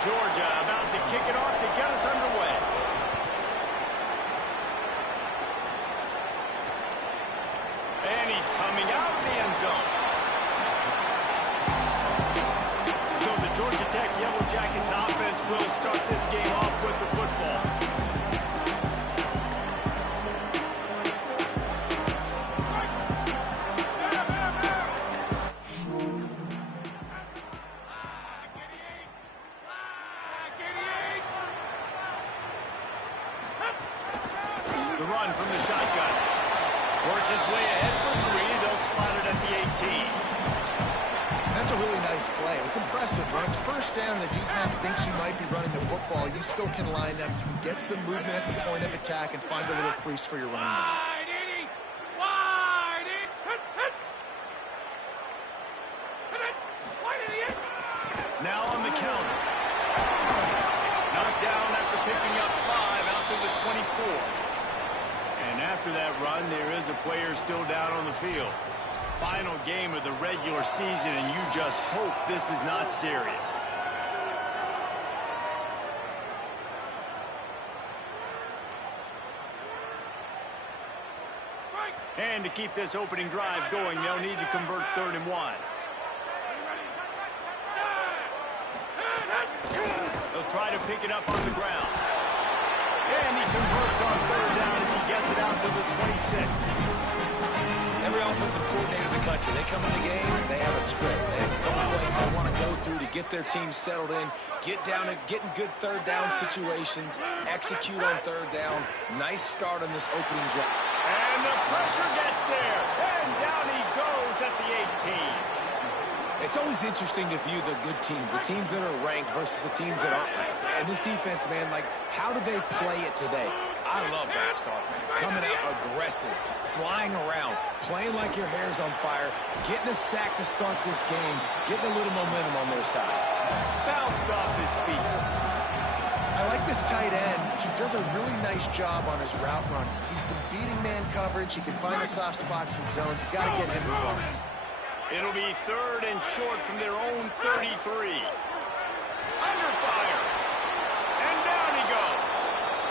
Georgia about to kick it off to get us underway. And he's coming out of the end zone. So the Georgia Tech Yellow Jackets offense will start this game off with the football. The run from the shotgun. Works his way ahead for 3. They'll spot it at the 18. That's a really nice play. It's impressive. When it's first down, the defense thinks you might be running the football. You still can line up. You can get some movement at the point of attack and find a little crease for your running back. Now on the counter. Knocked down after picking up 5 out to the 24. And after that run, there is a player still down on the field. Final game of the regular season, and you just hope this is not serious. And to keep this opening drive going, they'll need to convert 3rd and 1. They'll try to pick it up on the ground. And he converts on 3rd down as he gets it out to the 26. Every offensive coordinator in the country, they come in the game, they have a script. They have a couple plays they want to go through to get their team settled in, get down and get in good 3rd down situations, execute on 3rd down. Nice start on this opening drive. And the pressure gets there. And down he goes at the 18. It's always interesting to view the good teams, the teams that are ranked versus the teams that aren't ranked. And this defense, man, like, how do they play it today? I love that start. Coming out aggressive, flying around, playing like your hair's on fire, getting a sack to start this game, getting a little momentum on their side. Bounced off his feet. I like this tight end. He does a really nice job on his route run. He's been beating man coverage. He can find the soft spots in zones. You got to get him involved. It'll be 3rd and short from their own 33. Under fire. And down he goes.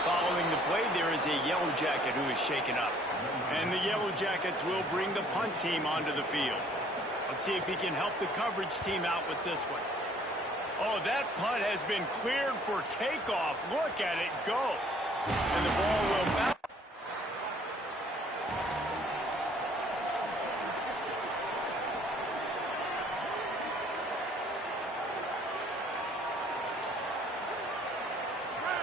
Following the play, there is a Yellow Jacket who is shaken up. And the Yellow Jackets will bring the punt team onto the field. Let's see if he can help the coverage team out with this one. Oh, that punt has been cleared for takeoff. Look at it go. And the ball will bounce.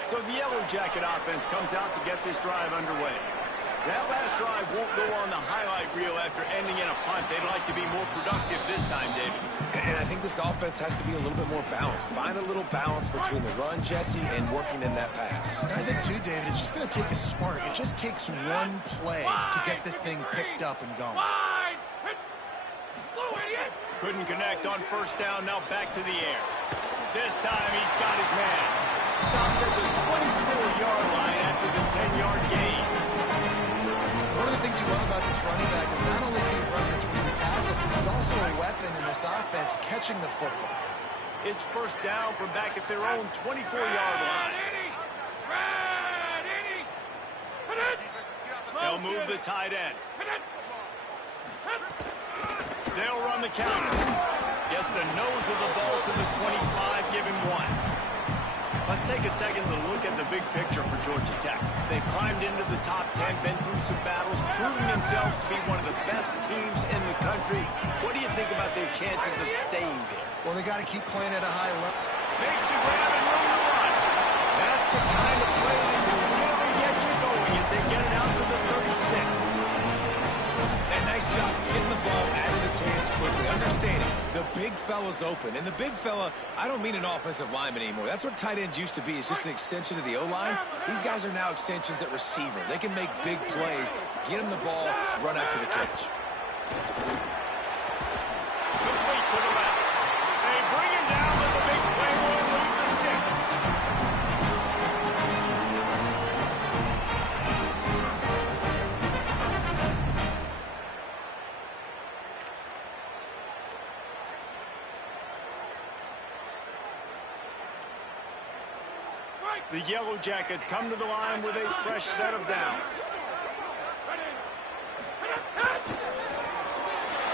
So the Yellow Jacket offense comes out to get this drive underway. That last drive won't go on the highlight reel after ending in a punt. They'd like to be more productive this time, David. And I think this offense has to be a little bit more balanced. Find a little balance between the run, Jesse, and working in that pass. And I think, too, David, it's just going to take a spark. It just takes one play to get this thing picked up and going. Couldn't connect on 1st down, now back to the air. This time he's got his man. Stopped at the 24-yard line after the 10-yard gain. One of the things you love about this running back is not only can he run between the tackles, but he's also a weapon in this offense catching the football. It's 1st down from back at their own 24-yard line. They'll move the tight end. They'll run the counter. Gets the nose of the ball to the 25, give him 1. Let's take a second to look at the big picture for Georgia Tech. They've climbed into the top 10, been through some battles, proving themselves to be one of the best teams in the country. What do you think about their chances of staying there? Well, they got to keep playing at a high level. Makes a grab and room to run. That's the kind of play that can really get you going as they get it out to the 36. And nice job getting the ball out of his hands quickly. Understanding the big fella's open. And the big fella, I don't mean an offensive lineman anymore. That's what tight ends used to be. It's just an extension of the O-line. These guys are now extensions at receiver. They can make big plays, get him the ball, run after the catch. Complete to the left. They bring him down, but the big play will leave the sticks. The Yellow Jackets come to the line with a fresh set of downs.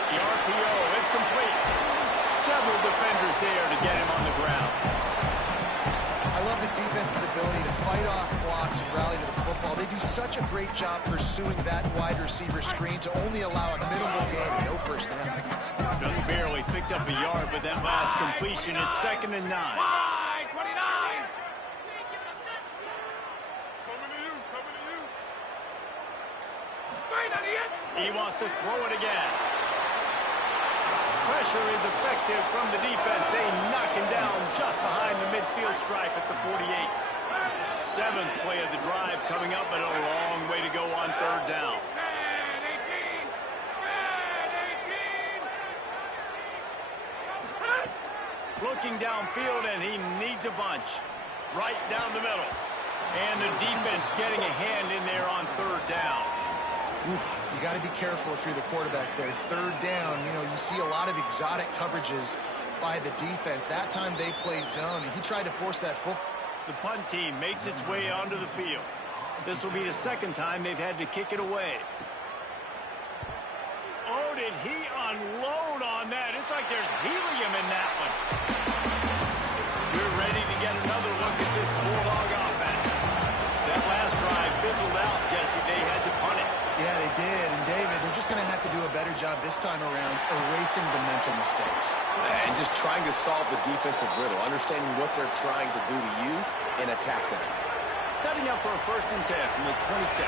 The RPO, it's complete. Several defenders there to get him on the ground. I love this defense's ability to fight off blocks and rally to the football. They do such a great job pursuing that wide receiver screen to only allow a minimal gain and no first down. Just barely picked up a yard with that last completion. It's 2nd and 9. Wide, 29. He wants to throw it again. Pressure is effective from the defense. They knock him down just behind the midfield stripe at the 48. 7th play of the drive coming up, but a long way to go on 3rd down. Red 18. Red 18. Looking downfield, and he needs a bunch. Right down the middle. And the defense getting a hand in there on 3rd down. Oof, you got to be careful if you're the quarterback there. 3rd down, you know, you see a lot of exotic coverages by the defense. That time they played zone, and he tried to force that football. The punt team makes its way onto the field. This will be the 2nd time they've had to kick it away. Oh, did he unload on that? It's like there's helium in that one. We're ready to get another look at this Bulldog offense. That last drive fizzled out, Jesse. They had to punt it. Yeah, they did. And, David, they're just going to have to do a better job this time around erasing the mental mistakes. And just trying to solve the defensive riddle, understanding what they're trying to do to you and attack them. Setting up for a 1st and 10 from the 26.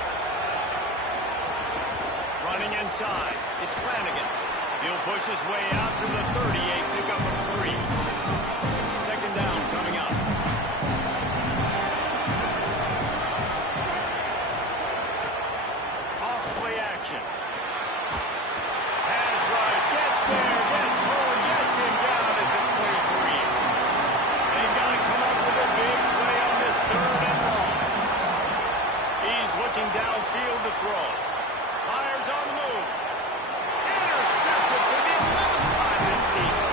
Running inside. It's Flanagan. He'll push his way out to the 38, pick up a 3. 2nd down coming up. Off-play action. Pass rush, gets there, gets home, gets him down at the 23. They've got to come up with a big play on this 3rd and long. He's looking downfield to throw. Fires on the move. Intercepted for the 11th time this season.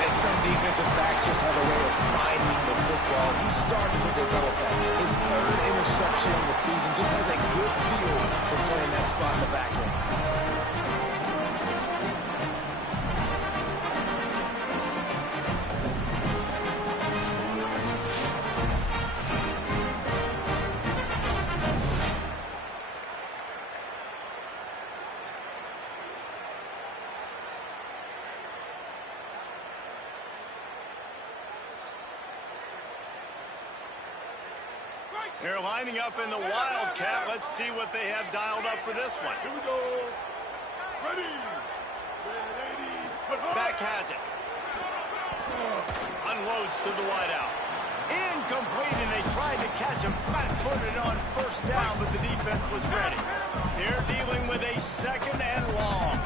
And some defensive backs just have a way of finding the football. He's starting to develop that. His 3rd interception of the season just has a good feel for playing that spot in the back end. They're lining up in the Wildcat. Let's see what they have dialed up for this one. Here we go. Ready. Back has it. Unloads to the wideout. Incomplete, and they tried to catch him flat-footed on 1st down, but the defense was ready. They're dealing with a 2nd and long.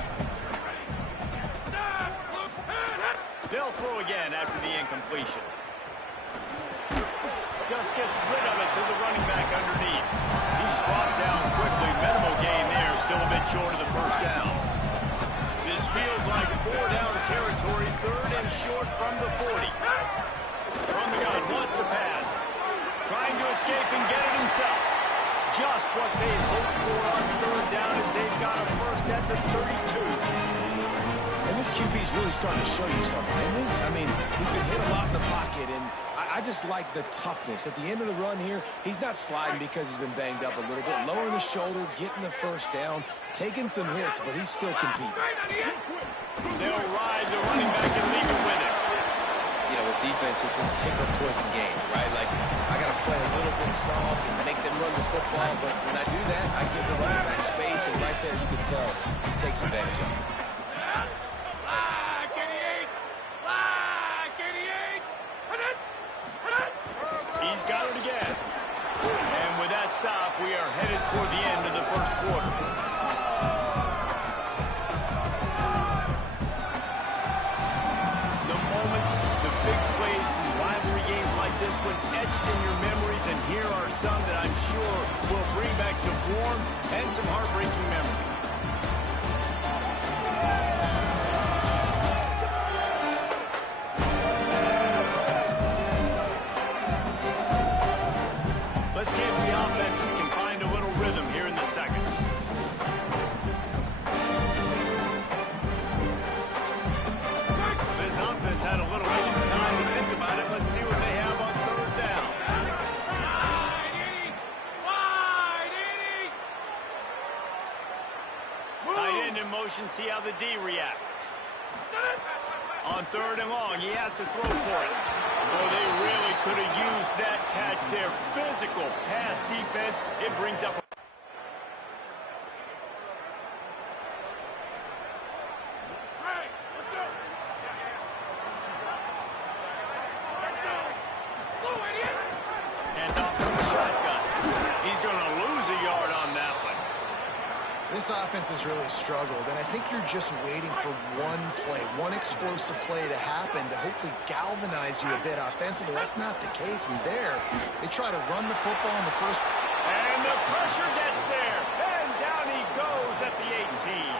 They'll throw again after the incompletion. Just gets rid of it to the running back underneath. He's brought down quickly. Minimal gain there, still a bit short of the 1st down. This feels like 4-down territory, 3rd and short from the 40. From the gun, wants to pass. Trying to escape and get it himself. Just what they hoped for on 3rd down as they've got a 1st at the 32. And this QB's really starting to show you something, isn't he? I mean, he's been hit a lot in the pocket, and I just like the toughness. At the end of the run here, he's not sliding because he's been banged up a little bit. Lowering the shoulder, getting the 1st down, taking some hits, but he's still competing. They'll ride the running back and leave it with him. You know, with defense, it's this pick or poison game, right? Like, I got to play a little bit soft and make them run the football, but when I do that, I give the running back space, and right there you can tell he takes advantage of it. He's got it again. And with that stop, we are headed toward the end of the 1st quarter. The moments, the big plays from rivalry games like this one etched in your memories, and here are some that I'm sure will bring back some warm and some heartbreaking memories. and see how the D reacts. On 3rd and long, he has to throw for it. Well, they really could have used that catch there. Physical pass defense. It brings up. And off from the shotgun. He's going to lose a yard on that one. This offense has really struggled, and I think you're just waiting for one play, one explosive play to happen to hopefully galvanize you a bit offensively. That's not the case, and there, they try to run the football in the first. And the pressure gets there, and down he goes at the 18.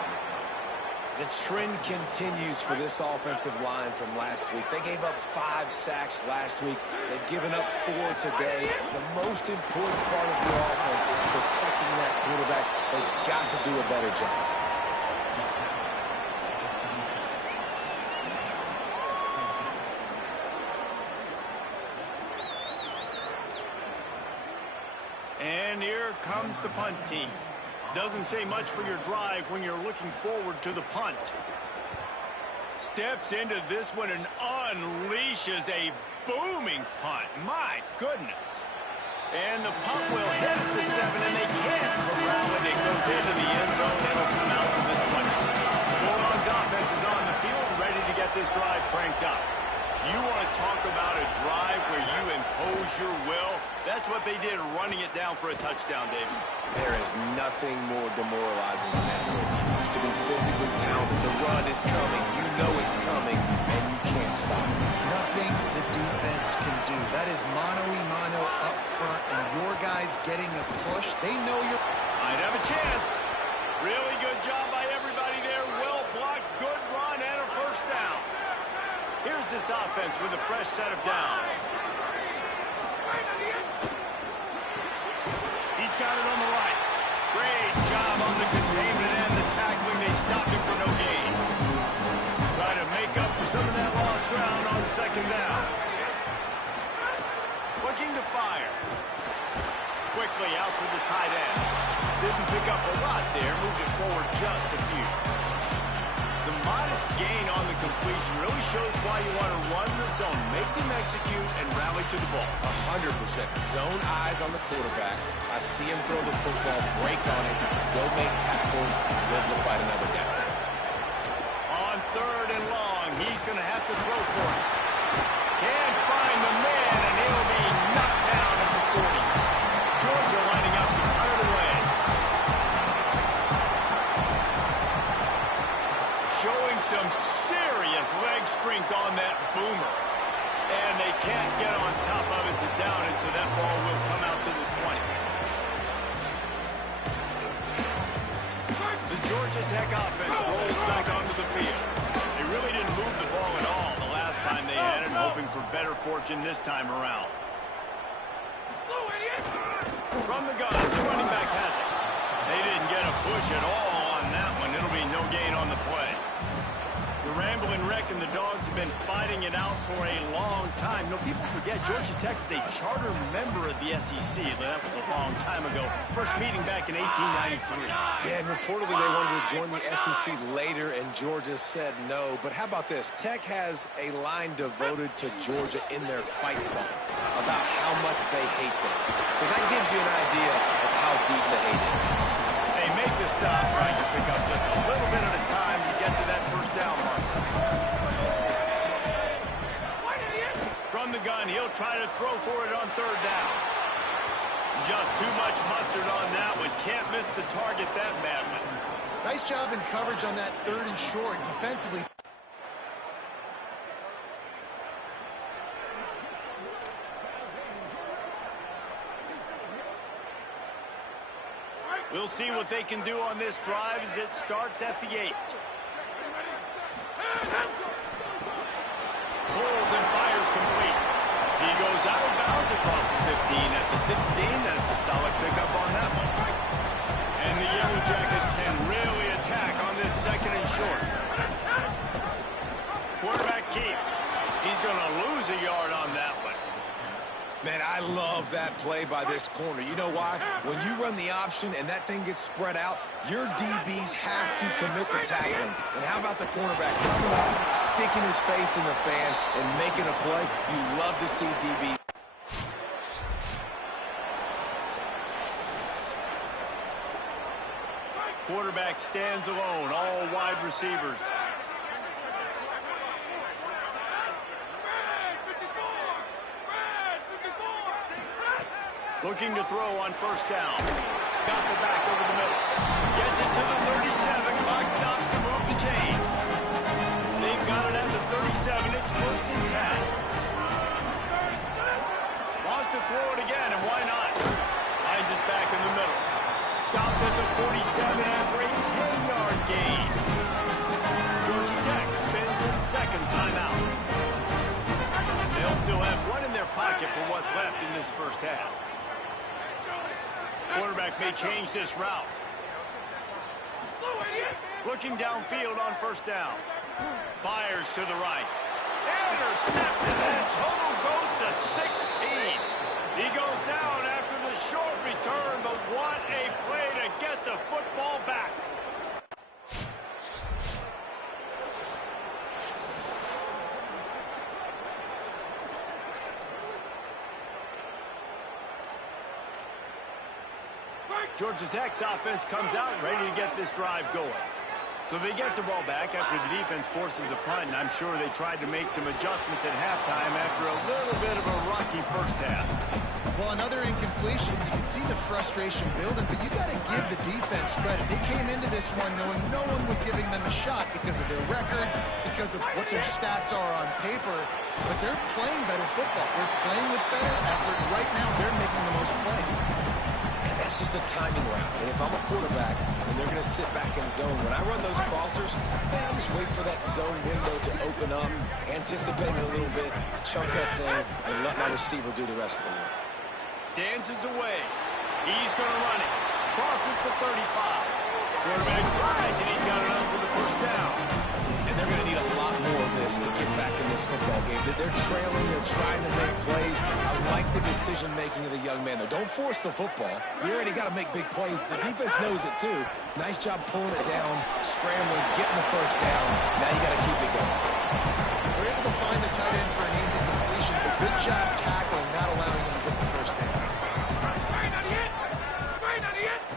The trend continues for this offensive line from last week. They gave up 5 sacks last week. They've given up 4 today. The most important part of your offense is protecting that quarterback. They've got to do a better job. And here comes the punt team. Doesn't say much for your drive when you're looking forward to the punt. Steps into this one and unleashes a booming punt. My goodness. And the punt will hit at the 7, and they can't corral it. It goes into the end zone, and it'll come out to the 20. Bulldogs offense is on the field, ready to get this drive cranked up. You want to talk about a drive where you impose your will? That's what they did, running it down for a touchdown, David. There is nothing more demoralizing than that for a defense. To be physically pounded, the run is coming, you know it's coming, and you can't stop it. Nothing the defense can do. That is mano-a-mano up front, and your guys getting a push. They know you're... Might have a chance. Really good job by everybody there. Well blocked, good run, and a first down. Here's this offense with a fresh set of downs. He's got it on the right. Great job on the containment and the tackling. They stopped him for no gain. Trying to make up for some of that lost ground on 2nd down. Looking to fire. Quickly out to the tight end. Didn't pick up a lot there. Moved it forward just a few. The modest gain on the completion really shows why you want to run the zone, make them execute, and rally to the ball. 100%. Zone eyes on the quarterback. I see him throw the football, break on it, go make tackles, live to fight another down. On 3rd and long, he's going to have to throw for it. Can't find the man, and he'll be knocked down at the 40. Georgia lining up to cut it away. Showing some serious leg strength on that boomer. And they can't get on top of it to down it, so that ball will come out to the 20. The Georgia Tech offense rolls back onto the field. They really didn't move the ball at all the last time they had it, hoping for better fortune this time around. From the gun, the running back has it. They didn't get a push at all on that one. It'll be no gain on the play. The Rambling Wreck and the Dogs have been fighting it out for a long time. No, people forget Georgia Tech is a charter member of the SEC. That was a long time ago. First meeting back in 1893. Yeah, and reportedly they wanted to join the SEC later, and Georgia said no. But how about this? Tech has a line devoted to Georgia in their fight song about how much they hate them. So that gives you an idea of how deep the hate is. They make the stop, trying to pick up just a little bit at a time to get to that first down mark. From the gun, he'll try to throw for it on 3rd down. Just too much mustard on that one. Can't miss the target that badly. Nice job in coverage on that 3rd and short. Defensively, we'll see what they can do on this drive as it starts at the 8. Pulls and fires complete. He goes out of bounds across the 15 at the 16. That's a solid pickup on that one. And the Yellow Jackets can really attack on this 2nd and short. Quarterback keep. He's going to lose a yard on that one. Man, I love that play by this corner. You know why? When you run the option and that thing gets spread out, your DBs have to commit to tackling. And how about the cornerback coming up, sticking his face in the fan, and making a play? You love to see DB. Quarterback stands alone, all wide receivers. Looking to throw on first down. Got the back over the middle. Gets it to the 37. Clock stops to move the chains. They've got it at the 37. It's first and 10. Wants to throw it again, and why not? Finds us back in the middle. Stopped at the 47 after a 10-yard gain. Georgia Tech spins in second timeout. They'll still have one in their pocket for what's left in this first half. Quarterback may change this route. Looking downfield on first down. Fires to the right. Intercepted, and total goes to 16. He goes down after the short return, but what a play to get the football back. Georgia Tech's offense comes out ready to get this drive going. So they get the ball back after the defense forces a punt, and I'm sure they tried to make some adjustments at halftime after a little bit of a rocky first half. Well, another incompletion. You can see the frustration building, but you got to give the defense credit. They came into this one knowing no one was giving them a shot because of their record, because of what their stats are on paper, but they're playing better football. They're playing with better effort. Right now, they're making the most plays. And that's just a timing route. And if I'm a quarterback and they're going to sit back in zone, when I run those crossers, man, I just wait for that zone window to open up, anticipate it a little bit, chunk that thing, and let my receiver do the rest of the work. Dances away. He's going to run it. Crosses the 35. Quarterback slides, and he's got it up for the first down. And they're going to need a lot more of this to get back in this football game. They're trailing. They're trying to make plays. I like the decision-making of the young man, though. Don't force the football. You already got to make big plays. The defense knows it, too. Nice job pulling it down, scrambling, getting the first down. Now you got to keep it going. They're able to find the tight end for an easy completion, but good job tackling, not allowing him to get the first down.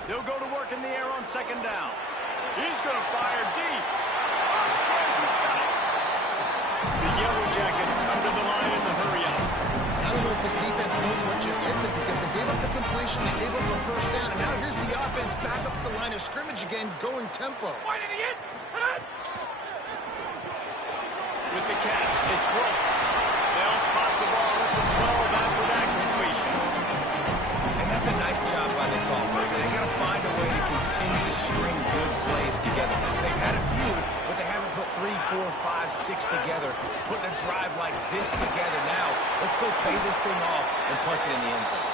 They'll go to work in the air on second down. He's going to fire deep. Upstairs, he's got it. The Yellow Jackets come to the line in the hurry-up. I don't know if this defense knows what just hit them because they gave up the completion, they gave up the first down, and now here's the offense back up at the line of scrimmage again, going tempo. With the catch, it's Brooks. They'll spot the ball at the 12 after that completion. And that's a nice job by this offense. They got to find a way to continue to string good plays together. They've had a few, but they haven't put 3, 4, 5, 6 together. Putting a drive like this together now. Let's go pay this thing off and punch it in the end zone.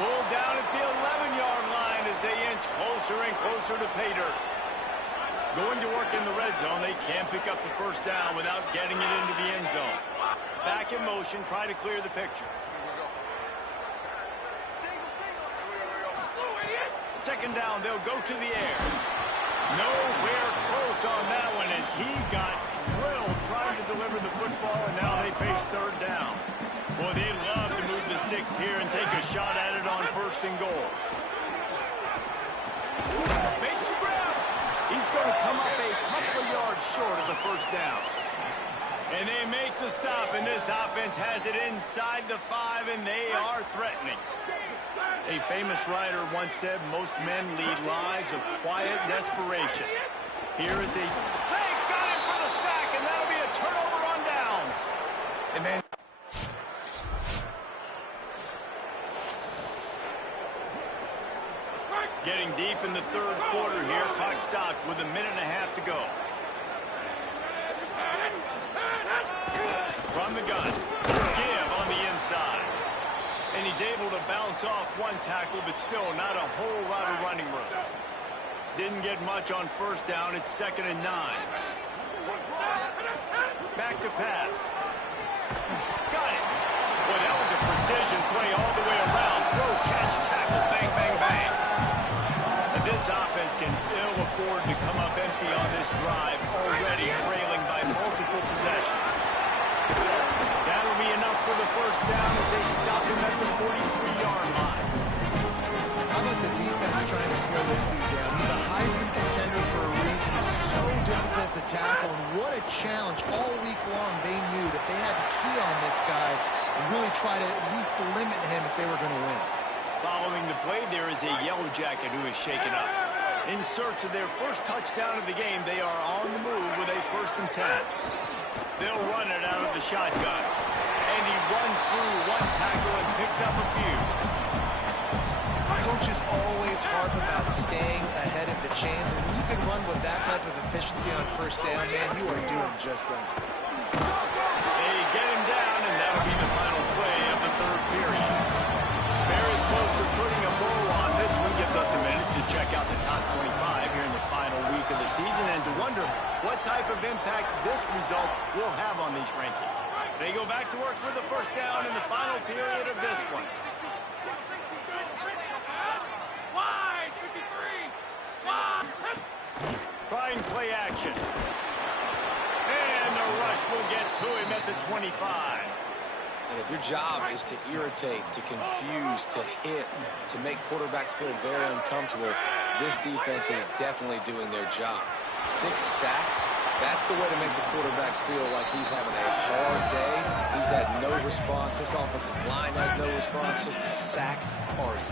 Pulled down at the 11-yard line as they inch closer and closer to pay dirt. Going to work in the red zone, they can't pick up the first down without getting it into the end zone. Back in motion, try to clear the picture. Second down, they'll go to the air. Nowhere close on that one as he got drilled trying to deliver the football, and now they face third down. Boy, they'd love to move the sticks here and take a shot at it on first and goal. Makes the grab. He's going to come up a couple of yards short of the first down. And they make the stop, and this offense has it inside the 5, and they are threatening. A famous writer once said, most men lead lives of quiet desperation. Here is a... They got him for the sack, and that'll be a turnover on downs. And man... Getting deep in the third quarter here. Clock stopped with 1.5 minutes to go. From the gun. Give on the inside. And he's able to bounce off one tackle, but still not a whole lot of running room. Didn't get much on first down. It's 2nd and 9. Back to pass. Got it. Boy, that was a precision play Bang, bang, bang. And this offense can ill afford to come up empty on this drive, already trailing by multiple possessions. That'll be enough for the first down as they stop him at the 43-yard line. How about the defense trying to slow this dude down? He's a Heisman contender for a reason. He's so difficult to tackle, and what a challenge. All week long, they knew that they had to key on this guy and really try to at least limit him if they were going to win. Following the play, there is a Yellow Jacket who is shaken up. In search of their first touchdown of the game, they are on the move with a 1st and 10. They'll run it out of the shotgun. And he runs through one tackle and picks up a few. Coaches always harp about staying ahead of the chains, and when you can run with that type of efficiency on 1st down, man, you are doing just that. They get him down, and that'll be the final play of the 3rd period. Very close to putting a bow on this one. Gives us a minute to check out the top 25 here in the final week of the season and to wonder what type of impact this result will have on these rankings. They go back to work with the 1st down in the final period of this one. Wide, 53. Wide. Trying play action. And the rush will get to him at the 25. And if your job is to irritate, to confuse, to hit, to make quarterbacks feel very uncomfortable, this defense is definitely doing their job. 6 sacks, that's the way to make the quarterback feel like he's having a hard day. He's had no response. This offensive line has no response, just a sack party.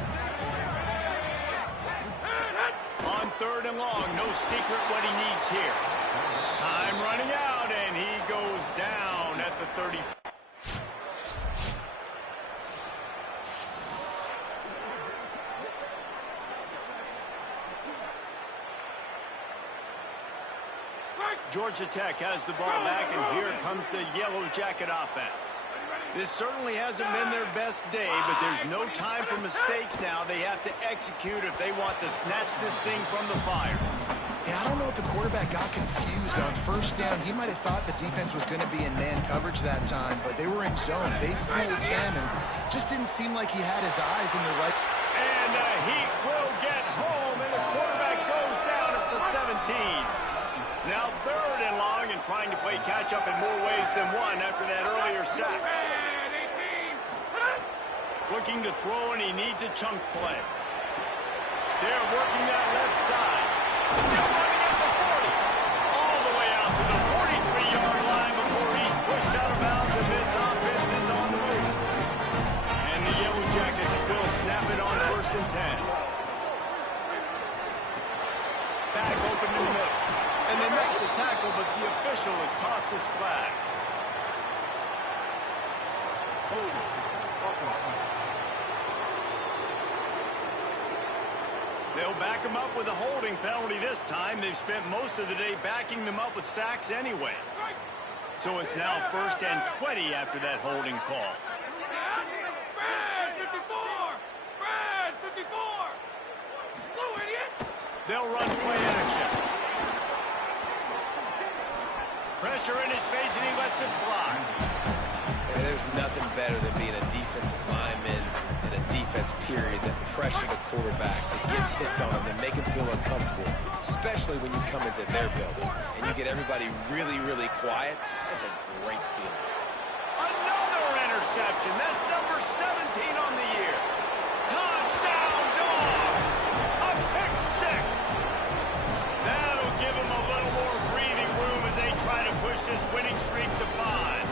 On 3rd and long, no secret what he needs here. Time running out, and he goes down at the 30. Georgia Tech has the ball back, and here comes the Yellow Jacket offense. This certainly hasn't been their best day, but there's no time for mistakes now. They have to execute if they want to snatch this thing from the fire. Yeah, I don't know if the quarterback got confused on 1st down. He might have thought the defense was going to be in man coverage that time, but they were in zone. They fooled him, and just didn't seem like he had his eyes in the right. And he will get home, and the quarterback goes down at the 17. Now 3rd and long, and trying to play catch-up in more ways than one after that earlier sack. Looking to throw, and he needs a chunk play. They're working that left side. Still running at the 40. All the way out to the 43-yard line before he's pushed out of bounds, and this offense is on the move. And the Yellow Jackets will snap it on 1st and 10. Back open in the middle. And they make the tackle, but the official has tossed his flag. They'll back him up with a holding penalty this time. They've spent most of the day backing them up with sacks anyway. So it's now 1st and 20 after that holding call. Brad, 54! Brad, 54! Blue idiot! They'll run play action. Pressure in his face, and he lets it fly. And there's nothing better than being a defensive lineman in a defense period that pressure the quarterback, that gets hits on him, that make him feel uncomfortable, especially when you come into their building and you get everybody really, really quiet. That's a great feeling. Another interception. That's number 17 on the year. Touchdown, Dogs! A pick 6. That'll give him a little more breathing room as they try to push this winning streak to 5.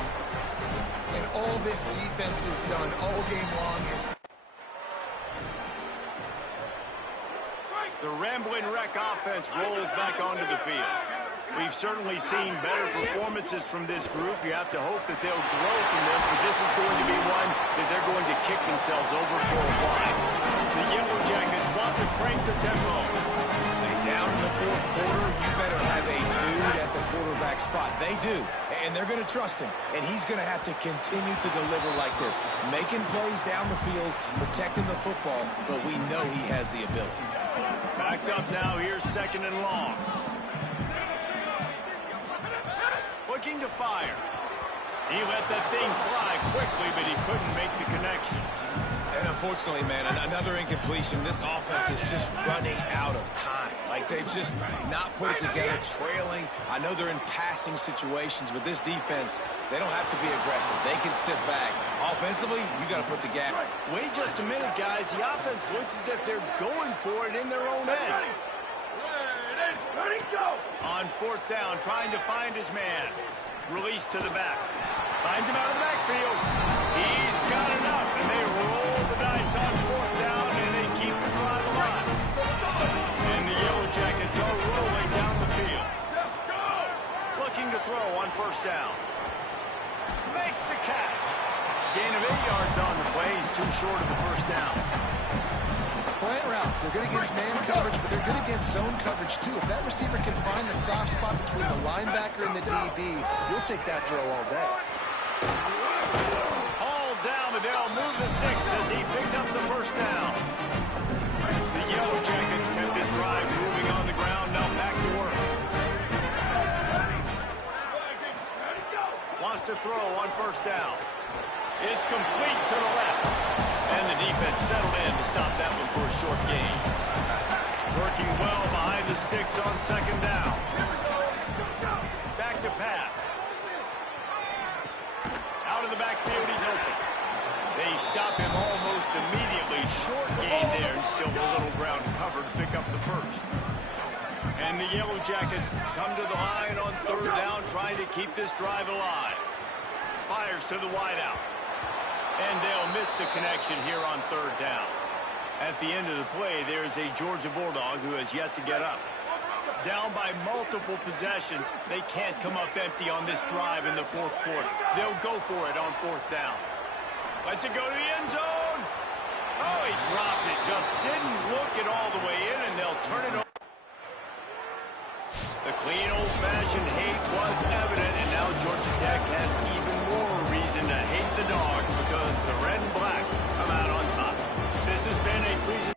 And all this defense has done all game long is... The Ramblin' Wreck offense rolls back onto the field. We've certainly seen better performances from this group. You have to hope that they'll grow from this, but this is going to be one that they're going to kick themselves over for a while. The Yellow Jackets want to crank the tempo. They down in the 4th quarter, you better have a dude at the quarterback spot. They do, and they're going to trust him, and he's going to have to continue to deliver like this, making plays down the field, protecting the football, but we know he has the ability. Backed up now, here's 2nd and long. Looking to fire. He let that thing fly quickly, but he couldn't make the connection. And unfortunately, man, another incompletion. This offense is just running out of time. Like, they've just not put it together, trailing. I know they're in passing situations, but this defense, they don't have to be aggressive. They can sit back. Offensively, you got to put the gap. Wait just a minute, guys. The offense looks as if they're going for it in their own end. Ready, go! On fourth down, trying to find his man. Release to the back. Finds him out of the backfield. He's got enough, and they roll the dice on fourth down, and they keep the drive alive. And the Yellow Jackets are rolling down the field. Looking to throw on first down. Makes the catch. Gain of 8 yards on the play. He's too short of the first down. Slant routes, they're good against man coverage, but they're good against zone coverage too. If that receiver can find the soft spot between the linebacker and the DB, you'll take that throw all day. All down, but they'll move the sticks as he picks up the first down. The Yellow Jackets kept this drive moving on the ground. Now back to work. Wants to throw on first down. It's complete to the left. And the defense settled in to stop that one for a short gain. Working well behind the sticks on second down. Back to pass. Out of the backfield, he's open. They stop him almost immediately. Short gain there, and still a little ground to cover to pick up the first. And the Yellow Jackets come to the line on third down, trying to keep this drive alive. Fires to the wideout. And they'll miss the connection here on third down. At the end of the play, there's a Georgia Bulldog who has yet to get up. Down by multiple possessions, they can't come up empty on this drive in the fourth quarter. They'll go for it on fourth down. Lets it go to the end zone. Oh, he dropped it. Just didn't look it all the way in, and they'll turn it over. The clean old-fashioned hate was evident, and now Georgia Tech has even more reason to hate the Dogs because the red and black come out on top. This has been a presentation.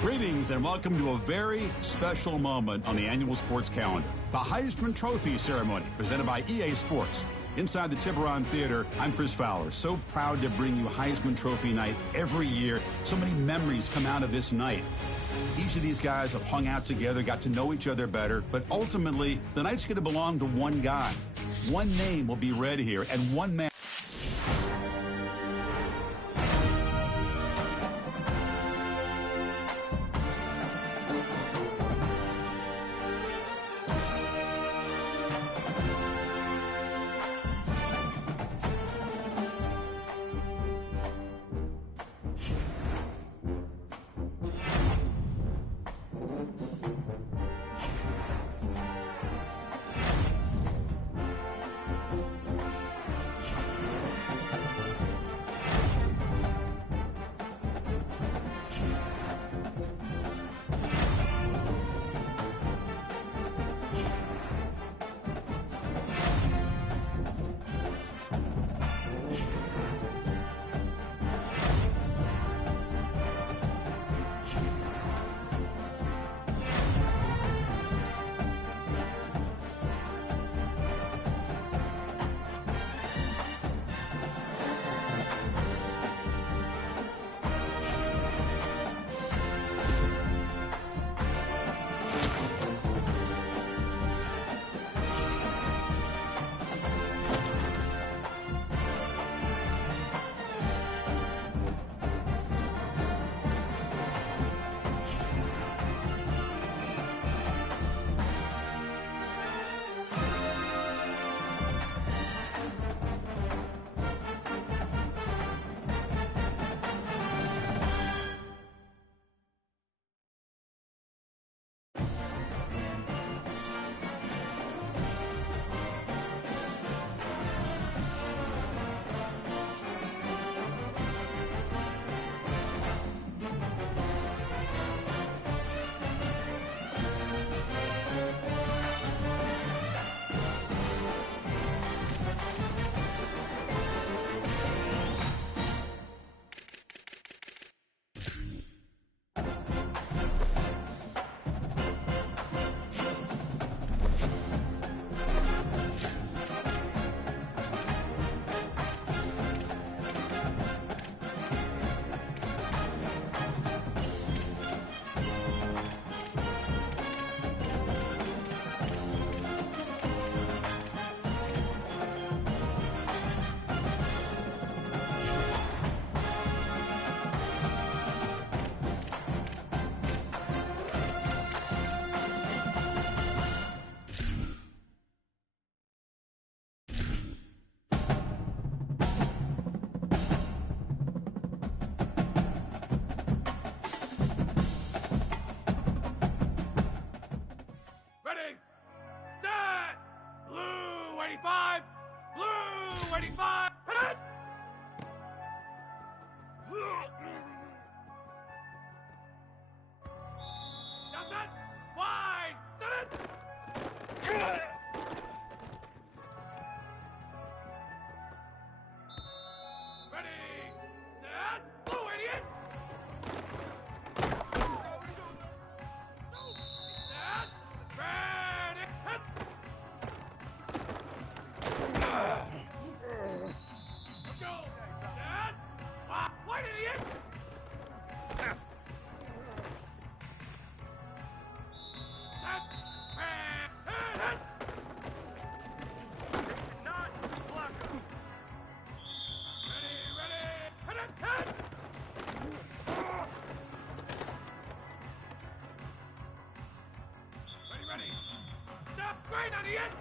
Greetings and welcome to a very special moment on the annual sports calendar. The Heisman Trophy ceremony presented by EA Sports. Inside the Tiburon Theater, I'm Chris Fowler. So proud to bring you Heisman Trophy night every year. So many memories come out of this night. Each of these guys have hung out together, got to know each other better, but ultimately, the night's going to belong to one guy. One name will be read here, and one man. Ready, set, blue 85, blue 85, hit! Now set, wide, set it! Ready, set, blue 88! Set, ready, hit! Let's go! Set, wide 88! Set, ready, hit! Ready. Stop, right on the end.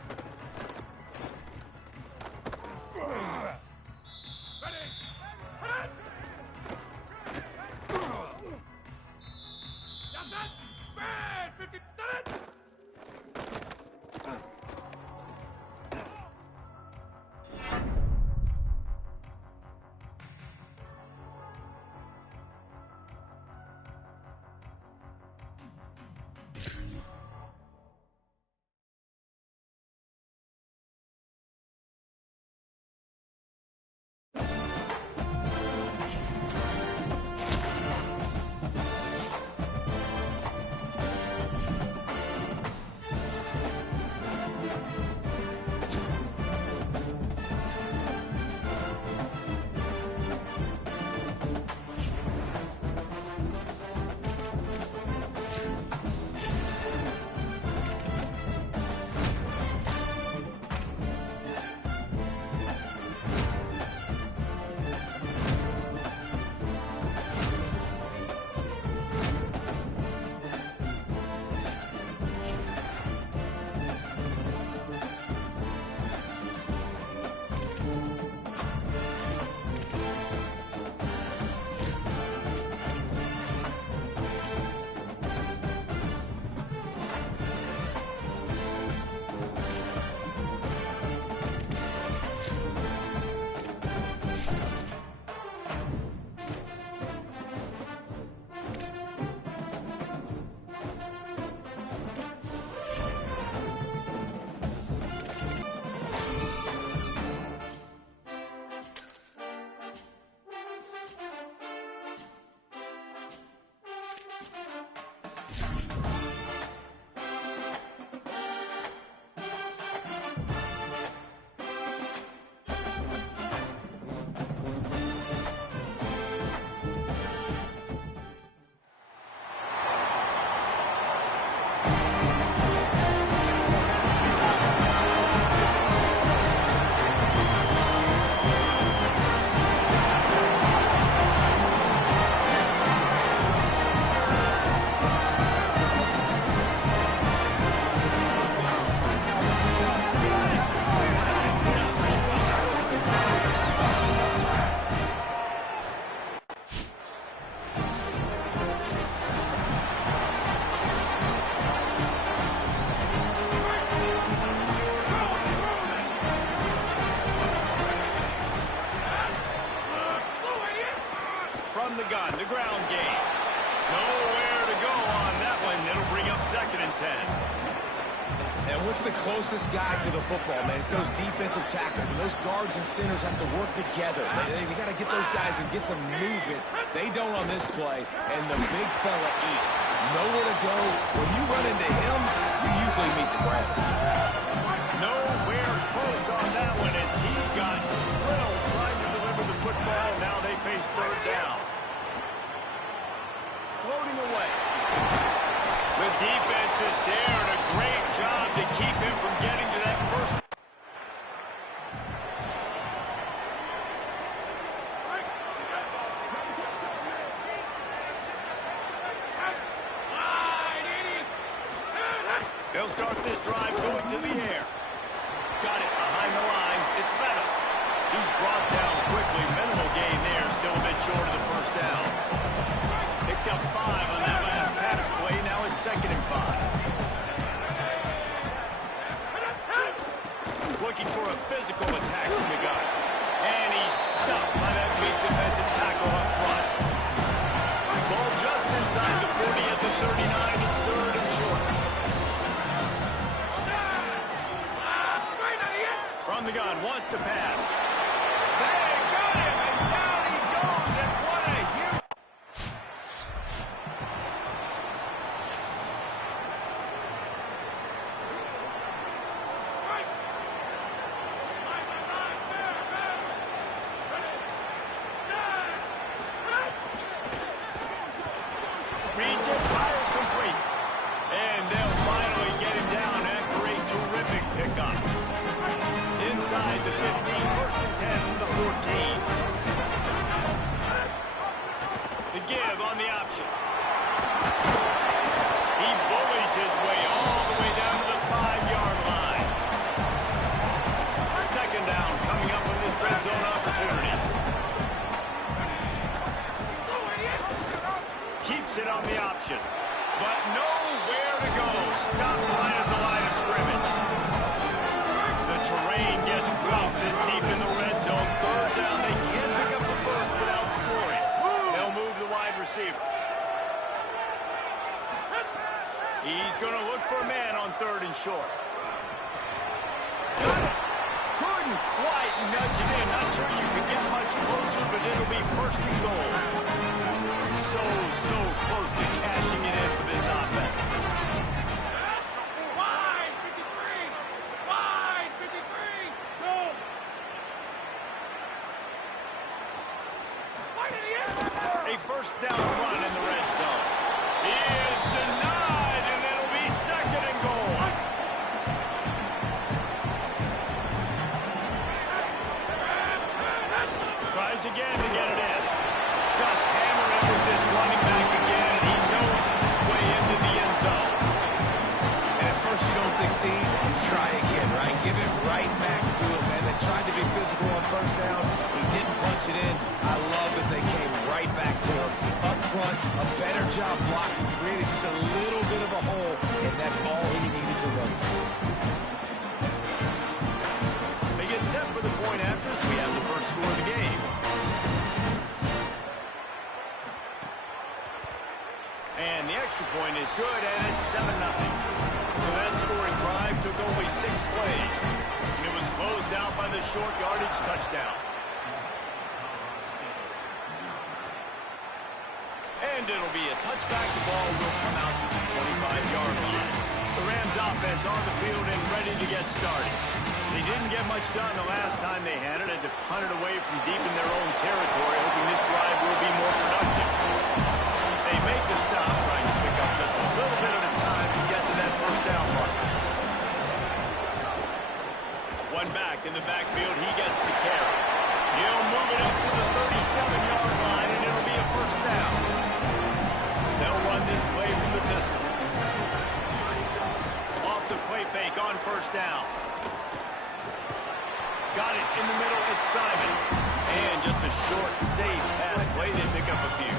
What's the closest guy to the football, man? It's those defensive tackles, and those guards and centers have to work together. They got to get those guys and get some movement. They don't on this play, and the big fella eats. Nowhere to go. When you run into him, you usually meet the ground. Nowhere close on that one as he got drilled trying to deliver the football. Now they face third down. Floating away. The defense is there, and a great job to keep him from getting to that first. They'll start this drive going to the air. Got it behind the line. It's Bettis. He's brought down quickly. Minimal gain there. Still a bit short of the first down. Picked up 5 on that last pass play. Now it's 2nd and 5. Looking for a physical attack from the guy. And he's stuffed by that weak defensive tackle up front. Ball just inside the 40 at the 39. It's 3rd and short. From the gun, wants to pass. They got him, and down he goes, and what a huge... Reads it, fires complete. And they'll finally get him down after a terrific pickup. Inside the 15, 1st and 10 from the 14. The give on the option. He bullies his way all the way down to the 5-yard line. 2nd down coming up on this red zone opportunity. Keeps it on the option. But nowhere to go. Stop right at the line of scrimmage. The terrain gets rough this deep in the red zone. 3rd down. They can't pick up the first without scoring. They'll move the wide receiver. He's going to look for a man on 3rd and short. Got it. Couldn't quite nudge it in. Not sure you could get much closer, but it'll be 1st and goal. So close to cashing it in for this offense. Wide 53! Wide 53! Go! Wide in the air! A 1st down run in the red zone. He is denied, and it'll be 2nd and goal. Tries again to get it in. Just hammer it with this running back again, and he noses his way into the end zone. And at first you don't succeed, you try again, right? Give it right back to him, man. They tried to be physical on 1st down. He didn't punch it in. I love that they came right back to him. Up front, a better job blocking, created just a little bit of a hole, and that's all he needed to run through. They get set for the point after as we have the first score of the game. And the extra point is good, and it's 7-0. So that scoring drive took only 6 plays. And it was closed out by the short yardage touchdown. And it'll be a touchback. The ball will come out to the 25-yard line. The Rams offense on the field and ready to get started. They didn't get much done the last time they had it, and to punt it away from deep in their own territory, hoping this drive will be more productive. They make the stop, trying to pick up just a little bit at a time to get to that 1st down mark. One back in the backfield, he gets the carry. He'll move it up to the 37-yard line, and it'll be a 1st down. They'll run this play from the pistol. Off the play fake on 1st down. Got it in the middle, it's Simon. And just a short, safe pass play, they pick up a few.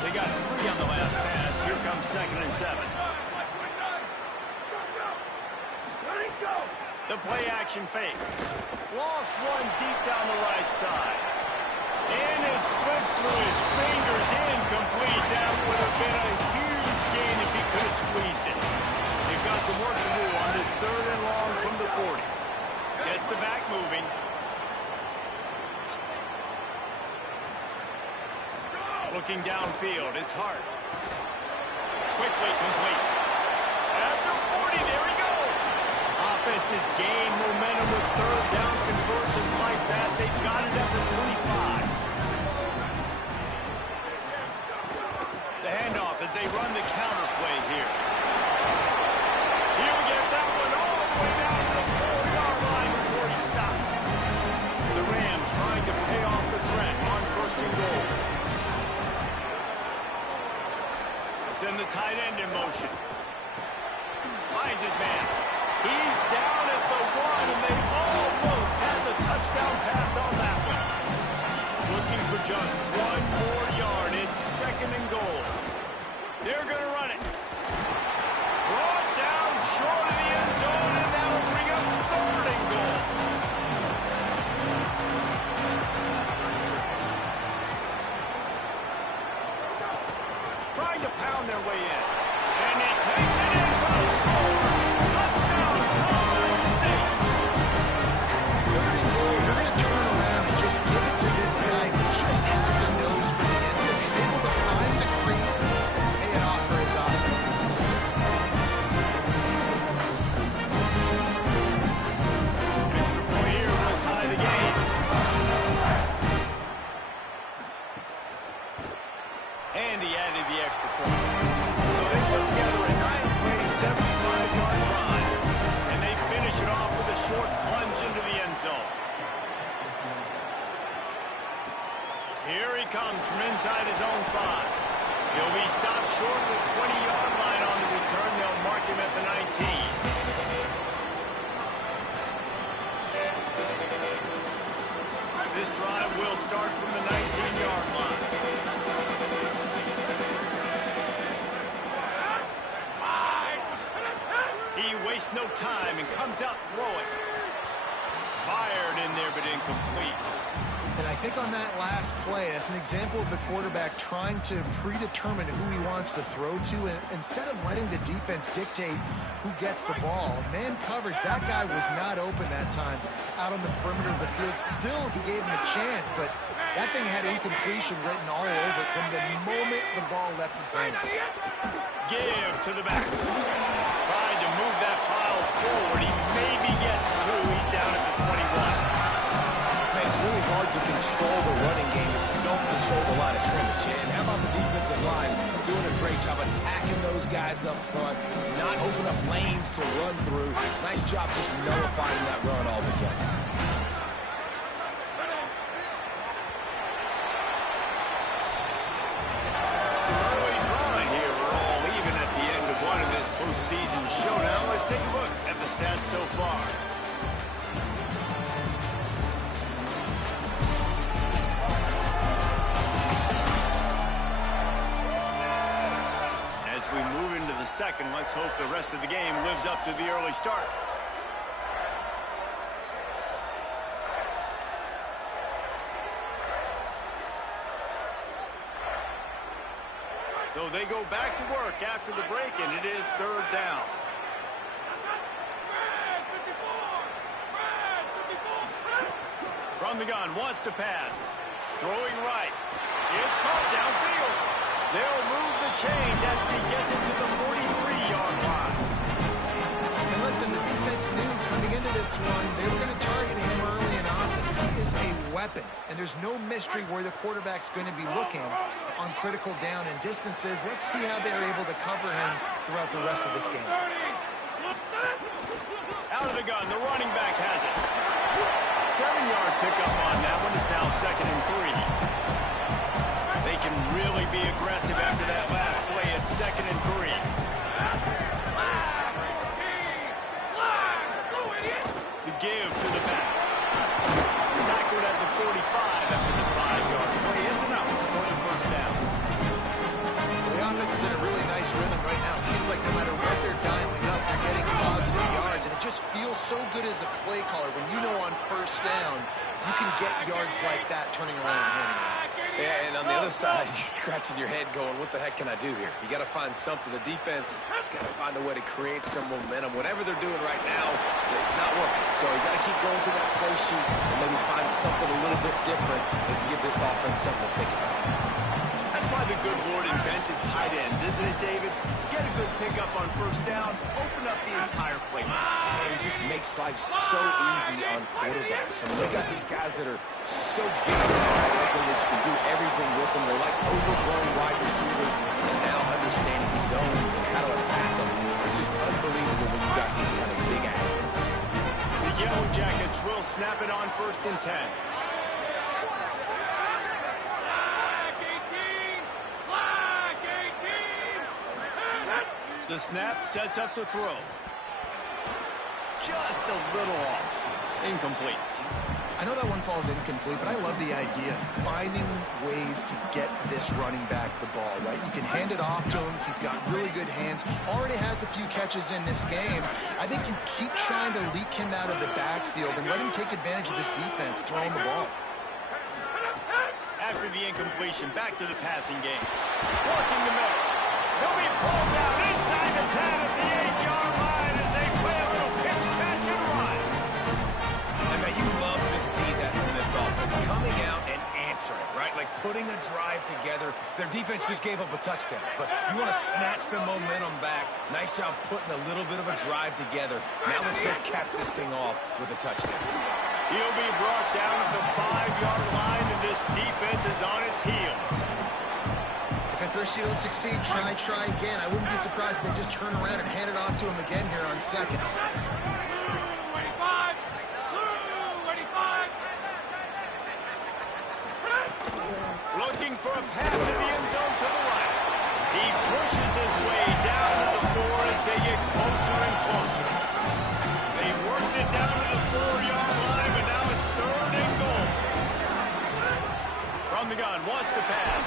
They got 3 on the last pass. Here comes 2nd and 7. The play action fake. Lost one deep down the right side. And it slips through his fingers, incomplete. That would have been a huge gain if he could have squeezed it. They've got some work to do on this third and long from the 40. Gets the back moving. Looking downfield, it's Hart. Quickly complete. At the 40, there he goes. Offenses gain momentum with third down conversions like that. They've got it at the 25. The handoff as they run the counter play here. He'll get that one all the way down to the 4-yard line before he stopped. The Rams trying to pay off the threat on first and goal. Send the tight end in motion. Finds his man. He's down at the 1, and they almost had the touchdown pass on that one. Looking for just 1 more yard. It's second and goal. They're going to run it. Brought down short of the end zone, and that'll bring up third and goal. Trying to pound their way in. And he takes it in for a score. Touchdown, Colorado State. Third and goal, you're going to turn around and just give it to this guy who just has a nose for the end zone. He's able to find the crease and pay it off for his offense. Extra point here will tie the game. And he added the extra point. So they put together a 9-play, 75-yard drive. And they finish it off with a short plunge into the end zone. Here he comes from inside his own 5. He'll be stopped short of the 20-yard line on the return. They'll mark him at the 19. This drive will start from the 19-yard line. He wastes no time and comes out throwing. Fired in there, but incomplete. And I think on that last play, that's an example of the quarterback trying to predetermine who he wants to throw to, and instead of letting the defense dictate who gets the ball. Man coverage, that guy was not open that time out on the perimeter of the field. Still, he gave him a chance, but that thing had incompletion written all over it from the moment the ball left his hand. Give to the back. Tried to move that pile forward. He maybe gets through. He's down at the 21. Man, it's really hard to control the running game if you don't control the line of scrimmage. And how about the defensive line doing a great job attacking those guys up front, not open up lanes to run through. Nice job just nullifying that run altogether. Some early drama here. We're all even at the end of one in this postseason showdown. Let's take a look at the stats so far. As we move into the second, let's hope the rest of the game lives up to the early start. So they go back to work after the break, and it is third down. From the gun, wants to pass. Throwing right. It's caught downfield. They'll move the chains after he gets it to the 43-yard line. And listen, the defense knew coming into this one, they were going to target him early and often. He is a weapon, and there's no mystery where the quarterback's going to be looking on critical down and distances. Let's see how they're able to cover him throughout the rest of this game. Out of the gun, the running back has it. 7-yard pickup on that one. Is now second and 3. They can really be aggressive after that last play. It's second and 3. The give to the back. Tackled at the 45 after the 5-yard play. It's enough for the first down. The offense is in a really nice rhythm right now. It seems like no matter what they're dialing up, they're getting positive yards, and it just feels so good as a play caller when you know on first down you can get yards like that turning around and handing it. Yeah, and on the other side, you're scratching your head going, what the heck can I do here? You got to find something. The defense has got to find a way to create some momentum. Whatever they're doing right now, it's not working. So you got to keep going to that play sheet and maybe find something a little bit different that can give this offense something to think about. That's why the good Lord invented tight ends, isn't it, David? Get a good pickup on first down, open up the entire play. And it just makes life so easy on quarterbacks. I mean, you got these guys that are so gifted athletically that you can do everything with them. They're like overgrown wide receivers, and now understanding zones and how to attack them. It's just unbelievable when you got these kind of big athletes. The Yellow Jackets will snap it on 1st and 10. The snap sets up the throw. Just a little off. Incomplete. I know that one falls incomplete, but I love the idea of finding ways to get this running back the ball, right? You can hand it off to him. He's got really good hands. Already has a few catches in this game. I think you keep trying to leak him out of the backfield and let him take advantage of this defense throwing the ball. After the incompletion, back to the passing game. Working the middle. He'll be pulled down inside the 10 at the 8-yard line as they play a little pitch, catch, and run. And man, you love to see that from this offense, coming out and answering, right? Like putting a drive together. Their defense just gave up a touchdown, but you want to snatch the momentum back. Nice job putting a little bit of a drive together. Now let's go cap this thing off with a touchdown. He'll be brought down at the 5-yard line, and this defense is on its heels. If at first you don't succeed, try again. I wouldn't be surprised if they just turn around and hand it off to him again here on 2nd. Looking for a pass to the end zone to the right. He pushes his way down to the 4 as they get closer and closer. They worked it down to the 4-yard line, but now it's 3rd and goal. From the gun, wants to pass.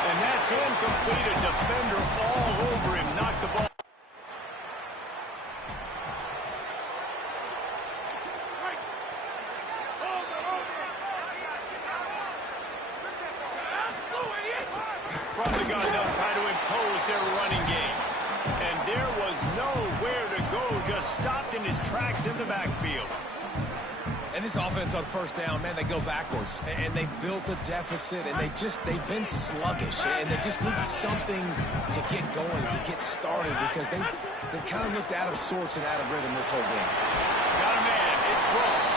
And that's incomplete. A defender all over him. Knocked the ball. From the gun, they'll try to impose their running game. And there was nowhere to go. Just stopped in his tracks in the backfield. And this offense on 1st down, man, they go backwards. And they built a deficit, and they've been sluggish. And they just need something to get going, to get started, because they've kind of looked out of sorts and out of rhythm this whole game. Got a man. It's Roach.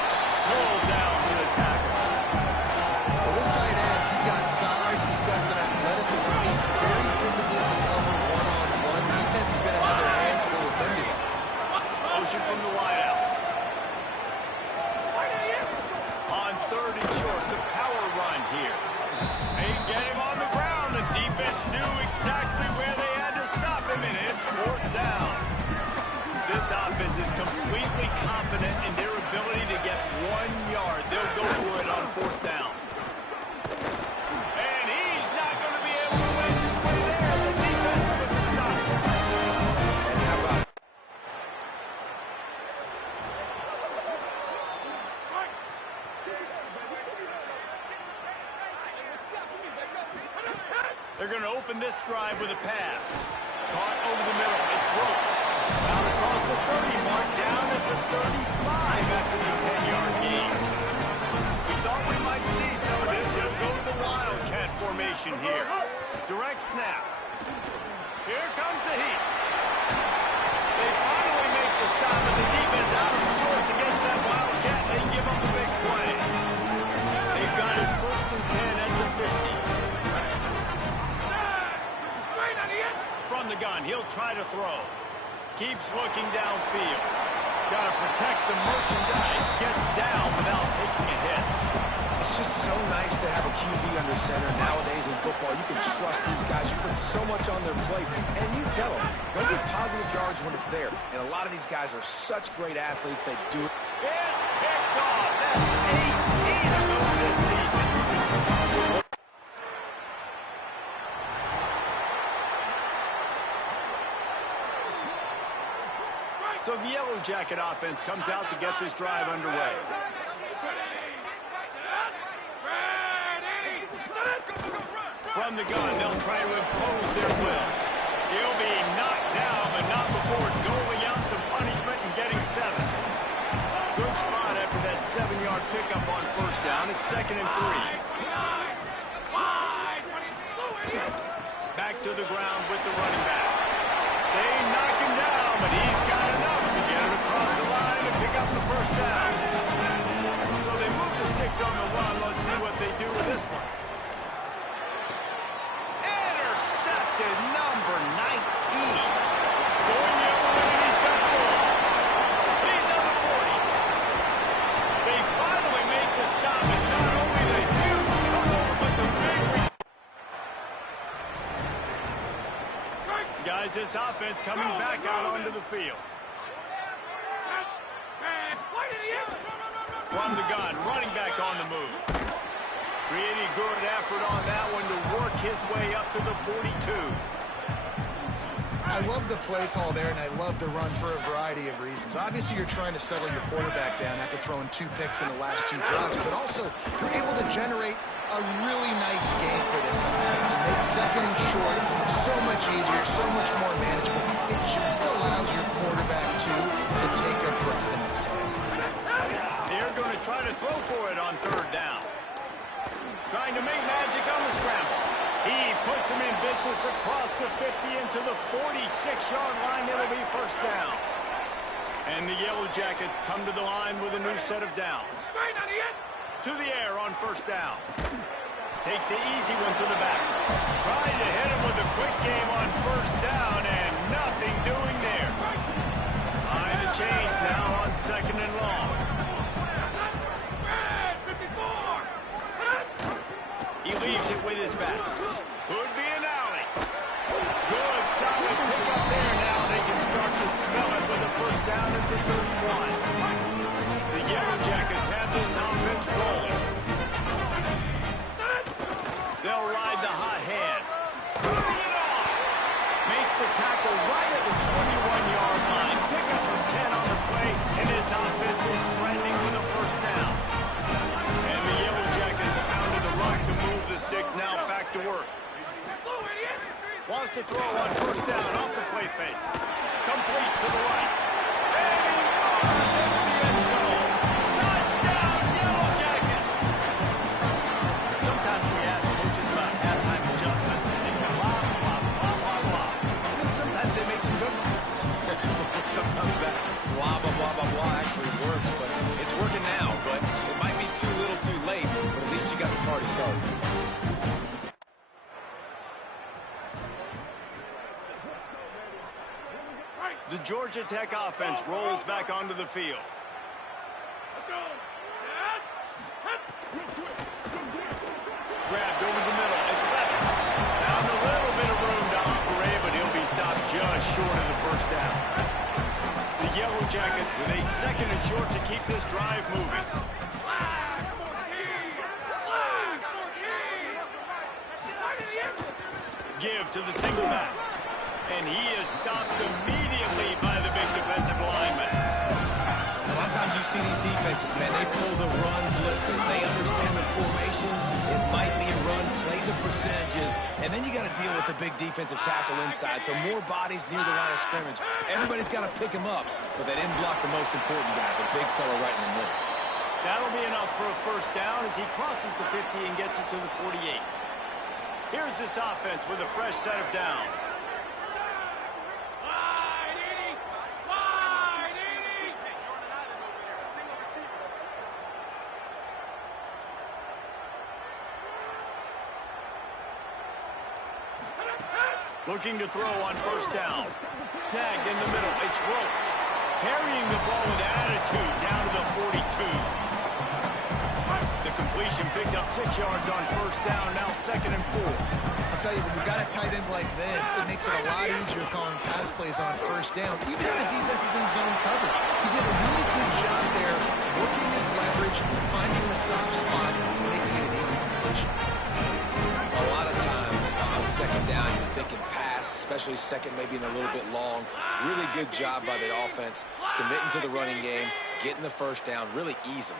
Pulled down to the tackle. Well, this tight end, he's got size, and he's got some athleticism. He's very difficult to cover one-on-one. Defense is going to have their hands full with him today. Motion from the wideout. On 3rd and short, the power run here. They get him on the ground. The defense knew exactly where they had to stop him, and it's 4th down. This offense is completely confident in their ability to get 1 yard. They'll go for it on 4th down. And he's not going to be able to wedge his way there. The defense with the stop. And how about they're going to open this drive with a pass. Caught over the middle. It's Roach. Out across the 30 mark, down at the 35 after the 10-yard gain. We thought we might see some of this. They'll go to the Wildcat formation here. Direct snap. Here comes the heat. They finally make the stop, but the defense out of sorts against that Wildcat. They give up a big play. They've got it 1st and 10 at the 50. From the gun, he'll try to throw. Keeps looking downfield. Got to protect the merchandise. Gets down without taking a hit. It's just so nice to have a QB under center nowadays in football. You can trust these guys. You put so much on their plate. And you tell them, go get positive yards when it's there. And a lot of these guys are such great athletes. They do it. It's picked off. That's 18 of those this season. So the Yellow Jacket offense comes out to get this drive underway. From the gun, they'll try to impose their will. He'll be knocked down, but not before doling out some punishment and getting 7. Good spot after that 7-yard pickup on first down. It's 2nd and 3. Back to the ground with the running back. They knock him down, but he's got enough to get it across the line and pick up the first down. So they move the sticks on the run. Let's see what they do with this one. Intercepted, number 19. Going the other way, he's got the ball. He's on the 40. They finally make the stop, and not only the huge turnover, but the big... Guys, this offense coming back out onto the field. From the gun, running back on the move. Pretty good effort on that one to work his way up to the 42. I love the play call there, and I love the run for a variety of reasons. Obviously, you're trying to settle your quarterback down after throwing 2 picks in the last 2 drives, but also you're able to generate a really nice game for this offense and make 2nd and short so much easier, so much more manageable. It just allows your quarterback to take a breath and exhale. They're going to try to throw for it on 3rd down. Trying to make magic on the scramble. He puts him in business across the 50 into the 46-yard line. It'll be first down. And the Yellow Jackets come to the line with a new set of downs. To the air on first down. Takes the easy one to the back. Trying to hit him with a quick game on first down, and nothing doing there. Behind the chains now on 2nd and long. He leaves it with his back. Could be an alley. Good, solid pickup there. Now they can start to smell it with a first down at the 31. The Yellow Jackets have this offense rolling. They'll ride the hot hand. Bring it on! Makes the tackle right at the 21-yard line. Pickup of 10 on the play, and his offense is threatening with a first down. And the Yellow Jackets pounded the rock to move the sticks. Now back to work. Wants to throw on first down off the play fake. Complete to the right. And he fires into the end zone. Touchdown, Yellow Jackets! Sometimes we ask coaches about halftime adjustments, and they go blah, blah, blah, blah, blah. And then sometimes they make some good ones. Sometimes that blah, blah, blah, blah, blah actually works, but it's working now. But it might be too little too late, but at least you got the party started. The Georgia Tech offense rolls back onto the field. Grabbed over the middle. It's Levis. Found a little bit of room to operate, but he'll be stopped just short of the first down. The Yellow Jackets with a 2nd and short to keep this drive moving. Give to the single back. And he is stopped immediately by the big defensive lineman. A lot of times you see these defenses, man, they pull the run blitzes. They understand the formations. It might be a run, play the percentages, and then you got to deal with the big defensive tackle inside. So more bodies near the line of scrimmage. Everybody's got to pick him up, but they didn't block the most important guy, the big fella right in the middle. That'll be enough for a first down as he crosses the 50 and gets it to the 48. Here's this offense with a fresh set of downs. Looking to throw on first down. Snagged in the middle. It's Roach. Carrying the ball with attitude down to the 42. The completion picked up 6 yards on first down. Now 2nd and 4. I'll tell you, when you've got a tight end like this, it makes it a lot easier calling pass plays on first down, even if the defense is in zone coverage. He did a really good job there, working his leverage, finding the soft spot, making it an easy completion. A lot of times on 2nd down, you're thinking pass, especially 2nd, maybe in a little bit long. Really good job by the offense, committing to the running game, getting the first down really easily.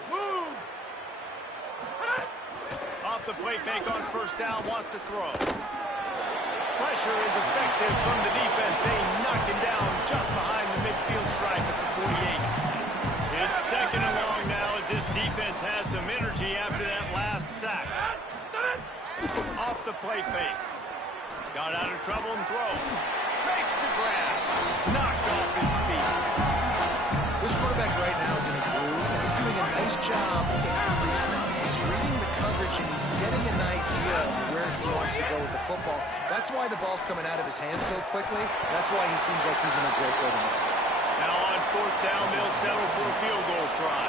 Off Off the play fake on first down, wants to throw. Pressure is effective from the defense. They knock him down just behind the midfield stripe at the 48. It's second and long now as this defense has some energy after that last sack. Off the play fake. Got out of trouble and throws. Makes the grab. Knocked off his feet. This quarterback right now is in a groove, and he's doing a nice job getting crease now. He's reading the coverage, and he's getting an idea of where he wants to go with the football. That's why the ball's coming out of his hands so quickly. That's why he seems like he's in a great rhythm. Now on fourth down, they'll settle for a field goal try.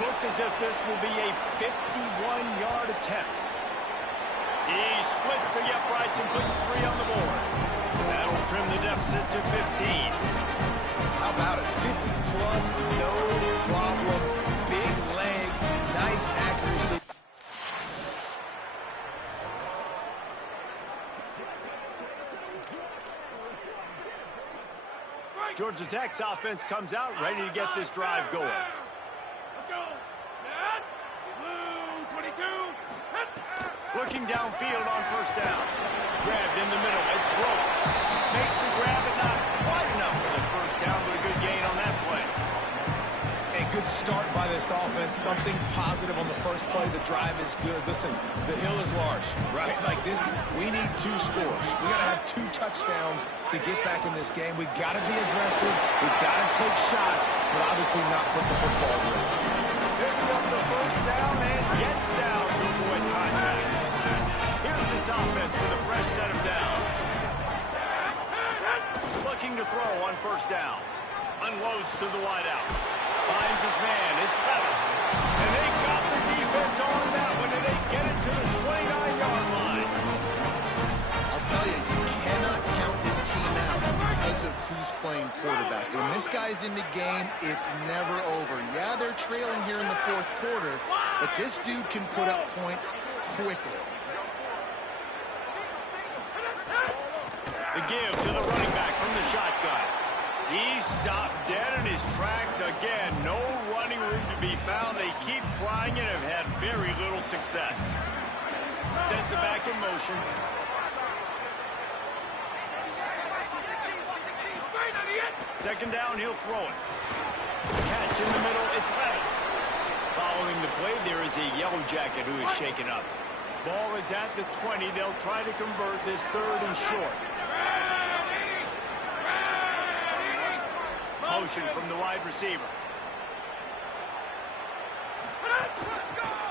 Looks as if this will be a 51-yard attempt. He splits the uprights and puts 3 on the board. That'll trim the deficit to 15. How about it? 50-plus, no problem. Big leg, nice accuracy. Georgia Tech's offense comes out ready to get this drive going. Let's go. Set. Blue 22. Hit. Looking downfield on first down. Grabbed in the middle. It's Roach. Makes the grab, but not quite enough for the first down, but a good gain on that play. A good start by this offense. Something positive on the first play. The drive is good. Listen, the hill is large, right? Like this, we need 2 scores. We got to have 2 touchdowns to get back in this game. We got to be aggressive. We got to take shots, but obviously not put the football at risk. Picks up the first down and gets down to avoid contact. Here's this offense with a fresh set of downs. Looking to throw on first down. Unloads to the wideout. Finds his man. It's Levis. And they got the defense on that one, and they get it to the 29-yard line. I'll tell you, you cannot count this team out because of who's playing quarterback. When this guy's in the game, it's never over. Yeah, they're trailing here in the fourth quarter, but this dude can put up points quickly. The give to the running back from the shotgun. He stopped dead in his tracks again. No running room to be found. They keep trying and have had very little success. Sends it back in motion. Second down, he'll throw it. Catch in the middle, it's Levis. Following the play, there is a yellow jacket who is shaken up. Ball is at the 20. They'll try to convert this third and short. Motion from the wide receiver.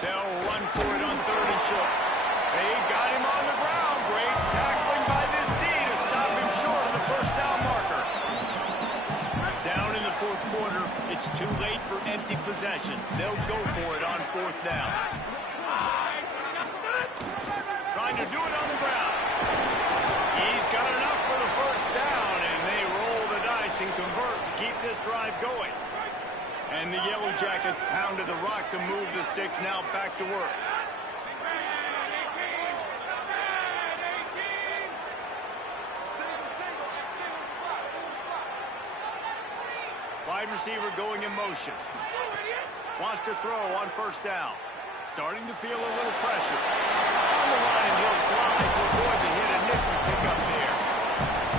They'll run for it on third and short. They got him on the ground. Great tackling by this D to stop him short of the first down marker. Down in the fourth quarter, it's too late for empty possessions. They'll go for it on fourth down. Trying to do it on the ground. He's got enough for the first down, and they roll the dice and convert to keep this drive going. And the Yellow Jackets pounded the rock to move the sticks, now back to work. Wide receiver going in motion. Wants to throw on first down. Starting to feel a little pressure. On the line, he'll slide to avoid the hit, and Nick will pick up there.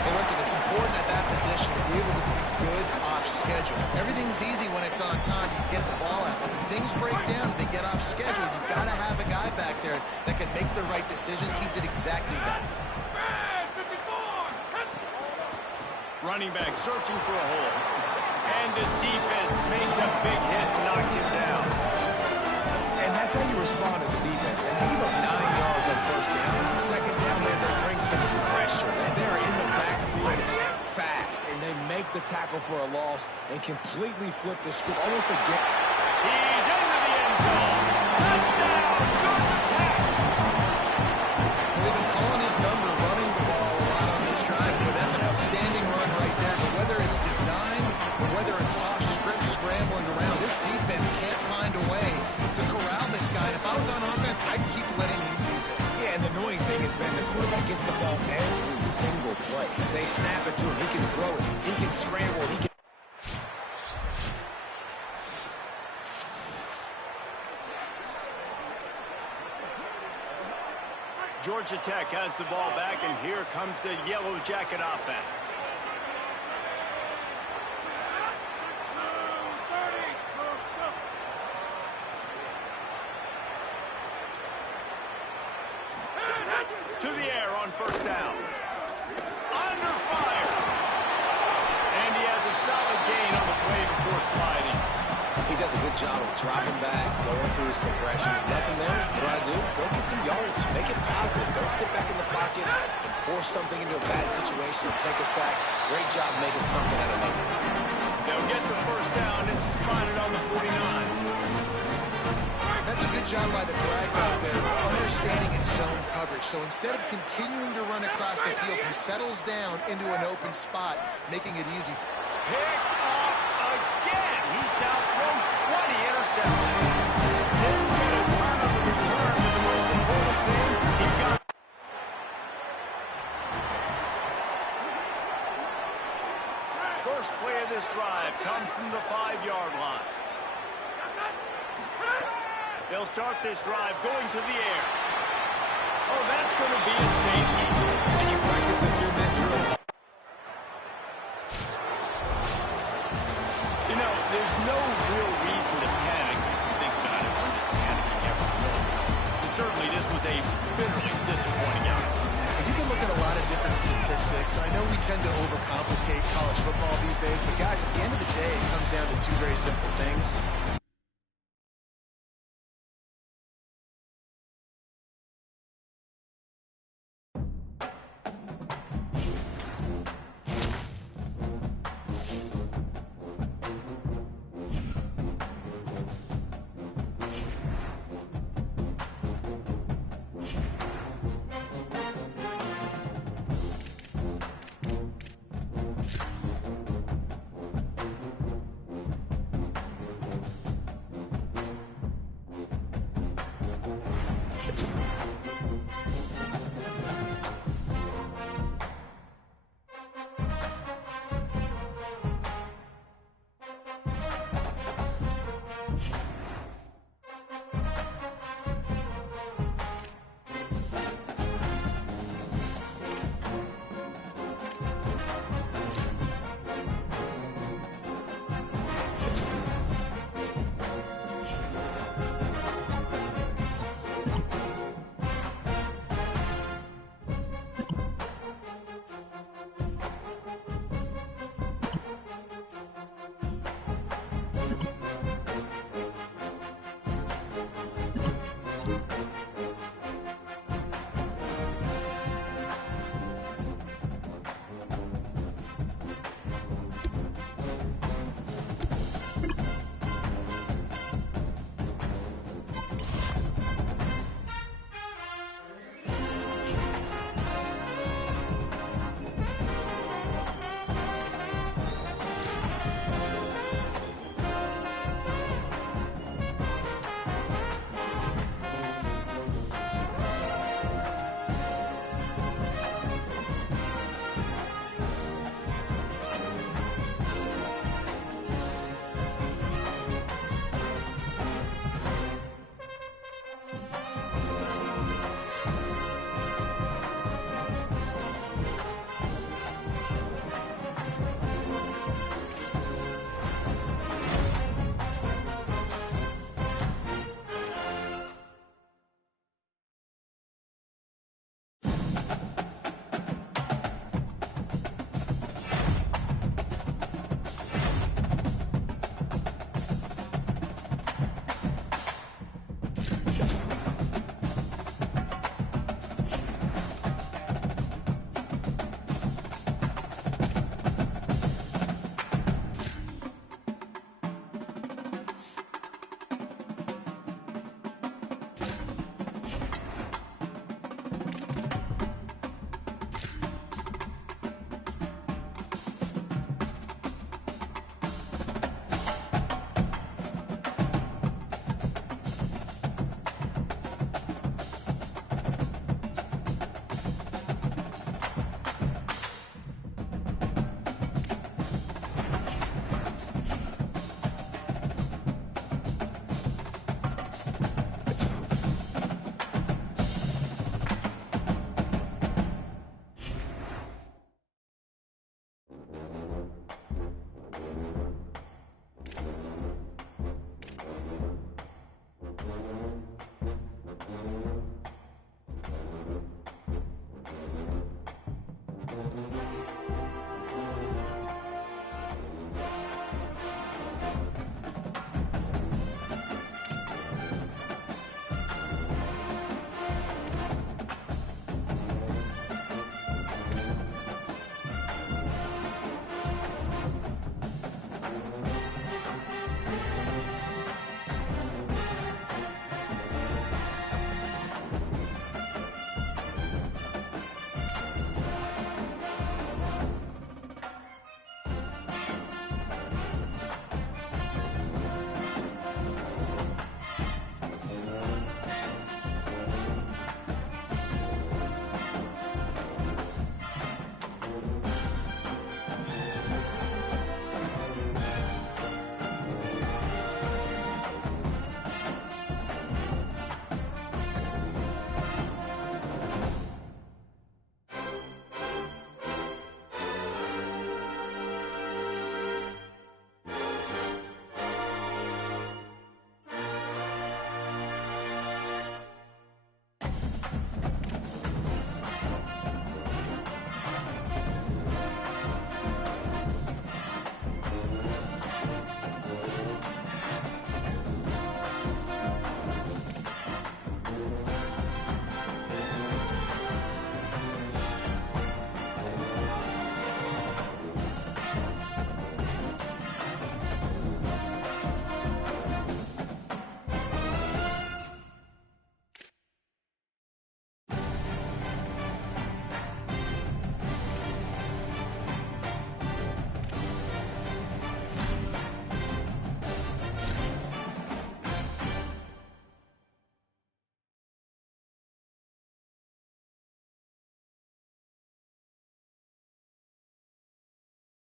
Hey, listen, it's important at that position to be able to be good off schedule. Everything's easy when it's on time. You get the ball out. But when things break down, they get off schedule. You've got to have a guy back there that can make the right decisions. He did exactly that. Running back searching for a hole. And the defense makes a big hit and knocks him down. And that's how you respond as a defense, man. They give up 9 yards on first down. Second down, man, they bring some pressure. And they're in the backfield fast. And they make the tackle for a loss and completely flip the script. Almost a game. He's into the end zone. Touchdown, Georgia Tech. They've been calling his number, running the ball a lot on this drive. That's an outstanding run right there. But whether it's designed or whether it's off script scrambling around, this defense can't find a way to corral this guy. And if I was on offense, I'd keep letting him do this. Yeah, and the annoying thing is, man, the quarterback gets the ball every single play. They snap it to him. He can throw it. He can scramble. He can. Georgia Tech has the ball back, and here comes the Yellow Jacket offense. To the air on first down. Under fire. And he has a solid gain on the play before sliding. He does a good job of dropping back, going through his progressions. Nothing there. What do I do? Go get some yards. Make it positive. Don't sit back in the pocket and force something into a bad situation or take a sack. Great job making something out of nothing. They'll get the first down and spot it on the 49. That's a good job by the drag route there, understanding its zone coverage. So instead of continuing to run across the field, he settles down into an open spot, making it easy. Picked off again. He's now thrown 20 interceptions. Didn't get a ton of the return, but the most important thing, he got. First play of this drive comes from the 5-yard line. They'll start this drive going to the air. Oh, that's going to be a safety. And you practice the two-minute drill. You know, there's no real reason to panic if you think about it when this panicking ever really. And certainly this was a bitterly disappointing outing. And you can look at a lot of different statistics. I know we tend to overcomplicate college football these days, but guys, at the end of the day, it comes down to two very simple things.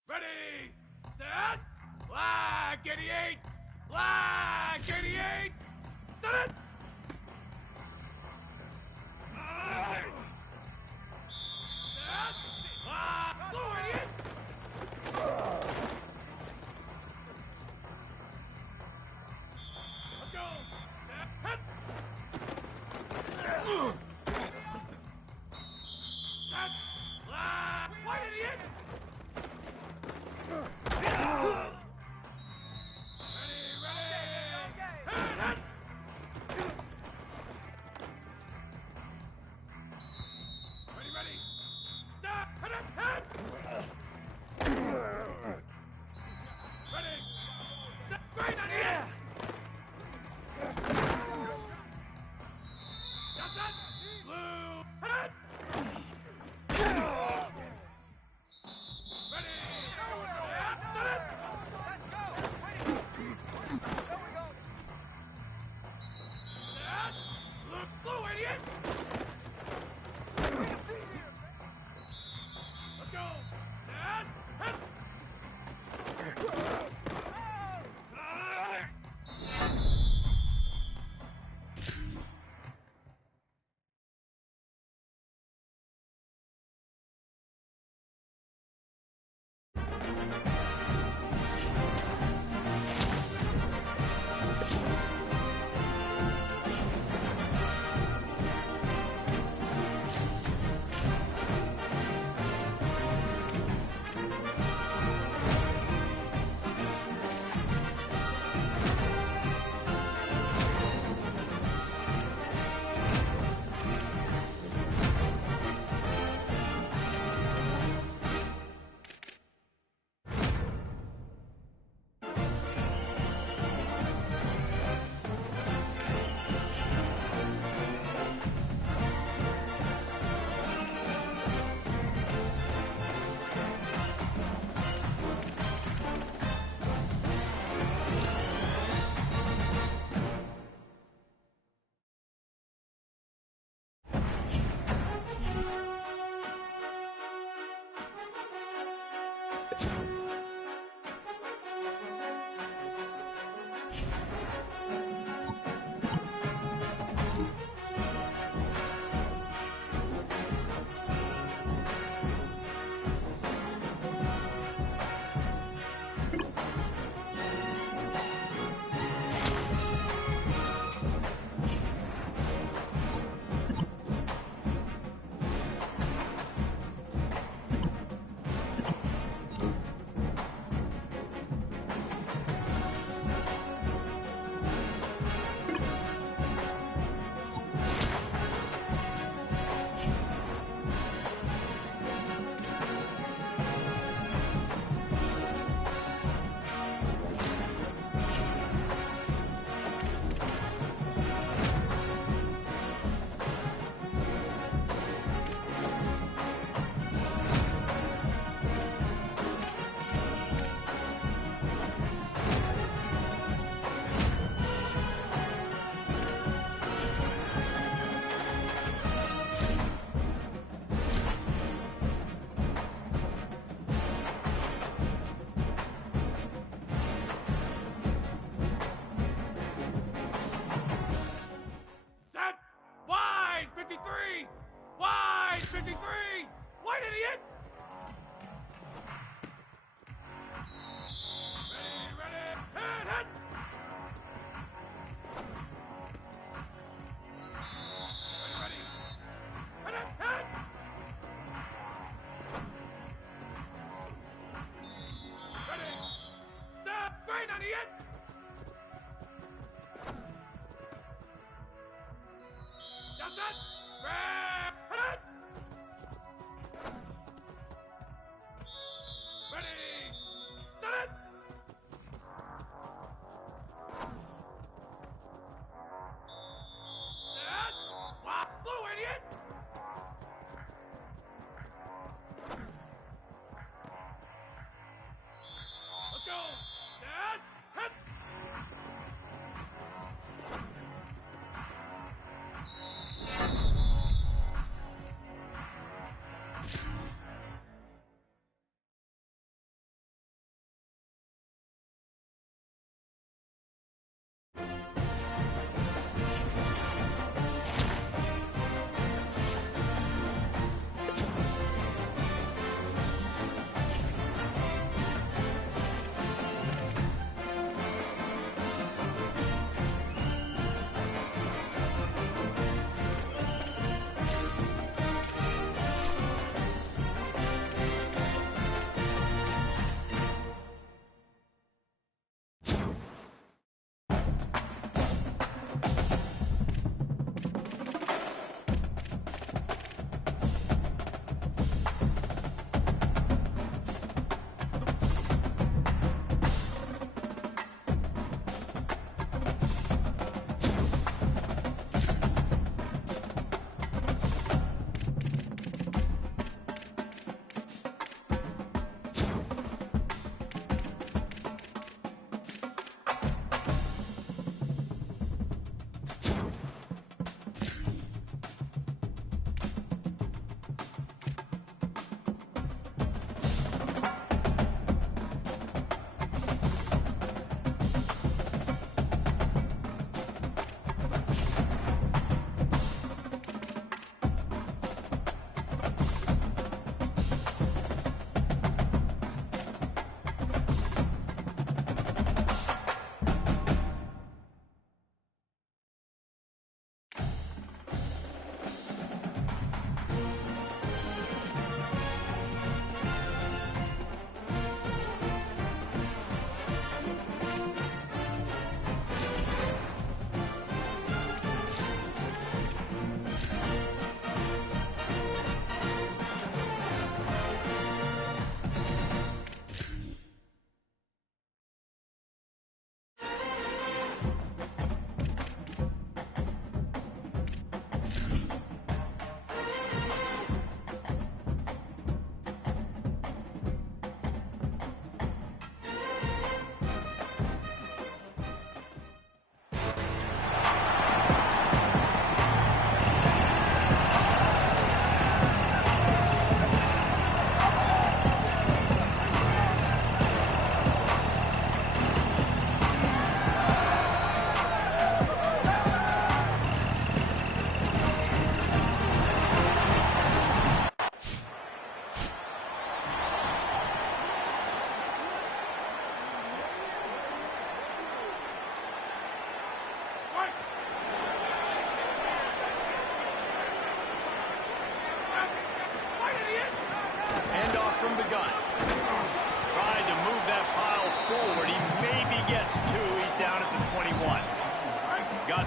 Ready, set, black 88, black 88, set it! Set, black, blue 88! Let's go! Set, hit! Set, black, white 88!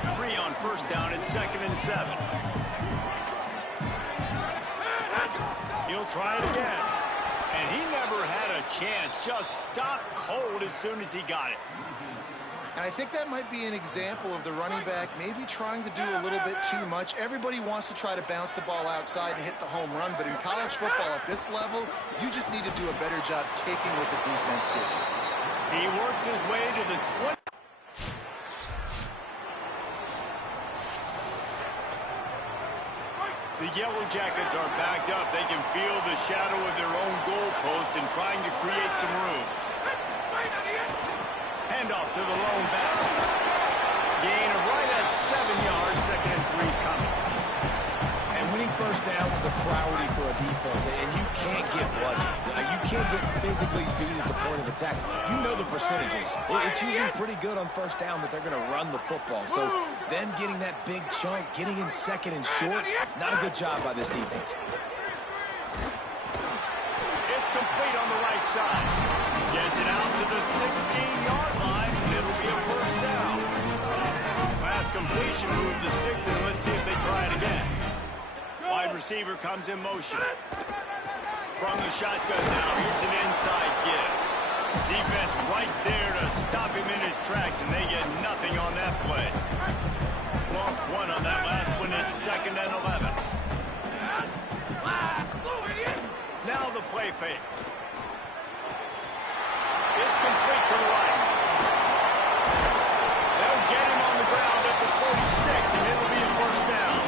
got 3 on first down at 2nd and 7. He'll try it again. And he never had a chance. Just stopped cold as soon as he got it. And I think that might be an example of the running back maybe trying to do a little bit too much. Everybody wants to try to bounce the ball outside and hit the home run, but in college football at this level, you just need to do a better job taking what the defense gives you. He works his way to the 20. The Yellow Jackets are backed up. They can feel the shadow of their own goalpost and trying to create some room. Handoff to the lone back. Gain of right at 7 yards, 2nd and 3 coming. And winning first downs is a priority for a defense, and you can't get bludgeoned. You can't get physically beat at the point of attack. You know the percentages. It's usually pretty good on first down that they're going to run the football. So then getting that big chunk, getting in 2nd and short, not a good job by this defense. It's complete on the right side. Gets it out to the 16-yard line, and it'll be a first down. Last completion moved the sticks, and let's see if they try it again. Wide receiver comes in motion. From the shotgun now, here's an inside give. Defense right there to stop him in his tracks, and they get nothing on that play. Lost 1 on that last one. It's 2nd and 11. Now the play fake. It's complete to the right. They'll get him on the ground at the 46, and it'll be a first down.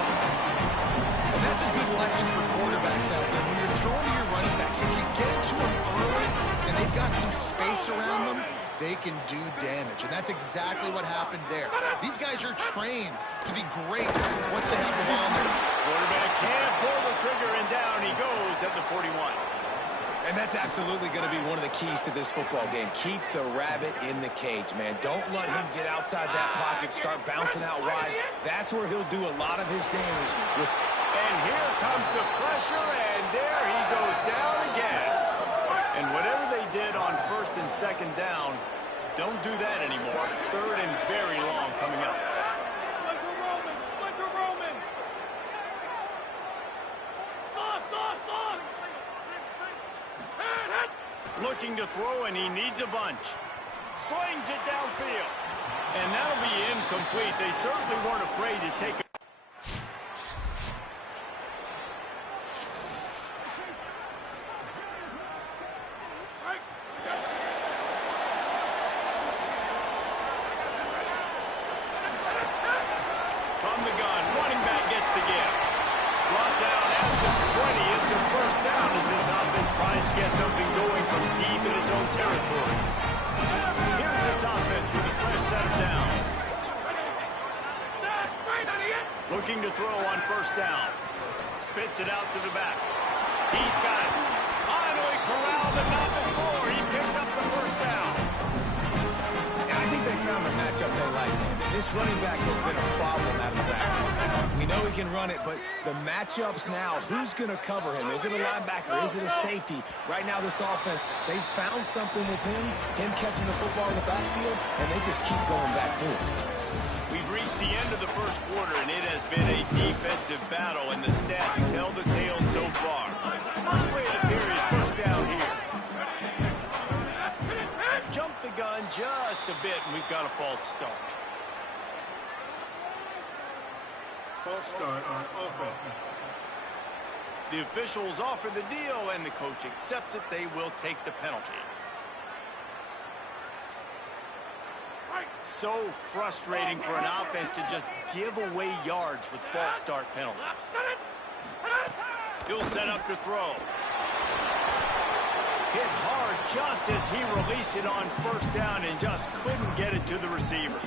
And that's a good lesson for quarterbacks out there. When you're throwing to your running backs, if you get to them early and they've got some space around them, they can do damage. And that's exactly what happened there. These guys are trained to be great once they have the ball in there. Quarterback can't pull the trigger, and down he goes at the 41. And that's absolutely going to be one of the keys to this football game. Keep the rabbit in the cage, man. Don't let him get outside that pocket, start bouncing out wide. That's where he'll do a lot of his damage. And here comes the pressure, and there he goes down again. And whatever they did on 1st and 2nd down, don't do that anymore. 3rd and very long coming up. Looking to throw, and he needs a bunch. Slings it downfield. And that'll be incomplete. They certainly weren't afraid to take it. From the gun, running back gets to give. Brought down at the 20. It's a first down as this offense tries to get something going from deep in its own territory. Here's this offense with a fresh set of downs. Looking to throw on first down. Spits it out to the back. He's got it. Finally corralled, but not before. He picks up the first down. And I think they found the matchup they like. This running back has been a problem out of the backfield. We know he can run it, but the matchups now, who's going to cover him? Is it a linebacker? Is it a safety? Right now, this offense, they found something with him catching the football in the backfield, and they just keep going back to it. We've reached the end of the first quarter, and it has been a defensive battle, and the stats tell the tale so far. First play of the period, first down here. Jump the gun just a bit, and we've got a false start. False start on offense. The officials offer the deal, and the coach accepts it. They will take the penalty. So frustrating for an offense to just give away yards with false start penalties. He'll set up to throw. Hit hard just as he released it on first down and just couldn't get it to the receiver.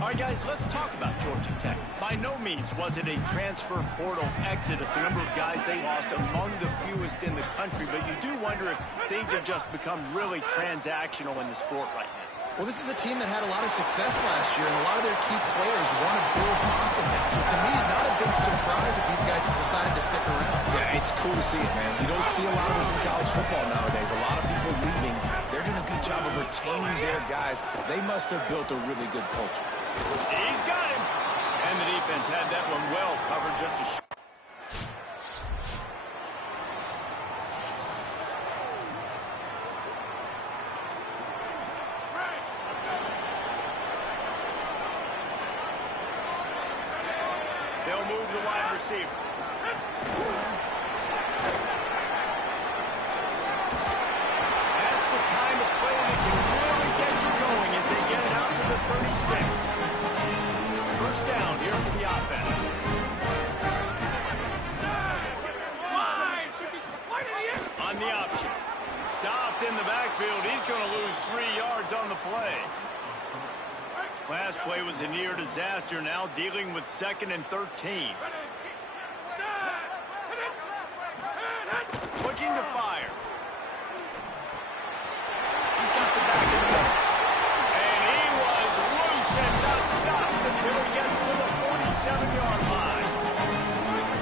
All right, guys, let's talk about Georgia Tech. By no means was it a transfer portal exodus. The number of guys they lost among the fewest in the country, but you do wonder if things have just become really transactional in the sport right now. Well, this is a team that had a lot of success last year, and a lot of their key players want to build off of that. So to me, not a big surprise that these guys have decided to stick around. Yeah, it's cool to see it, man. You don't see a lot of this in college football nowadays. A lot of people leaving. They're doing a good job of retaining their guys. They must have built a really good culture. He's got him. And the defense had that one well covered just a short. They'll move the wide receiver. That's the kind of play that can really get you going as they get it out to the 36. First down here for the offense. On the option. Stopped in the backfield. He's going to lose 3 yards on the play. Last play was a near disaster. Now dealing with 2nd and 13. Looking to fire. He's got the back in there. And he was loose and not stopped until he gets to the 47-yard line.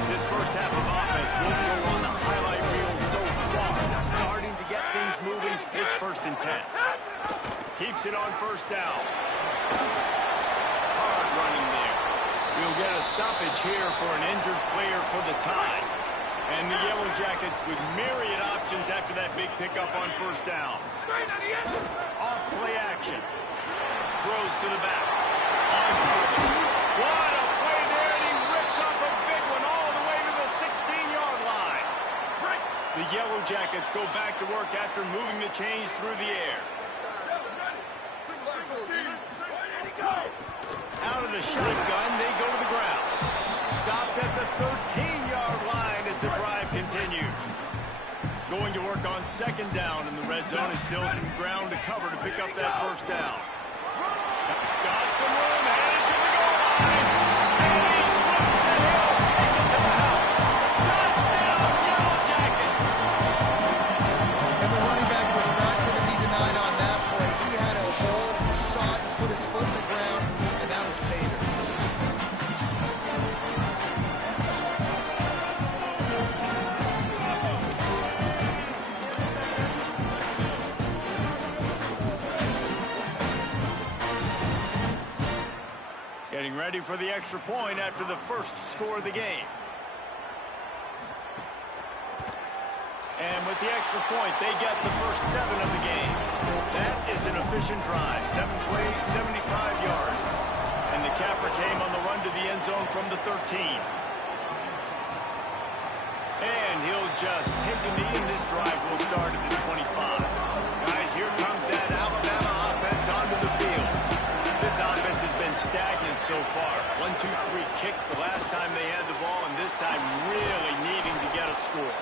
This first half of offense won't go on the highlight reel so far. Starting to get things moving. It's 1st and 10. Keeps it on first down. Hard running there. We'll get a stoppage here for an injured player for the tie. And the Yellow Jackets with myriad options after that big pickup on first down. Off play action. Throws to the back. On target. What a play there, and he rips off a big one all the way to the 16-yard line. The Yellow Jackets go back to work after moving the chains through the air. Out of the shotgun, they go to the ground. Stopped at the 13-yard line as the drive continues. Going to work on 2nd down, and the red zone is still some ground to cover to pick up that first down. Got some room, headed to the goal line. And he's loose, and he'll take it to the house. Touchdown, Yellow Jackets! And the running back was not going to be denied on that play. He had a hole, he saw it, put his foot in the ground, and that was pay dirt. Getting ready for the extra point after the first score of the game. And with the extra point, they get the first 7 of the game. That is an efficient drive. 7 plays, 75 yards. And the capper came on the run to the end zone from the 13. And he'll just take a knee, and this drive will start at the 25. Guys, here comes that Alabama offense onto the field. This offense has been stagnant so far. 1, 2, 3 kick the last time they had the ball, and this time really needing to get a score.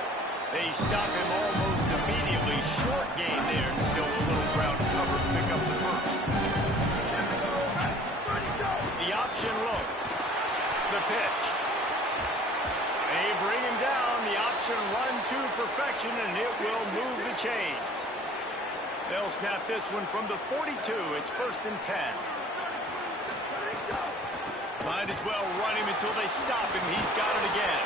They stop him almost immediately. Short gain there, and still a little ground to cover to pick up the first. The option look. The pitch. They bring him down. The option run to perfection, and it will move the chains. They'll snap this one from the 42. It's 1st and 10. Might as well run him until they stop him. He's got it again.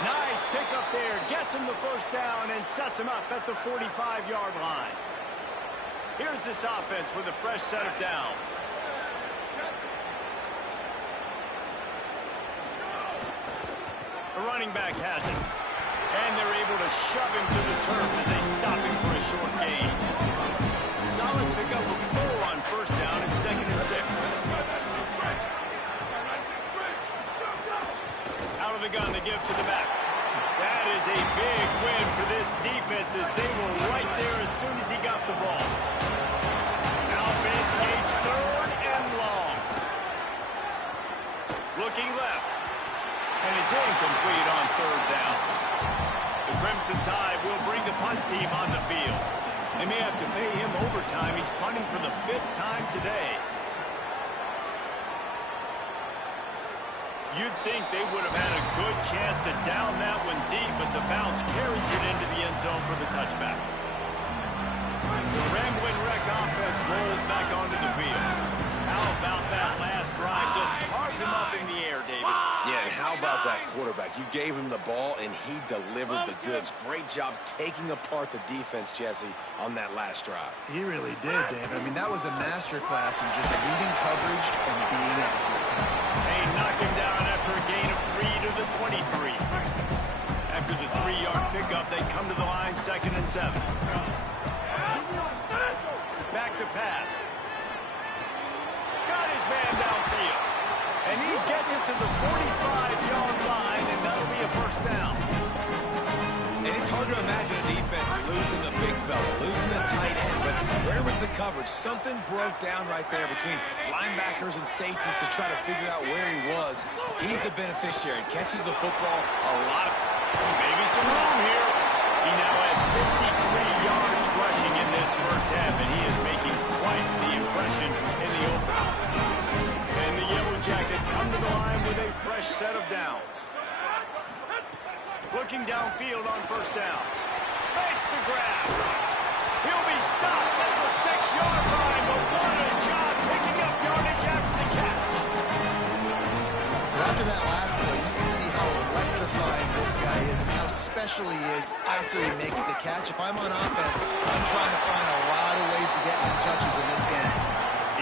Nice pickup there. Gets him the first down and sets him up at the 45-yard line. Here's this offense with a fresh set of downs. The running back has it. And they're able to shove him to the turf as they stop him for a short gain. Solid pickup of 4 on first down and 2nd and 6. Out of the gun to give to the back. That is a big win for this defense as they were right there as soon as he got the ball. Now facing a 3rd and long. Looking left. And it's incomplete on 3rd down. The Crimson Tide will bring the punt team on the field. They may have to pay him overtime. He's punting for the 5th time today. You'd think they would have had a good chance to down that one deep, but the bounce carries it into the end zone for the touchback. The Ramblin' Wreck offense rolls back onto the field. How about that last drive? Just carved him up in the air, David. Yeah, and how about that quarterback. You gave him the ball, and he delivered the goods. Great job taking apart the defense, Jesse, on that last drive. He really did, David. I mean, that was a masterclass in just reading coverage and being accurate. They knock him down after a gain of 3 to the 23. After the 3-yard pickup, they come to the line 2nd and 7. Back to pass. Got his man downfield. And he gets it to the 45-yard line, and that'll be a first down. And it's hard to imagine a defense losing the big fella, losing the tight end, but where was the coverage? Something broke down right there between linebackers and safeties to try to figure out where he was. He's the beneficiary. Catches the football a lot of... Maybe some room here. He now has 53 yards rushing in this first half, and he is making quite the impression in the open. And the Yellow Jackets come to the line with a fresh set of downs. Looking downfield on first down. Makes the grab. He'll be stopped at the 6-yard line, but what a job picking up yardage after the catch. After that last play, you can see how electrifying this guy is and how special he is after he makes the catch. If I'm on offense, I'm trying to find a lot of ways to get him touches in this game.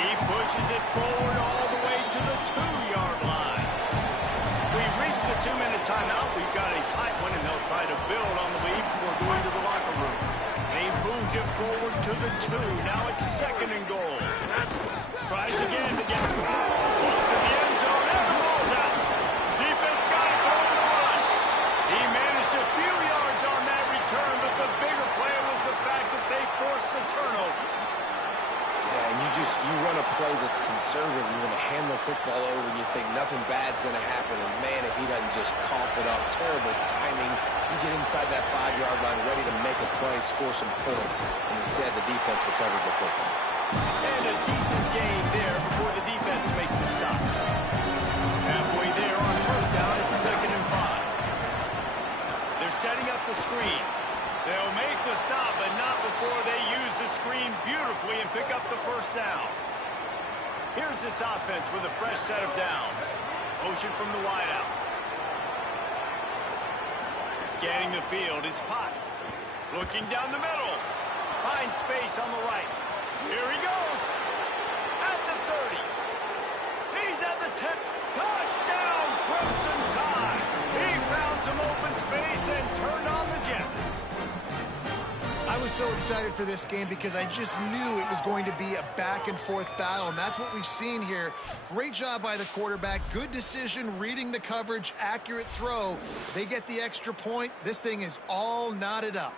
He pushes it forward all the way to the 2-yard line. We've reached the 2-minute timeout. We've got a tight one, and they'll try to build on the lead before going to the locker room. They moved it forward to the 2. Now it's 2nd and goal. Tries again to get close to the end zone, and the ball's out. Defense got it going to run. He managed a few yards on that return, but the bigger play was the fact that they forced the turnover. Yeah, and you run a play that's conservative. You're going to hand the football over, and you think nothing bad's going to happen. And, man, if he doesn't just cough it up, terrible timing. You get inside that 5-yard line ready to make a play, score some points, and instead the defense recovers the football. And a decent gain there before the defense makes the stop. Halfway there on first down, it's 2nd and 5. They're setting up the screen. They'll make the stop, but not before they use the screen beautifully and pick up the first down. Here's this offense with a fresh set of downs. Motion from the wideout. Scanning the field, it's Potts. Looking down the middle. Finds space on the right. Here he goes. At the 30. He's at the 10. Touchdown, Crimson Tide. He found some open space and turned on the Jets. I was so excited for this game because I just knew it was going to be a back-and-forth battle, and that's what we've seen here. Great job by the quarterback. Good decision, reading the coverage, accurate throw. They get the extra point. This thing is all knotted up.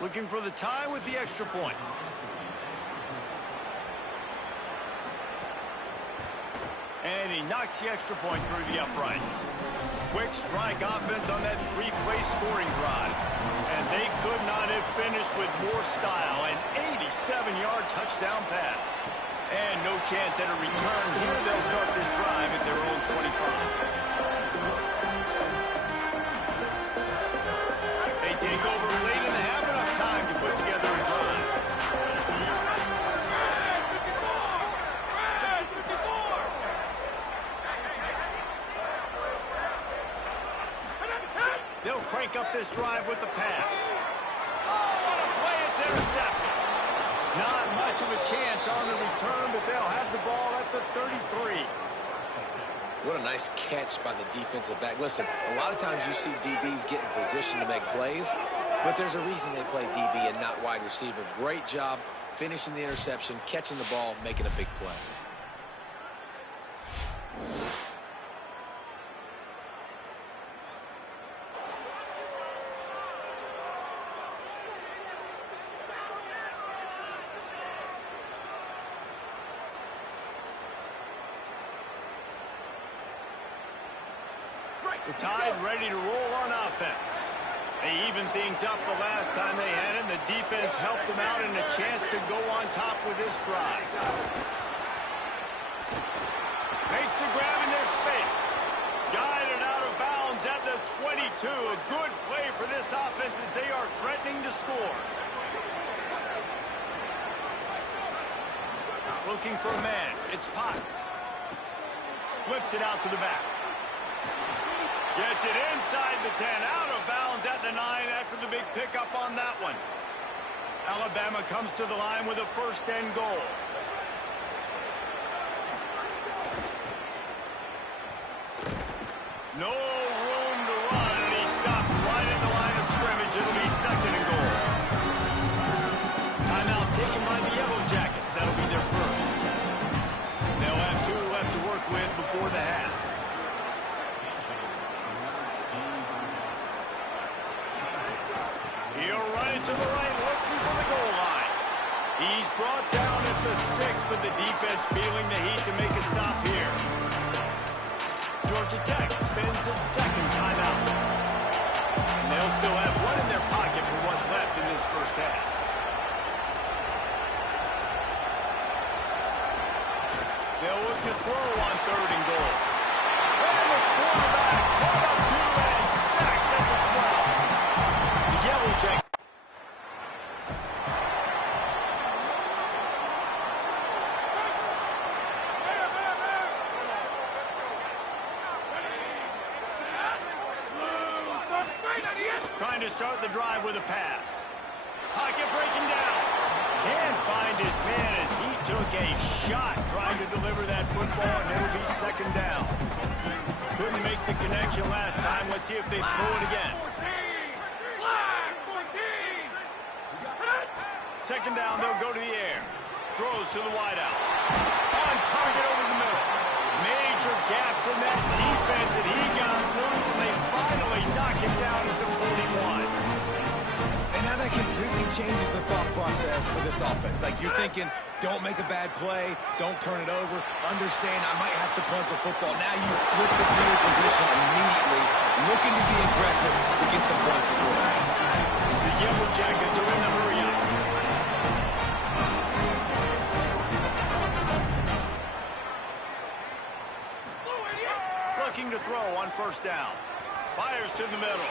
Looking for the tie with the extra point. And he knocks the extra point through the uprights. Quick strike offense on that 3-play scoring drive. And they could not have finished with more style. An 87-yard touchdown pass. And no chance at a return here. They'll start this drive at their own 25. They take over late and have enough time to put together a drive. They'll crank up this drive with the pass. Oh, what a play. It's intercepted. Not much of a chance on the return, but they'll have the ball at the 33. What a nice catch by the defensive back. Listen, a lot of times you see DBs get in position to make plays, but there's a reason they play DB and not wide receiver. Great job finishing the interception, catching the ball, making a big play. The Tide ready to roll on offense. They evened things up the last time they had it, and the defense helped them out and a chance to go on top with this drive. Makes the grab in their space. Guided out of bounds at the 22. A good play for this offense as they are threatening to score. looking for a man. It's Potts. Flips it out to the back. Gets it inside the 10, out of bounds at the 9 after the big pickup on that one. Alabama comes to the line with a first and goal. No room to run, and he stopped right at the line of scrimmage. It'll be second and goal. Timeout taken by the Yellow Jackets. That'll be their first. They'll have 2 left to work with before the half. He'll run it to the right, looking for the goal line. He's brought down at the 6, but the defense feeling the heat to make a stop here. Georgia Tech spends its second timeout. And they'll still have one in their pocket for what's left in this first half. They'll look to throw on third and goal. And the quarterback brought up 2 and sacked at the 12. The Yellow Jackets. Trying to start the drive with a pass. Pocket breaking down. Can't find his man as he took a shot trying to deliver that football, and it'll be second down. Couldn't make the connection last time. Let's see if they throw it again. Second down, they'll go to the air. Throws to the wideout. On target over the middle. Major gaps in that defense, and he got loose, and they finally knock him down at the 41. And now that completely changes the thought process for this offense. Like, you're thinking, don't make a bad play, don't turn it over, understand I might have to punt the football. Now you flip the field position immediately, looking to be aggressive to get some points before the half. The Yellow Jackets are in the hurry-up. Looking to throw on first down. Fires to the middle.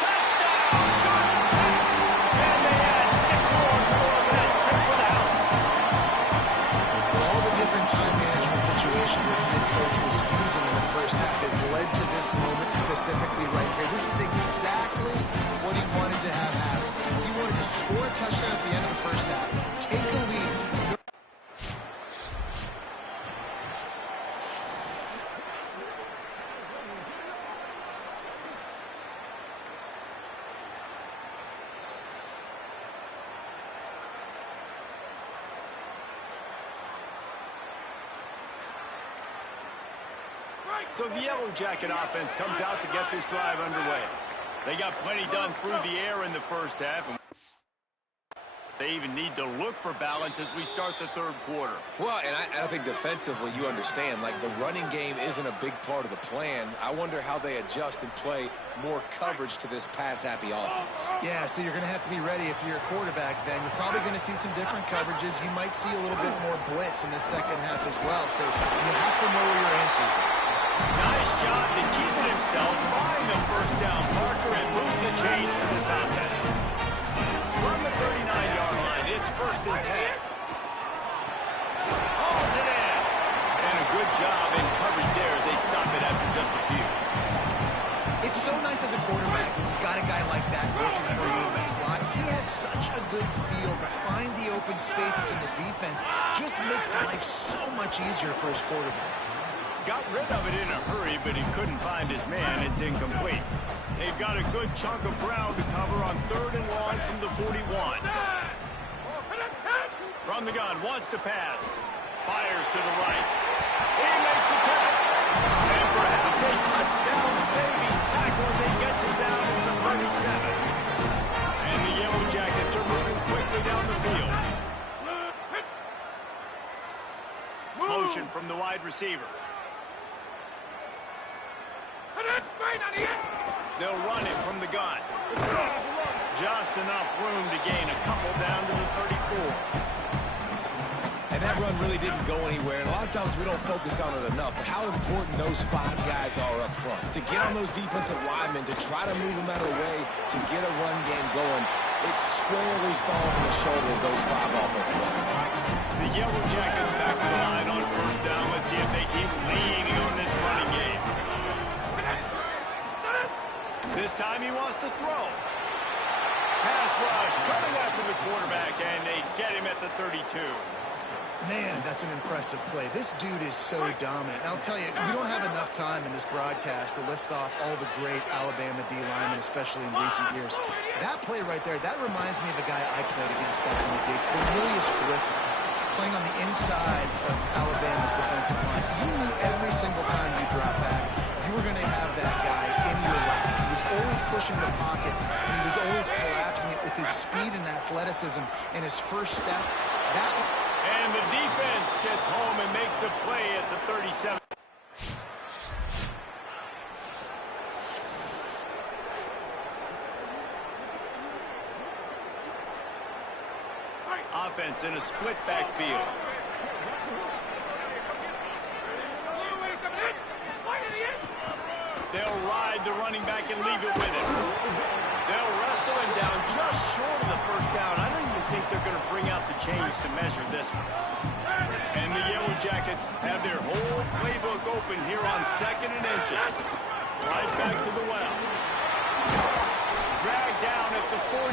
Touchdown, Georgia Tech! And they add 6 more for that trip for the house. Well, all the different time management situations this head coach was using in the first half has led to this moment specifically right here. This is exactly what he wanted to have happen. He wanted to score a touchdown at the end of the first half, take a lead. So the Yellow Jacket offense comes out to get this drive underway. They got plenty done through the air in the first half. They even need to look for balance as we start the third quarter. Well, and I think defensively, you understand, like, the running game isn't a big part of the plan. I wonder how they adjust and play more coverage to this pass-happy offense. Yeah, so you're going to have to be ready if you're a quarterback then. You're probably going to see some different coverages. You might see a little bit more blitz in the second half as well. So you have to know where your answers are. Nice job to keep it himself, find the first down marker, and move the change for this offense. From the 39-yard line, it's first and 10. Hauls it in. And a good job in coverage there as they stop it after just a few. It's so nice as a quarterback when you've got a guy like that working for you in the slot. He has such a good feel to find the open spaces in the defense. Just makes life so much easier for his quarterback. Got rid of it in a hurry, but he couldn't find his man. It's incomplete. They've got a good chunk of ground to cover on third and long from the 41. From the gun, wants to pass. Fires to the right. He makes a catch. And perhaps a touchdown-saving tackle as he gets him down to the 37. And the Yellow Jackets are moving quickly down the field. Motion from the wide receiver. They'll run it from the gun. Just enough room to gain a couple down to the 34. And that run really didn't go anywhere. And a lot of times we don't focus on it enough. But how important those 5 guys are up front. To get on those defensive linemen, to try to move them out of the way, to get a run game going. it squarely falls on the shoulder of those 5 offensive linemen. The Yellow Jackets back to the line on first down. Let's see if they keep leaning on this running game. This time he wants to throw. Pass rush coming after the quarterback, and they get him at the 32. Man, that's an impressive play. This dude is so dominant. And I'll tell you, we don't have enough time in this broadcast to list off all the great Alabama D linemen, especially in recent years. That play right there, that reminds me of a guy I played against back in the day, Cornelius Griffin, playing on the inside of Alabama's defensive line. You knew every single time you drop back, you were going to have that guy in your lap. He was always pushing the pocket, and he was always collapsing it with his speed and athleticism and his first step. And the defense gets home and makes a play at the 37. Offense in a split backfield. They'll ride the running back and leave it with him. They'll wrestle him down just short of the first down. I don't even think they're going to bring out the chains to measure this one. And the Yellow Jackets have their whole playbook open here on 2nd and inches. Right back to the well. Dragged down at the 43,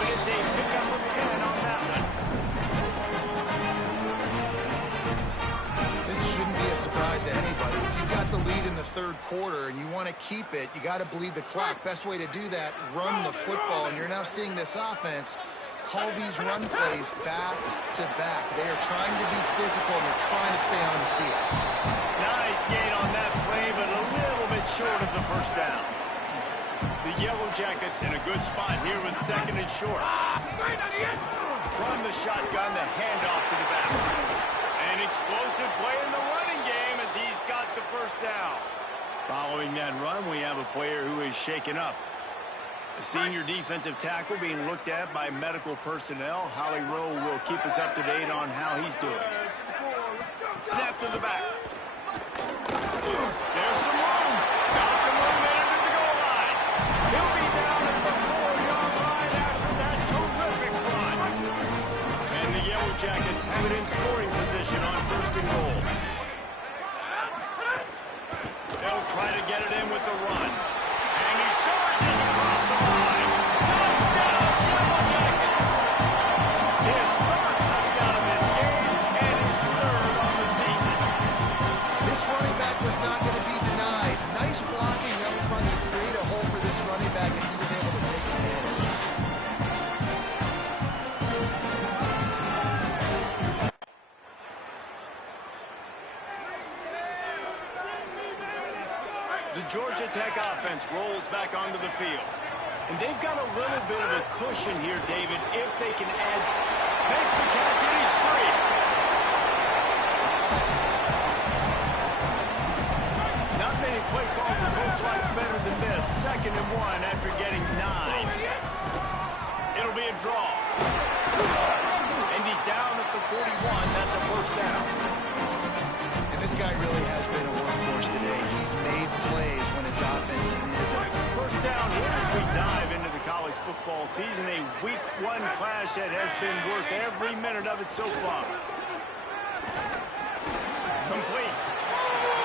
but it's a pickup of 10 on that one. This shouldn't be a surprise to anybody. If you've got the lead in the 3rd quarter and you want to keep it, you got to bleed the clock. Best way to do that, run the football. And you're now seeing this offense call these run plays back to back. They are trying to be physical and they're trying to stay on the field. Nice gain on that play, but a little bit short of the first down. The Yellow Jackets in a good spot here with 2nd and short. Run the shotgun, the handoff to the back. An explosive play in the running game as he's got the first down. Following that run, we have a player who is shaken up. A senior defensive tackle being looked at by medical personnel. Holly Rowe will keep us up to date on how he's doing. Snap to the back. There's some room. Got some room into the goal line. He'll be down at the 4-yard line after that terrific run. And the Yellow Jackets have it in scoring position on 1st and goal. They'll try to get it in with the run. And he surges across the line. Touchdown, Yellow Jackets! His 3rd touchdown of this game and his 3rd on the season. This running back was not going to be denied. Nice blocking up front to create a hole for this running back, and he was able to take advantage. The Georgia Tech offense rolls back onto the field. And they've got a little bit of a cushion here, David, if they can add. Makes the catch and he's free. Not many play calls a coach likes better than this. 2nd and 1 after getting 9. It'll be a draw. And he's down at the 41. That's a first down. And this guy really has been a workhorse today. He's made plays when his offense has needed them. First down here as we dive into the college football season. A week 1 clash that has been worth every minute of it so far. Complete.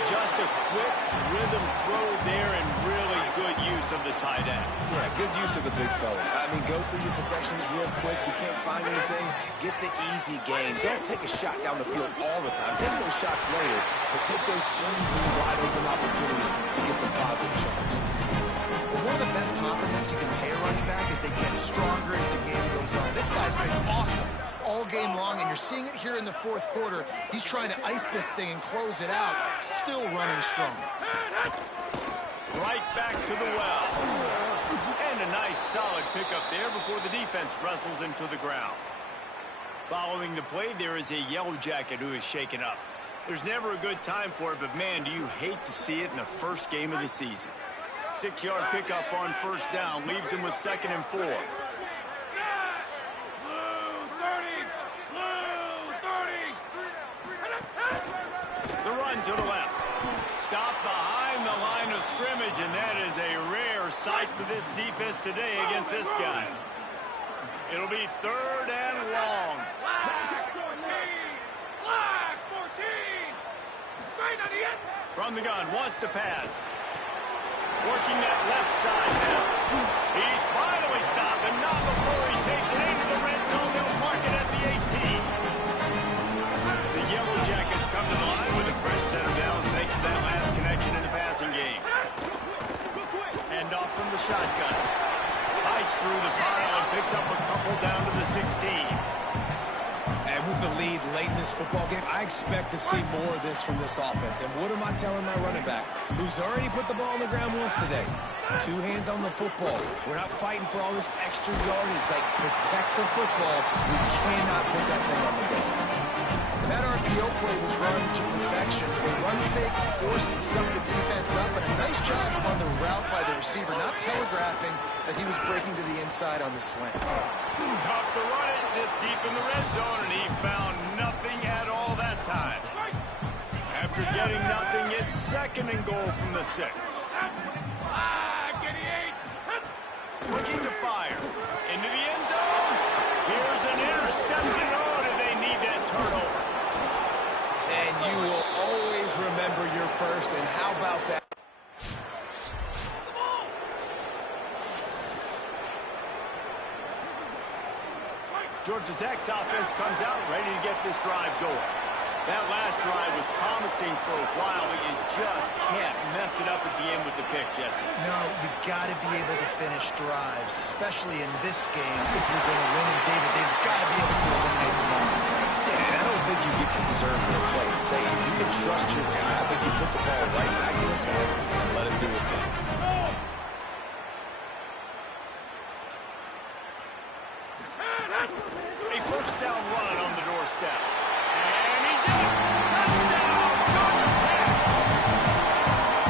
Just a quick rhythm throw there and really good use of the tight end. Yeah, good use of the big fella. I mean, go through your progressions real quick. You can't find anything, get the easy gain. Don't take a shot down the field all the time. Take those shots later, but take those easy, wide-open opportunities to get some positive chunks. Well, one of the best compliments you can pay a running back is they get stronger as the game goes on. This guy's been awesome all game long, and you're seeing it here in the 4th quarter. He's trying to ice this thing and close it out, still running strong. Right back to the well. And a nice solid pickup there before the defense wrestles him to the ground. Following the play, there is a Yellow Jacket who is shaken up. There's never a good time for it, but man, do you hate to see it in the first game of the season. 6-yard pickup on first down leaves him with 2nd and 4. The run to the left. Stop behind the line of scrimmage, and that is a rare sight for this defense today against this guy. It'll be 3rd and long. Flag 14! Flag 14! Right on the end! From the gun, wants to pass. Working that left side now. He's finally stopped, and not before he takes it into the red zone. They'll mark it at the 18. The Yellow Jackets come to the line with a fresh set of downs thanks to that last connection in the passing game. Hand off from the shotgun. Fights through the pile and picks up a couple down to the 16. And with the lead late in this football game, I expect to see more of this from this offense. And what am I telling my running back, who's already put the ball on the ground once today? 2 hands on the football. We're not fighting for all this extra yardage. Like, protect the football. We cannot put that thing on the ground. That RPO play was run to perfection. The run fake forced and sucked the defense up, and a nice job on the route by the receiver, not telegraphing that he was breaking to the inside on the slant. Tough to run it this deep in the red zone, and he found nothing at all that time. After getting nothing, it's 2nd and goal from the 6. Looking to fire. Into the end zone. Here's an interception. Oh, did they need that turnover? And you will always remember your first, and how about that? Georgia Tech's offense comes out ready to get this drive going. That last drive was promising for a while, but you just can't mess it up at the end with the pick, Jesse. No, you got to be able to finish drives, especially in this game if you're going to win. And David, they've got to be able to eliminate the long mistakes. Yeah, and I don't think you get conservative play it safe. You can trust your guy. I think you put the ball right back in his hands and let him do his thing. A 1st down run on the doorstep. And he's in. Touchdown, Georgia Tech.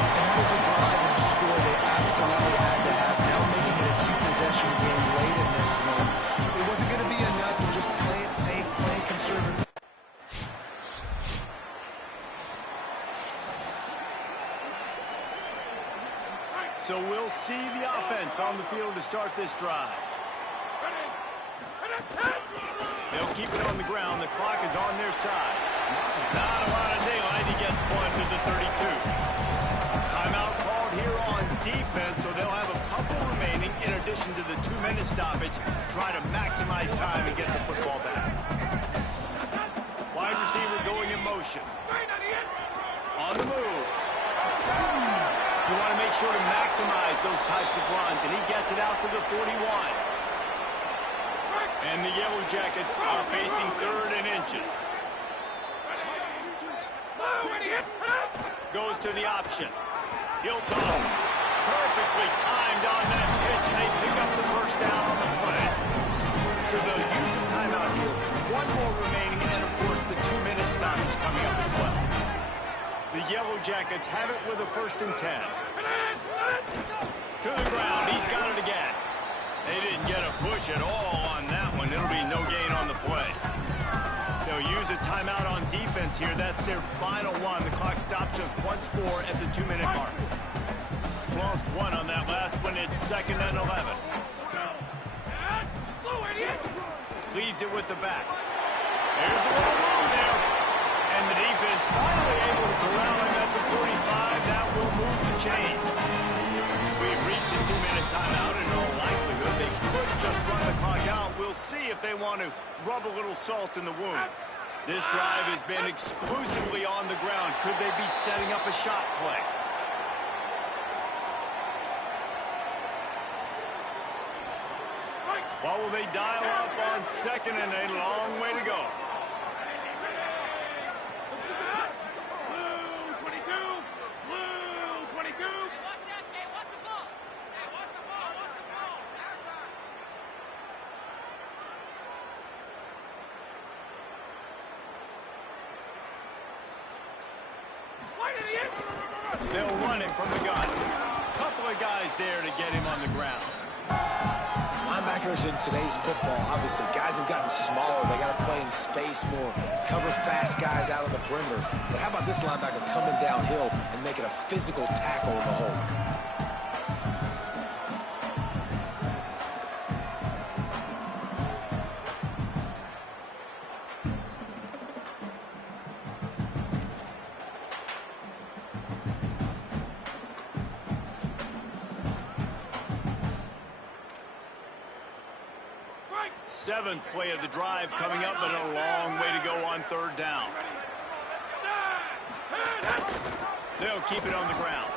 And that was a drive and a score they absolutely had to have. Now making it a 2-possession game late in this one. It wasn't going to be enough to just play it safe, play it conservative. So we'll see the offense on the field to start this drive. They'll keep it on the ground. The clock is on their side. Not a lot of daylight. He gets 1 to the 32. Timeout called here on defense, so they'll have a couple remaining in addition to the 2-minute stoppage to try to maximize time and get the football back. Wide receiver going in motion. On the move. You want to make sure to maximize those types of runs, and he gets it out to the 41. And the Yellow Jackets are facing 3rd and inches. Goes to the option. He'll toss it. Perfectly timed on that pitch, and they pick up the 1st down on the play. So they'll use a timeout here. 1 more remaining, and of course the 2-minute stoppage coming up as well. The Yellow Jackets have it with a 1st and 10. To the ground. He's got it again. They didn't get a push at all on that one. It'll be no gain on the play. They'll use a timeout on defense here. That's their final one. The clock stops just once more at the 2-minute mark. Lost 1 on that last one. It's 2nd and 11. Leaves it with the back. There's a little room there. And the defense finally able to corral him at the 45. That will move the chain. We've reached a 2-minute timeout. In all likelihood, they could just run the clock out. We'll see if they want to rub a little salt in the wound. This drive has been exclusively on the ground. Could they be setting up a shot play? What will they dial up on 2nd and a long way to go? Blue 22! Blue 22! They'll run it from the gun. Couple of guys there to get him on the ground. Linebackers in today's football, obviously, guys have gotten smaller. They got to play in space more, cover fast guys out on the perimeter. But how about this linebacker coming downhill and making a physical tackle in the hole? 7th play of the drive coming up, but a long way to go on 3rd down. They'll keep it on the ground.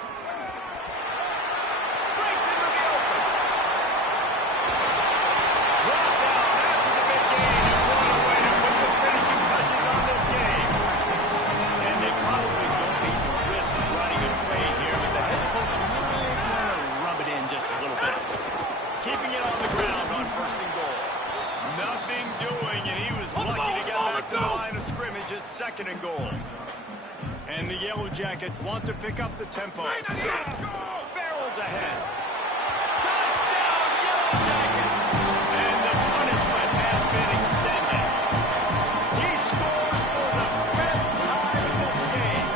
Breaks into the open. Brought down after the big gain, and what a way to put the finishing touches on this game. And they probably don't need the risk of running a play here, but the head coach might want to rub it in just a little bit. Keeping it on the ground on 1st and goal. Nothing doing, and he was lucky to get back to the line of scrimmage at 2nd and goal. And the Yellow Jackets want to pick up the tempo. Barrels ahead. Touchdown, Yellow Jackets! And the punishment has been extended. He scores for the 5th time in this game.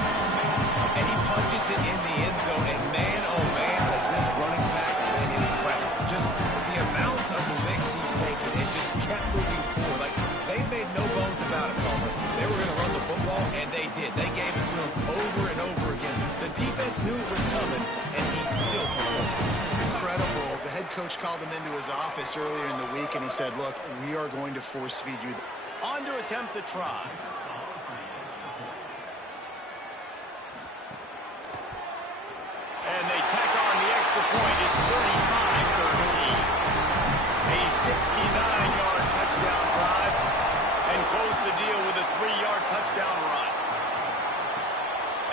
And he punches it in the end zone, and man, oh man, has this running back been impressive. Just the amounts of the licks he's taken, and just kept moving forward. Like, they made no bones about it, Palmer. They were going to run the football, and they did. They gave it to him over and over again. The defense knew it was coming, and he still performed. It's incredible. The head coach called him into his office earlier in the week, and he said, look, we are going to force feed you. On to attempt the try. And they tack on the extra point. It's 35-13. A 69-yard touchdown drive, and close the deal with a 3-yard touchdown run.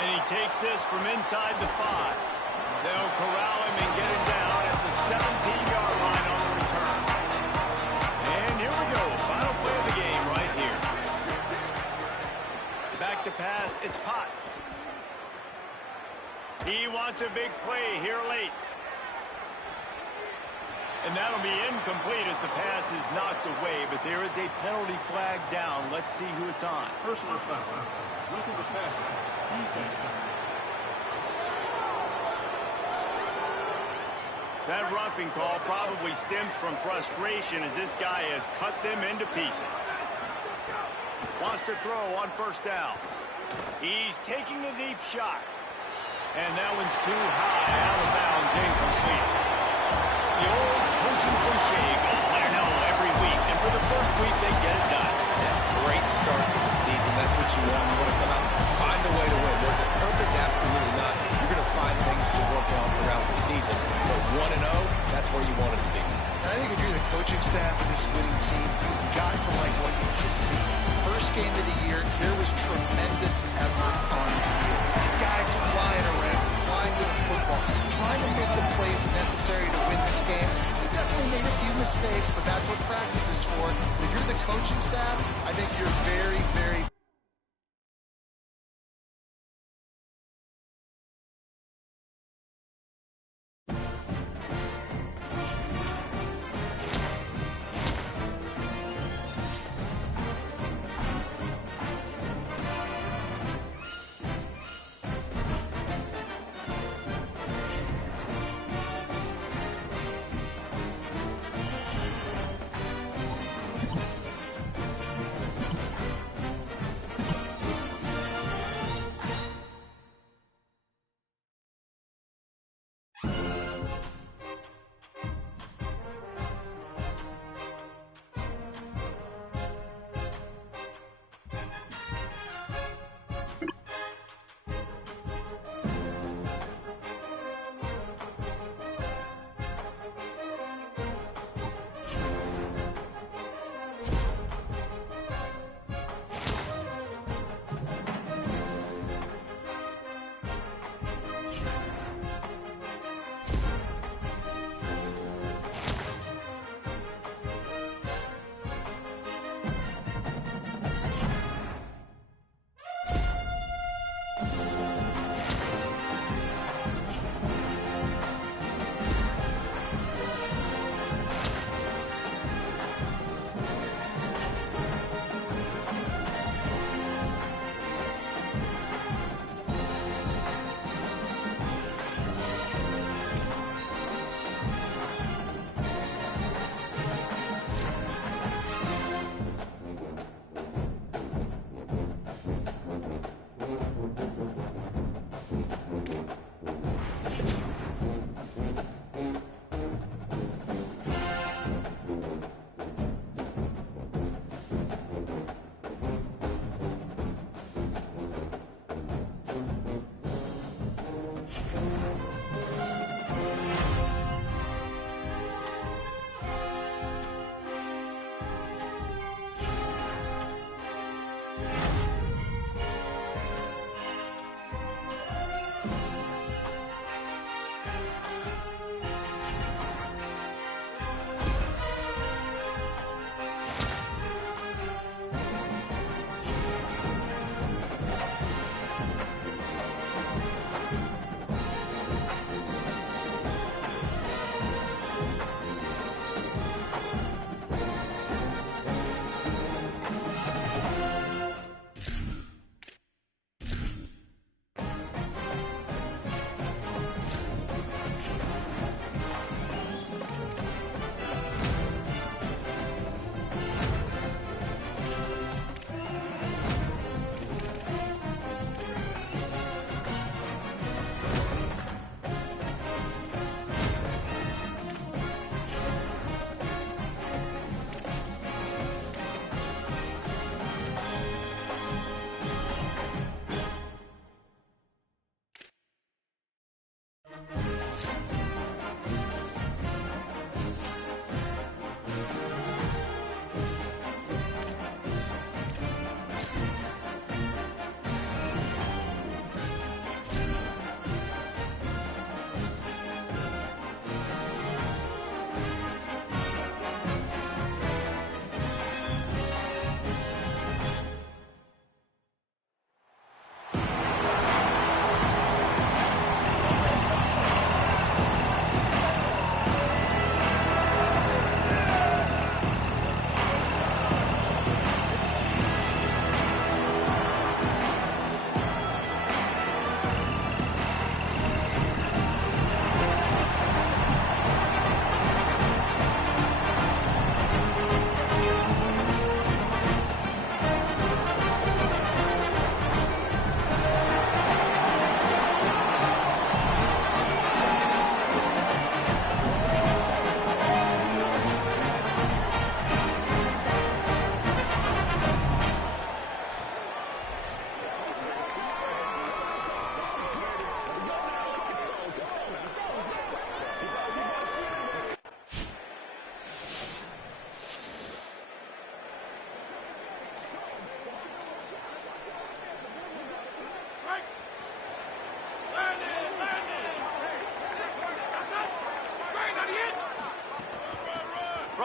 And he takes this from inside the 5. They'll corral him and get him down at the 17-yard line on the return. And here we go, final play of the game right here. Back to pass, it's Potts. He wants a big play here late. And that'll be incomplete as the pass is knocked away, but there is a penalty flag down. Let's see who it's on. Personal foul. Roughing the passer. Defense. That roughing call probably stems from frustration as this guy has cut them into pieces. Wants to throw on 1st down. He's taking a deep shot. And that one's too high, out of bounds, incomplete. The old coaching cliche, go let her know every week. And for the first week, they get it done. Yeah, great start to the season. That's what you want. You want to come out, find a way to win. Was it perfect? Absolutely not. You're going to find things to work on throughout the season. But 1-0, that's where you want it to be. And I think if you're the coaching staff of this winning team, you've got to like what you just seen. First game of the year, there was tremendous effort on the field. Guys flying around, flying with the football, trying to make the plays necessary to win this game. They definitely made a few mistakes, but that's what practice is for. If you're the coaching staff, I think you're very, very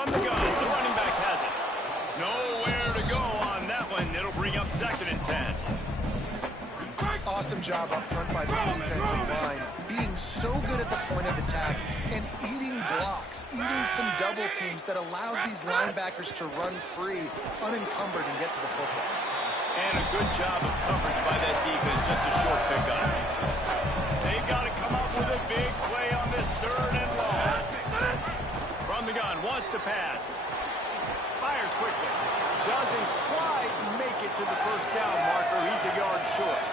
From the gun, the running back has it. Nowhere to go on that one. It'll bring up 2nd and 10. Awesome job up front by this defensive line, being so good at the point of attack and eating blocks, eating some double teams that allows these linebackers to run free, unencumbered, and get to the football. And a good job of coverage by that defense, just a short pickup. They've got to come up with a big play on this 3rd and long. From the gun, wants to pass. Fires quickly. Doesn't quite make it to the 1st down marker. He's a yard short.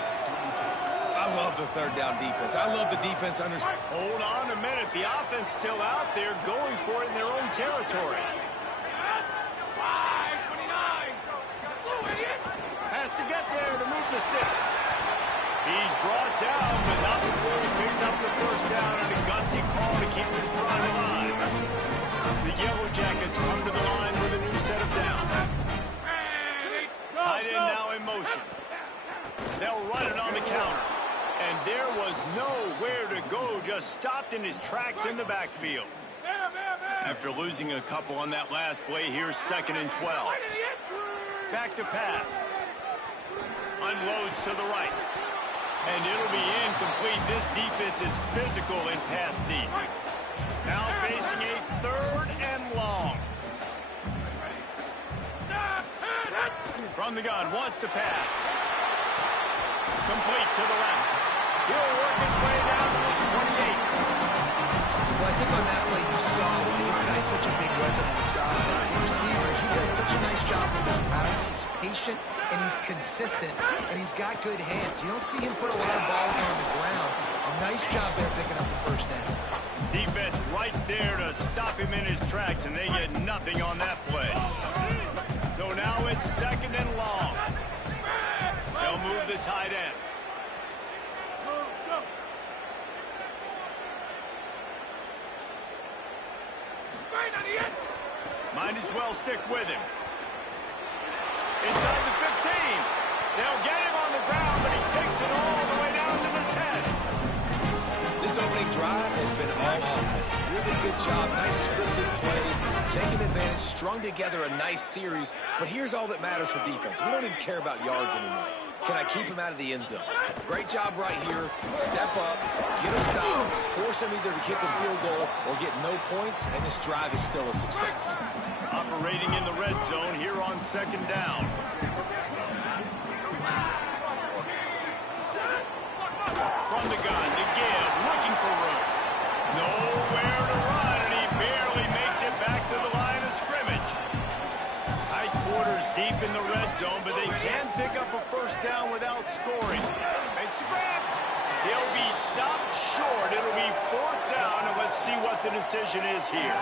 I love the 3rd down defense. I love the defense under... Hold on a minute. The offense still out there going for it in their own territory. 5-29. Idiot. Has to get there to move the sticks. He's brought down, but not before he picks up the 1st down and a gutsy call to keep this drive alive. The Yellow Jackets come to the line with a new set of downs. Tight end now in motion. They'll run it on the counter. And there was nowhere to go, just stopped in his tracks in the backfield. After losing a couple on that last play, here's 2nd and 12. Back to pass. Unloads to the right. And it'll be incomplete. This defense is physical in pass deep. Now facing a 3rd and long. From the gun, wants to pass. Complete to the left. He'll work his way down to the 28. Well, I think on that play you saw this guy's such a big weapon in this offense. The receiver, he does such a nice job with his routes. He's patient and he's consistent and he's got good hands. You don't see him put a lot of balls on the ground. A nice job there picking up the 1st down. Defense right there to stop him in his tracks, and they get nothing on that play. So now it's 2nd and long. They'll move the tight end. Might as well stick with him. Inside the 15. They'll get him on the ground, but he takes it all the way down to the 10. This opening drive has been all offense. Really good job. Nice scripted plays. Taking advantage. Strung together a nice series. But here's all that matters for defense. We don't even care about yards anymore. Can I keep him out of the end zone? Great job right here. Step up, get a stop, force him either to kick a field goal or get no points, and this drive is still a success. Operating in the red zone here on 2nd down. From the gun to give, looking for room. Nowhere to run, and he barely makes it back to the line of scrimmage. Tight quarters deep in the red zone, but they can pick up a 1st down without scoring. And scrap! They'll be stopped short. It'll be 4th down, and let's see what the decision is here.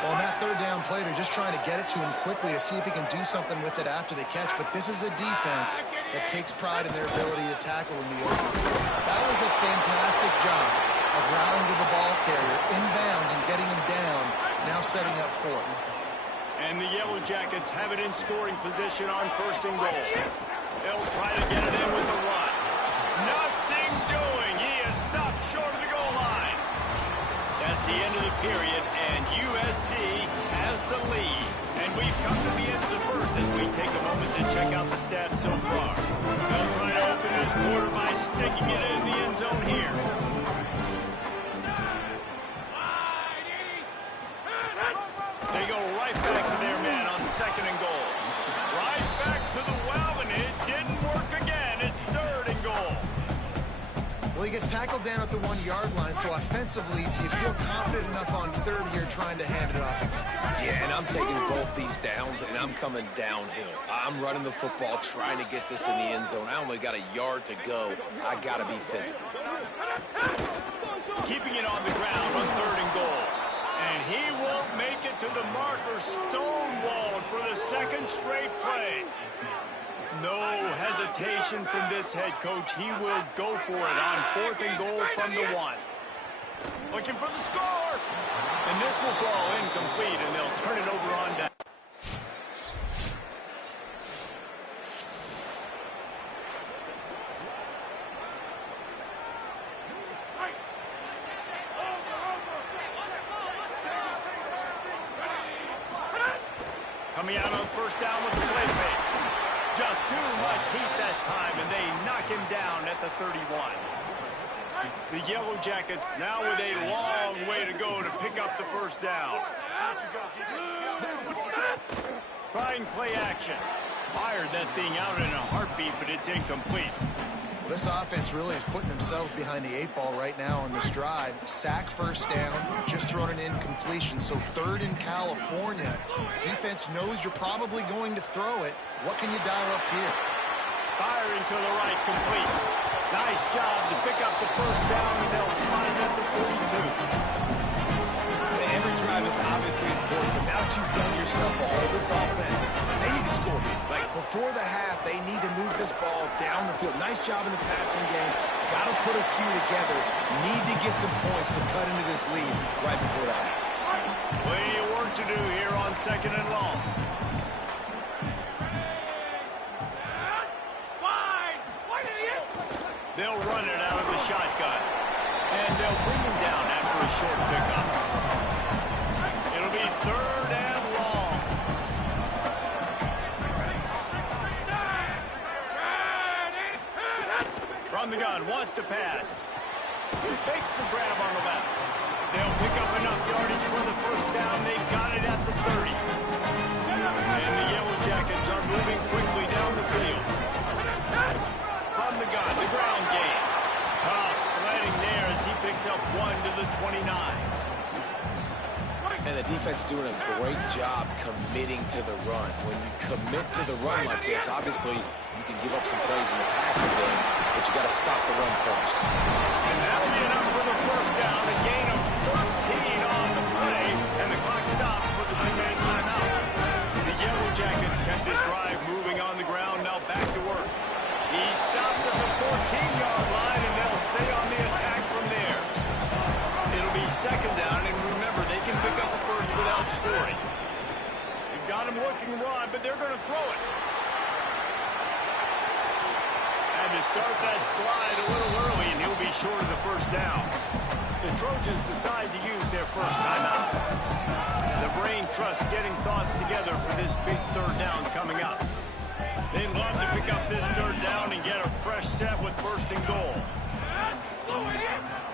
Well, on that 3rd down play, they're just trying to get it to him quickly to see if he can do something with it after the catch. But this is a defense that takes pride in their ability to tackle in the open field. That was a fantastic job of routing to the ball carrier, inbounds, and getting him down, now setting up 4th. And the Yellow Jackets have it in scoring position on 1st and goal. They'll try to get it in with the run. Nothing doing. He is stopped short of the goal line. That's the end of the period, and USC has the lead. And we've come to the end of the 1st as we take a moment to check out the stats so far. They'll try to open this quarter by sticking it in the end zone here. They go right back to their man on 2nd and goal. Right back to the well, and it didn't work again. It's 3rd and goal. Well, he gets tackled down at the 1-yard line, so offensively, do you feel confident enough on 3rd here trying to hand it off again? Yeah, and I'm taking both these downs, and I'm coming downhill. I'm running the football, trying to get this in the end zone. I only got a yard to go. I got to be physical. Keeping it on the ground on 3rd and goal. And he won't make it to the marker, stonewalled for the 2nd straight play. No hesitation from this head coach. He will go for it on 4th and goal from the 1. Looking for the score. And this will fall incomplete, and they'll turn it over on down. Coming out on first down with the play fake. Just too much heat that time, and they knock him down at the 31. The Yellow Jackets now with a long way to go to pick up the first down. Trying play action. Fired that thing out in a heartbeat, but it's incomplete. Well, this offense really is putting themselves behind the 8 ball right now on this drive. Sack first down, just thrown an incompletion, so third in California. Defense knows you're probably going to throw it. What can you dial up here? Firing to the right, complete. Nice job to pick up the first down, and they'll spot it at the 42. Every drive is obviously important, but now that you've done yourself a hole, this offense, they need to score here. Like, before the half, they need to move this ball down the field. Nice job in the passing game. Got to put a few together. Need to get some points to cut into this lead right before the half. Plenty of work to do here on second and long. They'll run it out of the shotgun. And they'll bring him down after a short pickup. It'll be third and long. From the gun, wants to pass. Makes the grab on the left. They'll pick up enough yardage for the first down. They got it at the 30. And the Yellow Jackets are moving quickly down the field. From the gun, the ground game. Tough sledding there as he picks up 1 to the 29. And the defense doing a great job committing to the run. When you commit to the run like this, obviously you can give up some plays in the passing game, but you got to stop the run first. And that'll be enough for the first down. A gain of 14 on the play, and the clock stops for the 2-minute timeout. The Yellow Jackets kept this drive moving on the ground. Now back to work. He stopped at the 14-yard line, and they'll stay on the attack from there. It'll be second down, and remember, they can pick up a first without scoring. They've got him looking raw, but they're going to throw it. And to start that slide a little early, and he'll be short of the first down. The Trojans decide to use their first timeout. The brain trust getting thoughts together for this big third down coming up. They'd love to pick up this third down and get a fresh set with first and goal.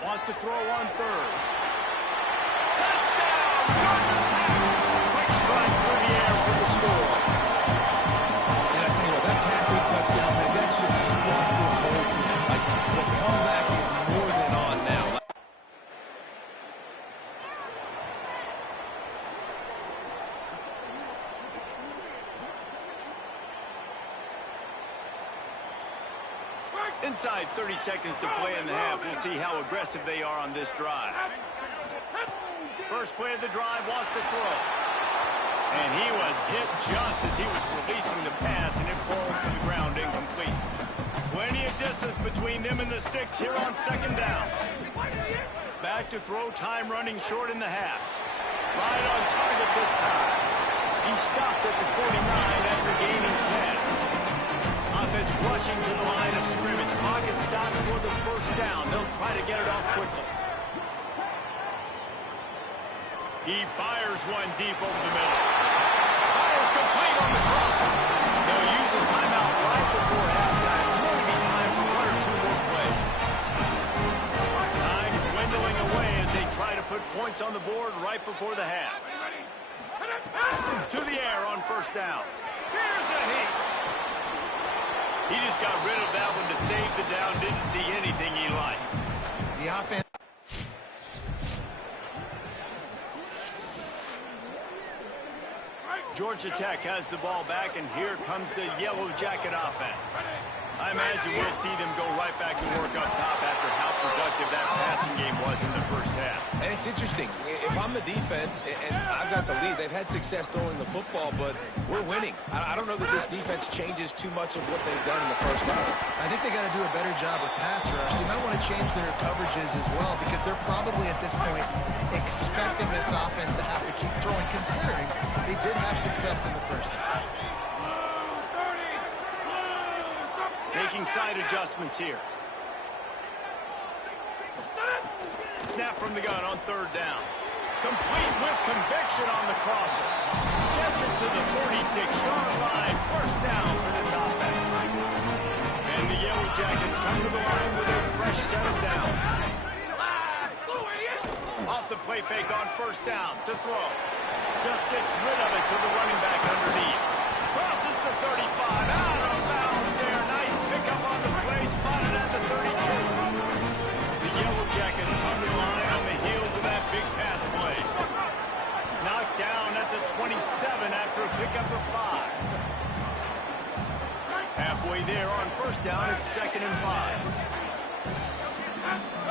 Wants to throw on third. Touchdown, Georgia Tech! Quick strike through the air for the score. And I tell you what, that passing touchdown, man, that should spark this whole team. Like, the comeback is more than on now. Inside 30 seconds to play in the half. We'll see how aggressive they are on this drive. First play of the drive, wants to throw. And he was hit just as he was releasing the pass, and it falls to the ground incomplete. Plenty of distance between them and the sticks here on second down. Back to throw, time running short in the half. Right on target this time. He stopped at the 49 after gaining 10. Offense rushing to the line of scrimmage. Clock is stopped for the first down. They'll try to get it off quickly. He fires one deep over the middle. Fires complete on the crosser. They'll use a timeout right before halftime. Really be time for 1 or 2 more plays. Time dwindling away as they try to put points on the board right before the half. To the air on first down. Here's a heat. He just got rid of that one to save the down. Didn't see anything he liked. The offense. Georgia Tech has the ball back, and here comes the Yellow Jacket offense. I imagine we'll see them go right back to work up top after how productive that passing game was in the first half. And it's interesting. If I'm the defense and I've got the lead, they've had success throwing the football, but we're winning. I don't know that this defense changes too much of what they've done in the first half. I think they got to do a better job with pass rush. They might want to change their coverages as well, because they're probably at this point expecting this offense to have to keep throwing, considering they did have success in the first half. Making side adjustments here. Snap from the gun on third down. Complete with conviction on the crosser. Gets it to the 46-yard line. First down for this offense. And the Yellow Jackets come to the line with a fresh set of downs. Off the play fake on first down to throw. Just gets rid of it to the running back underneath. Crosses the 35. Out of bounds there. Nice pickup on the play. Spotted at the 32. The Yellow Jackets come to the line on the heels of that big pass play. Knocked down at the 27 after a pickup of 5. Halfway there on first down, it's 2nd and 5.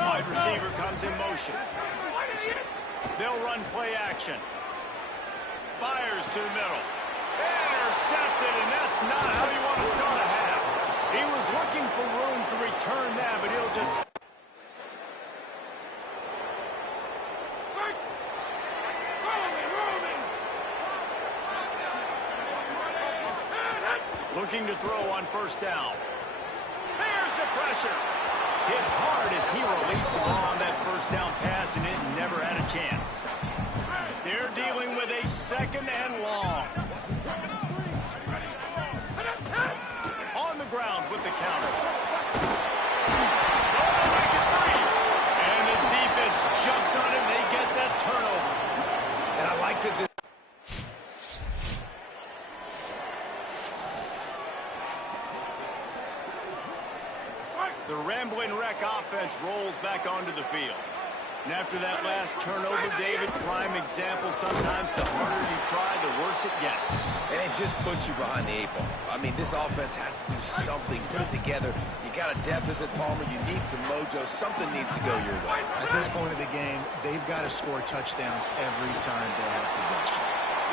Wide receiver comes in motion. They'll run play action. Fires to the middle. Intercepted, and that's not how you want to start a half. He was looking for room to return that, but he'll just... Looking to throw on first down. There's the pressure. Hit hard as he released the ball on that first down pass, and it never had a chance. They're dealing with a 2nd and long. On the ground with the counter. And the defense jumps on it, and they get that turnover. And I like that this... The Rambling Wreck offense rolls back onto the field. And after that last turnover, David, prime example, sometimes the harder you try, the worse it gets. And it just puts you behind the 8 ball. I mean, this offense has to do something, put it together. You got a deficit, Palmer. You need some mojo. Something needs to go your way. At this point of the game, they've got to score touchdowns every time they have possession.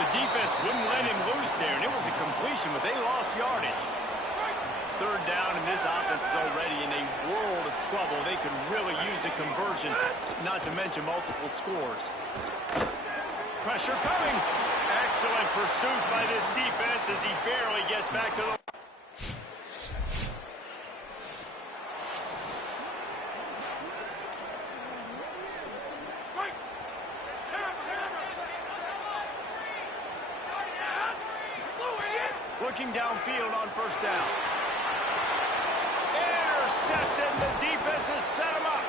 The defense wouldn't let him loose there, and it was a completion, but they lost yardage. 3rd down, and this offense is already in a world of trouble. They could really use a conversion, not to mention multiple scores. Pressure coming. Excellent pursuit by this defense as he barely gets back to the... Looking downfield on first down. Intercepted. The defense has set him up.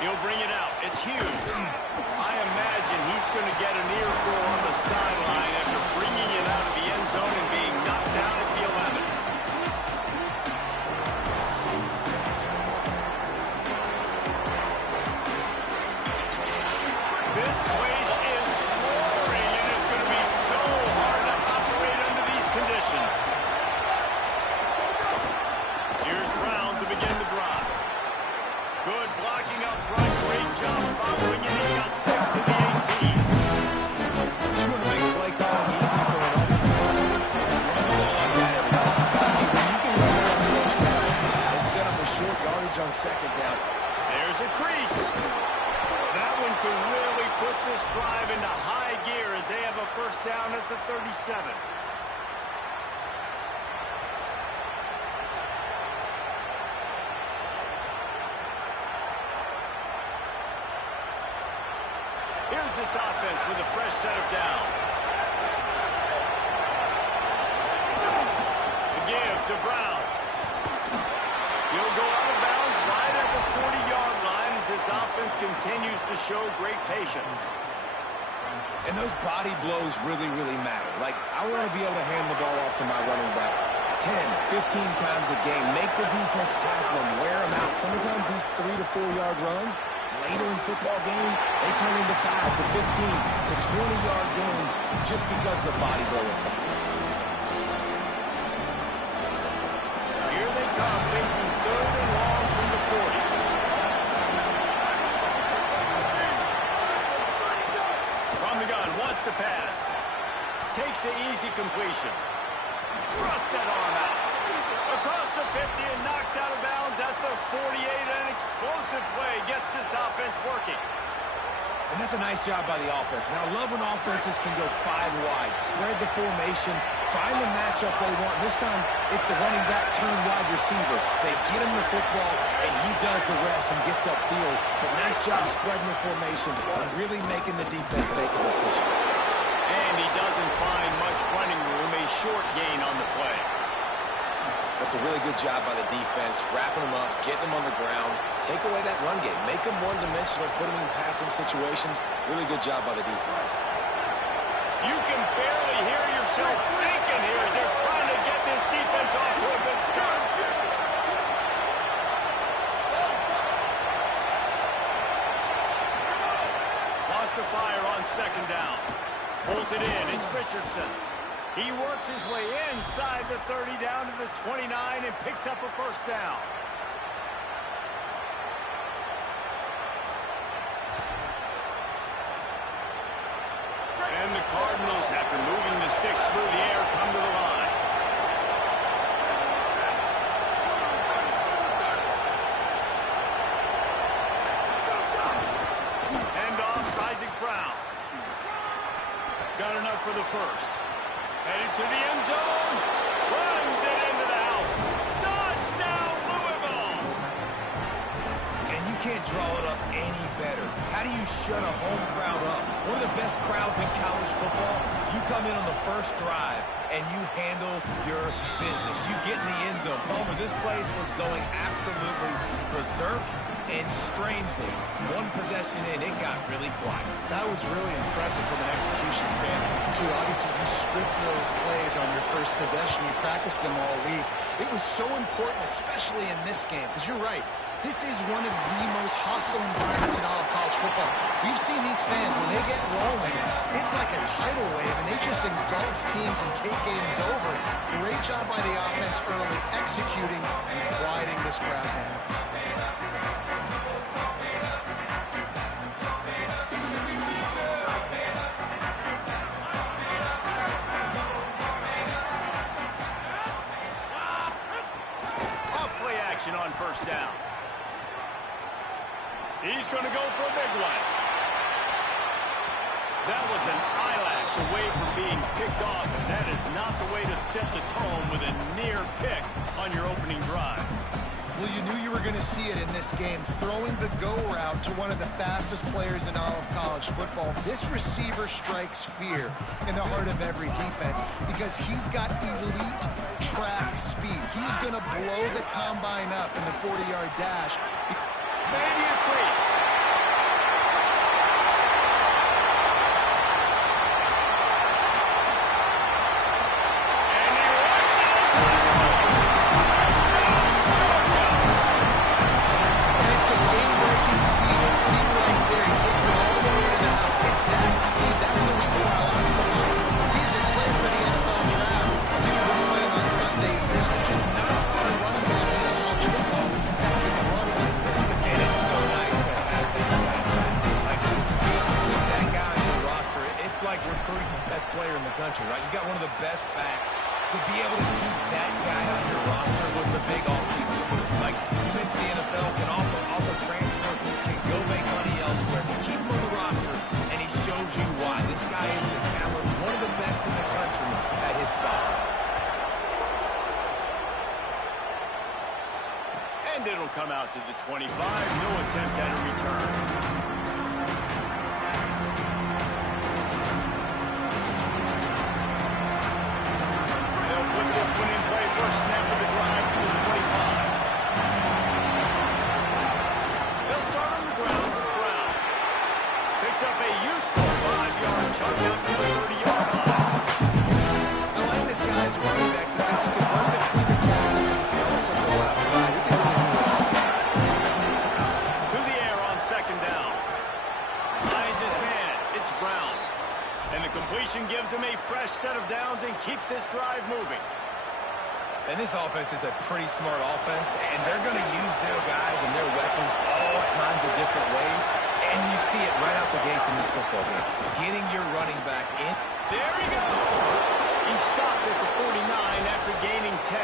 He'll bring it out. It's huge. I imagine he's going to get an earful on the sideline after bringing it out of the end zone and being knocked down at the 11. This place is roaring, and it's going to be so hard to operate under these conditions. Here's Brown to begin the drive. Good blocking up front. Great job following it. He's got 6 to the 18. You want to make play calling easy for an offensive player? Run the ball like that every time. I mean, when you can run it on first down and set up a short yardage on second down. There's a crease. That one could really put this drive into high gear as they have a first down at the 37. Here's this offense with a fresh set of downs. The give to Brown. He'll go out of bounds right at the 40-yard line as this offense continues to show great patience. And those body blows really, really matter. Like, I want to be able to hand the ball off to my running back 10, 15 times a game. Make the defense tackle them, wear them out. Sometimes these 3 to 4-yard runs, later in football games, they turn into 5 to 15 to 20-yard gains just because of the body blow effect. Here they come, facing 3rd and long from the 40. From the gun, wants to pass. Takes the easy completion. Thrust that arm out. Across the 50 and knocked out of bounds at the 48. An explosive play gets this offense working. And that's a nice job by the offense. Now, I love when offenses can go 5 wide, spread the formation, find the matchup they want. This time, it's the running back turned wide receiver. They get him the football, and he does the rest and gets upfield. But nice job spreading the formation and really making the defense make a decision. And he doesn't find much running room, a short gain on the play. That's a really good job by the defense, wrapping them up, getting them on the ground, take away that run game, make them one-dimensional, put them in passing situations. Really good job by the defense. You can barely hear yourself thinking here as they're trying to get this defense off to a good start. Lost the fire on second down. Pulls it in. It's Richardson. He works his way inside the 30 down to the 29 and picks up a first down. And the Cardinals, after moving the sticks through the air, come to the line. Hand off, Isaac Brown. Got enough for the first. Headed to the end zone. Runs it into the house. Touchdown, Louisville. And you can't draw it up any better. How do you shut a home crowd up? One of the best crowds in college football. You come in on the first drive and you handle your business. You get in the end zone. Palmer, this place was going absolutely berserk. And strangely, one possession in, it got really quiet. That was really impressive from an execution standpoint, too. Obviously, you script those plays on your first possession. You practice them all week. It was so important, especially in this game, because you're right. This is one of the most hostile environments in all of college football. We've seen these fans, when they get rolling, it's like a tidal wave, and they just engulf teams and take games over. Great job by the offense early, executing and quieting this crowd down. On first down. He's going to go for a big one. That was an eyelash away from being picked off, and that is not the way to set the tone with a near pick on your opening drive. Well, you knew you were going to see it in this game, throwing the go route to one of the fastest players in all of college football. This receiver strikes fear in the heart of every defense because he's got elite track speed. He's going to blow the combine up in the 40-yard dash. Maybe a crease. country, right? You got one of the best backs. To be able to keep that guy on your roster was the big all-season move. Like, you mentioned the NFL can also transfer, can go make money elsewhere. To keep him on the roster, and he shows you why. This guy is the catalyst, one of the best in the country at his spot. And it'll come out to the 25. No attempt at a return. This one in play, first snap of the drive from the 25. They'll start on the ground with Brown. Picks up a useful 5-yard chunk out to the 30-yard line. I like this guy as a running back because he can run between the tackles and he can also go outside. He can really do that. To the air on second down. Finds his man. It's Brown. And the completion gives him a fresh set of downs and keeps this drive moving. And this offense is a pretty smart offense, and they're going to use their guys and their weapons all kinds of different ways, and you see it right out the gates in this football game. Getting your running back in. There he goes. He stopped at the 49 after gaining 10.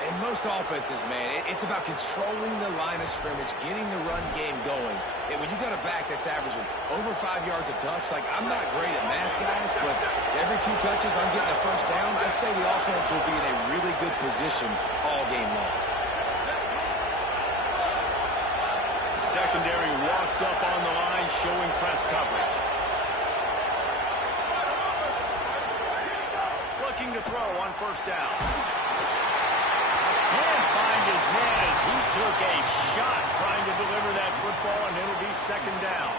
And most offenses, man, it's about controlling the line of scrimmage, getting the run game going. And when you got a back that's averaging over 5 yards a touch, like, I'm not great at math, guys, but every 2 touches I'm getting a first down, I'd say the offense will be in a really good position all game long. Secondary walks up on the line, showing press coverage. Looking to throw on first down. Can't find his man as he took a shot trying to deliver that football, and it'll be second down.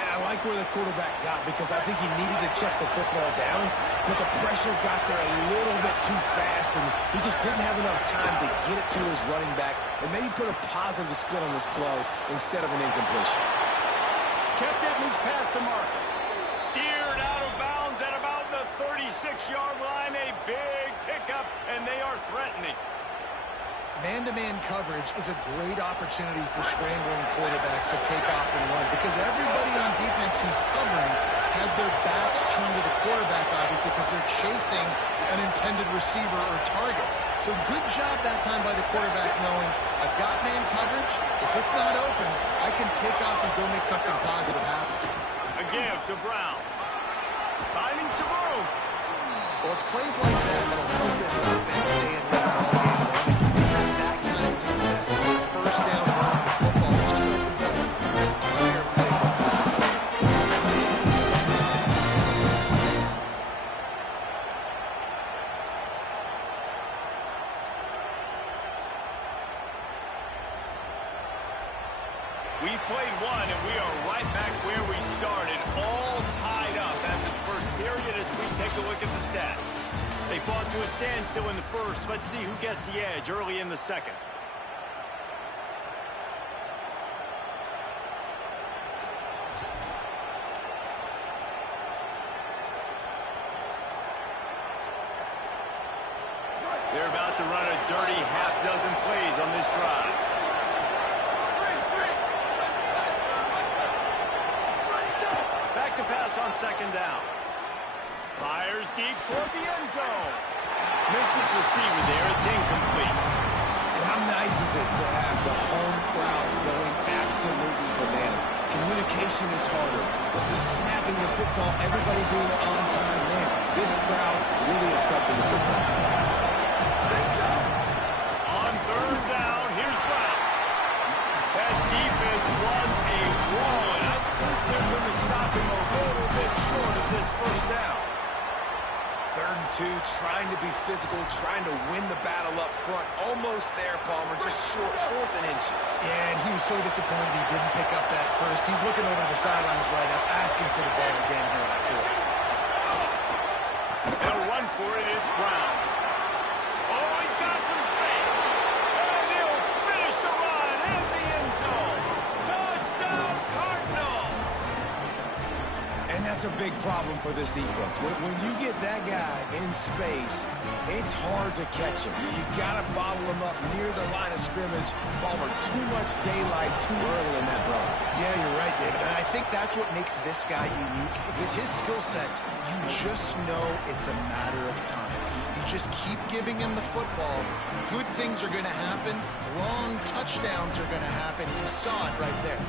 And I like where the quarterback got because I think he needed to check the football down, but the pressure got there a little bit too fast, and he just didn't have enough time to get it to his running back and maybe put a positive spin on this play instead of an incompletion. Kept it and he's past the mark. Steered out of bounds at about the 36-yard line. A big pickup, and they are threatening. Man-to-man coverage is a great opportunity for scrambling quarterbacks to take off and run because everybody on defense who's covering has their backs turned to the quarterback, obviously, because they're chasing an intended receiver or target. So good job that time by the quarterback knowing I've got man coverage. If it's not open, I can take off and go make something positive happen. A give to Brown. Finding some room. Well, it's plays like that that'll help this offense stay in rhythm all game long. If you can have that kind of success on first down running the football, it just opens up your entire playbook. We've played one, and we are right back where we started, all tied up after the first period as we take a look at the stats. They fought to a standstill in the first. Let's see who gets the edge early in the second. They're about to run a dirty half-dozen plays on this drive. Back to pass on second down. Fires deep toward the end zone. Missed his receiver there. It's incomplete. And how nice is it to have the home crowd going absolutely bananas? Communication is harder, but the snapping the football, everybody being on time, man, this crowd really affected the football. On third down, here's Brown. That defense was a wall, and I think they're going to stop him a little bit short of this first down. 3rd and 2, trying to be physical, trying to win the battle up front. Almost there, Palmer, just short, 4th and inches. Yeah, and he was so disappointed he didn't pick up that first. He's looking over the sidelines right now, asking for the ball again here on 4th. They'll run for it. It's Brown. Oh, he's got some space. And he'll finish the run in the end zone. Touchdown, Cardinals. And that's That's a big problem for this defense. When you get that guy in space, it's hard to catch him. You got to bottle him up near the line of scrimmage. Palmer, too much daylight too early in that run. Yeah, you're right, David. And I think that's what makes this guy unique. With his skill sets, you just know it's a matter of time. You just keep giving him the football. Good things are going to happen. Long touchdowns are going to happen. You saw it right there.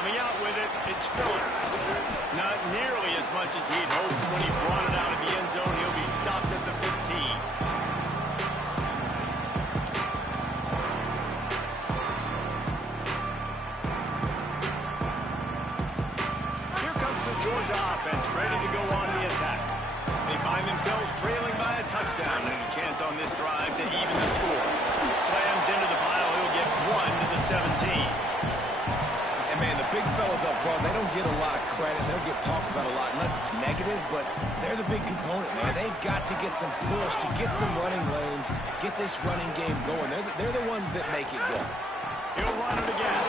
Coming out with it, it's Phillips. Not nearly as much as he'd hoped when he brought it out of the end zone. He'll be stopped at the 15. Georgia offense ready to go on the attack. They find themselves trailing by a touchdown and a chance on this drive to even the score. Slams into the pile. He'll get 1 to the 17. And, man, the big fellas up front, they don't get a lot of credit. They don't get talked about a lot unless it's negative, but they're the big component, man. They've got to get some push, to get some running lanes, get this running game going. They're the ones that make it go. He'll run it again.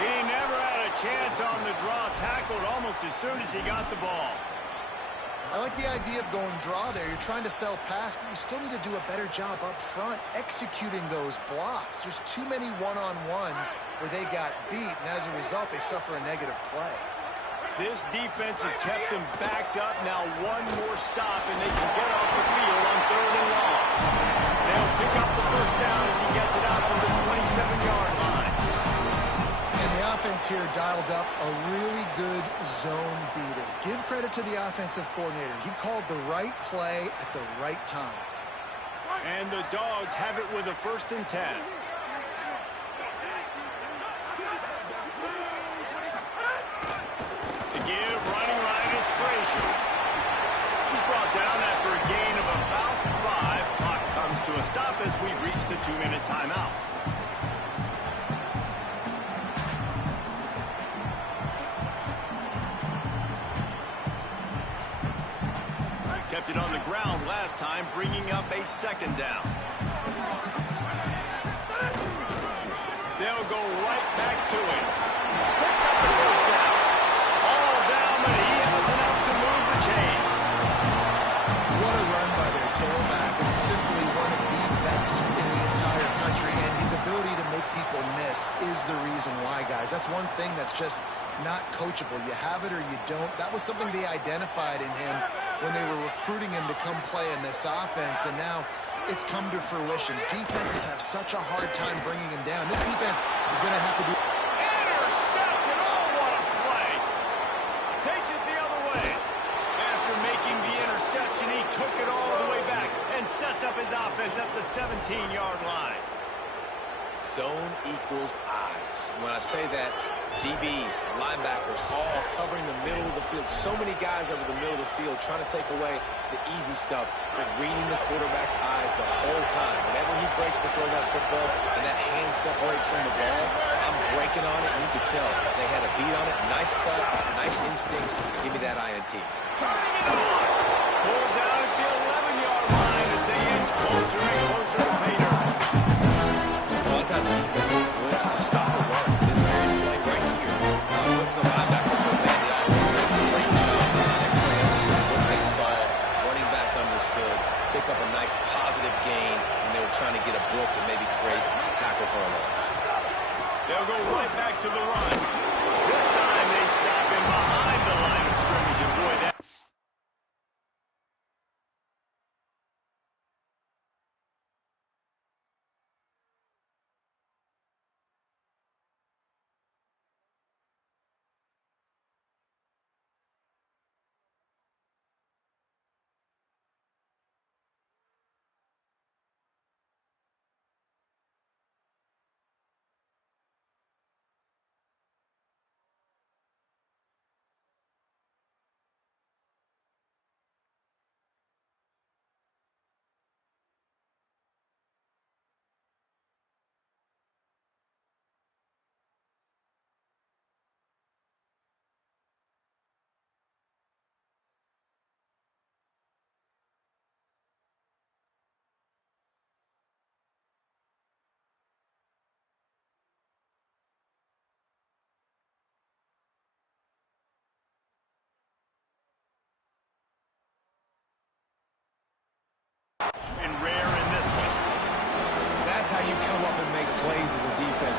He never had a chance on the draw, tackled almost as soon as he got the ball. I like the idea of going draw there. You're trying to sell pass, but you still need to do a better job up front executing those blocks. There's too many one-on-ones where they got beat, and as a result, they suffer a negative play. This defense has kept them backed up. Now one more stop, and they can get off the field on 3rd and long. They'll pick up the first down as he gets it out to the 27-yard line. Offense here dialed up a really good zone beater. Give credit to the offensive coordinator. He called the right play at the right time. And the Dogs have it with a 1st and 10. To give, running right, it's Frazier. He's brought down after a gain of about 5. Clock comes to a stop as we've reached a 2-minute timeout. Kept it on the ground last time, bringing up a 2nd down. They'll go right back to it. Picks up the 1st down. All down, but he has enough to move the chains. What a run by their tailback, and simply one of the best in the entire country, and his ability to make people miss is the reason why, guys. That's one thing that's just not coachable. You have it or you don't. That was something they identified in him when they were recruiting him to come play in this offense, and now it's come to fruition. Defenses have such a hard time bringing him down. This defense is going to have to do... Intercepted! Oh, what a play! Takes it the other way. After making the interception, he took it all the way back and sets up his offense at the 17-yard line. Zone equals eyes. When I say that, DBs, linebackers, all covering the middle of the field. So many guys over the middle of the field trying to take away the easy stuff, but reading the quarterback's eyes the whole time. Whenever he breaks to throw that football and that hand separates from the ball, I'm breaking on it, and you could tell they had a beat on it. Nice cut, nice instincts. Give me that INT. Turning it on. Pulled down at the 11-yard line as they inch closer and closer to Pater. A lot of times defenses blitz to stop the run. This very play right here puts the linebacker on the man. The offense did a great job. Everybody understood what they saw. Running back understood. Picked up a nice positive gain when they were trying to get a blitz and maybe create a tackle for a loss. They'll go right back to the run. This time they stop him behind the line of scrimmage, and boy, that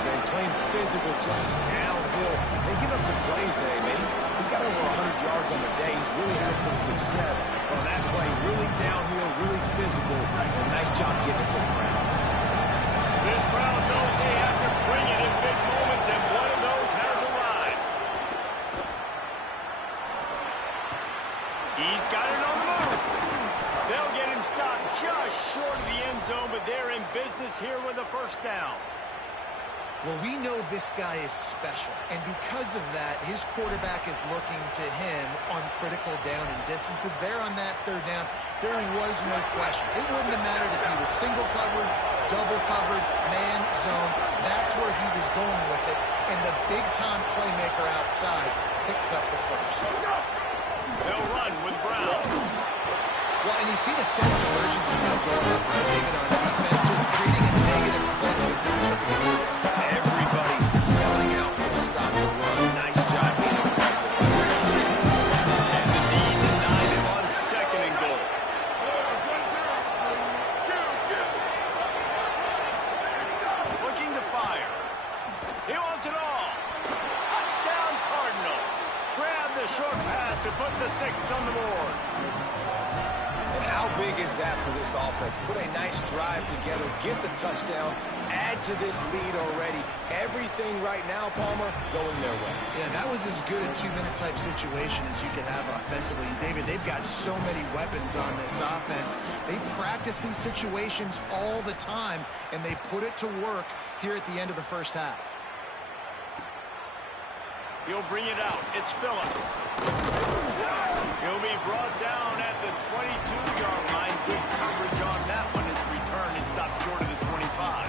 man, playing physical, playing downhill. They give up some plays today, man. He's got over 100 yards on the day. He's really had some success on that play. Really downhill, really physical, and a nice job getting it to the ground. This crowd knows they have to bring it in big moments, and one of those has arrived. He's got it on the move. They'll get him stopped just short of the end zone, but they're in business here with a first down. Well, we know this guy is special, and because of that, his quarterback is looking to him on critical down and distances. There on that third down, there was no question. It wouldn't have mattered if he was single covered, double covered, man, zone. That's where he was going with it, and the big-time playmaker outside picks up the first. They'll run with Brown. Well, and you see the sense of urgency now going on, David, on defense. They're creating a negative club that moves up against the run. Everybody's selling out to stop the run. Nice job being aggressive by this defense. And the D denied him on second and goal. Looking to fire. He wants it all. Touchdown Cardinals. Grab the short pass to put the 6 on the board. And how big is that for this offense? Put a nice drive together, get the touchdown, add to this lead already. Everything right now, Palmer, going their way. Yeah, that was as good a 2-minute type situation as you could have offensively. And David, they've got so many weapons on this offense. They practice these situations all the time, and they put it to work here at the end of the first half. He'll bring it out. It's Phillips. He'll be brought down at the 22-yard line. Good coverage on that one. His return is stopped short of the 25.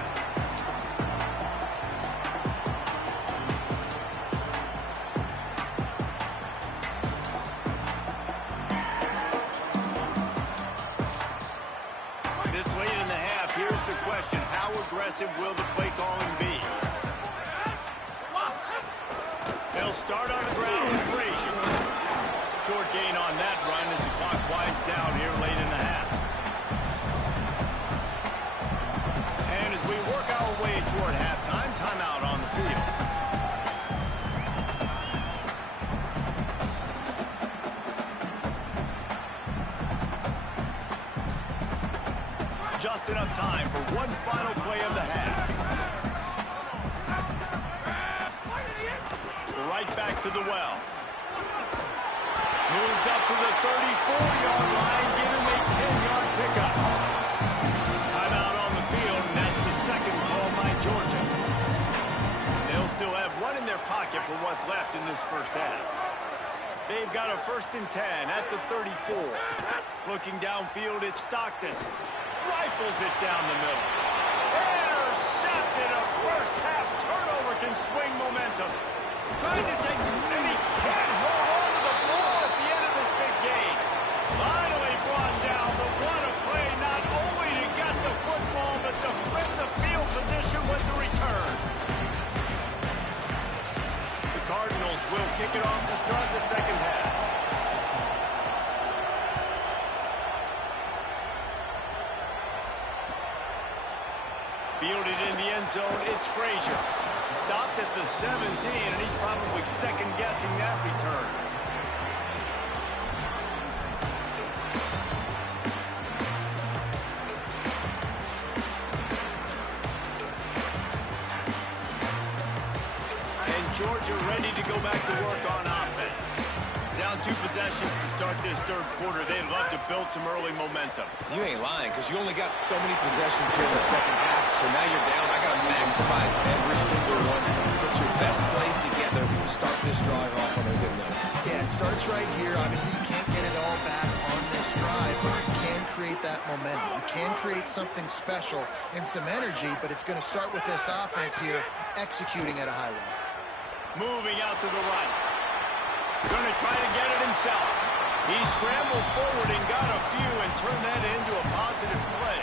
This late in the half, here's the question. How aggressive will the play calling be? They'll start on the ground with Frazier. Short gain on that run as the clock winds down here late in the half. And as we work our way toward halftime, timeout on the field. Just enough time for one final play of the half. Right back to the well. Moves up to the 34-yard line, giving a 10-yard pickup. Timeout on the field, and that's the second call by Georgia. They'll still have one in their pocket for what's left in this first half. They've got a 1st and 10 at the 34. Looking downfield, it's Stockton. Rifles it down the middle. Intercepted. A first half turnover can swing momentum. Trying to take, and he can't hold on to the ball at the end of this big game. Finally brought down, but what a play, not only to get the football, but to flip the field position with the return. The Cardinals will kick it off to start the second half. Fielded in the end zone, it's Frazier. Stopped at the 17, and he's probably second-guessing that return. And Georgia ready to go back to work on offense. Down 2 possessions to start this third quarter. They'd love to build some early momentum. You ain't lying, because you only got so many possessions here in the second half, so now you're down. I got to maximize every single one. Put your best plays together. Start this drive off on a good note. Yeah, it starts right here. Obviously, you can't get it all back on this drive, but you can create that momentum. You can create something special and some energy, but it's going to start with this offense here executing at a high level. Moving out to the right. Going to try to get it himself. He scrambled forward and got a few and turned that into a positive play.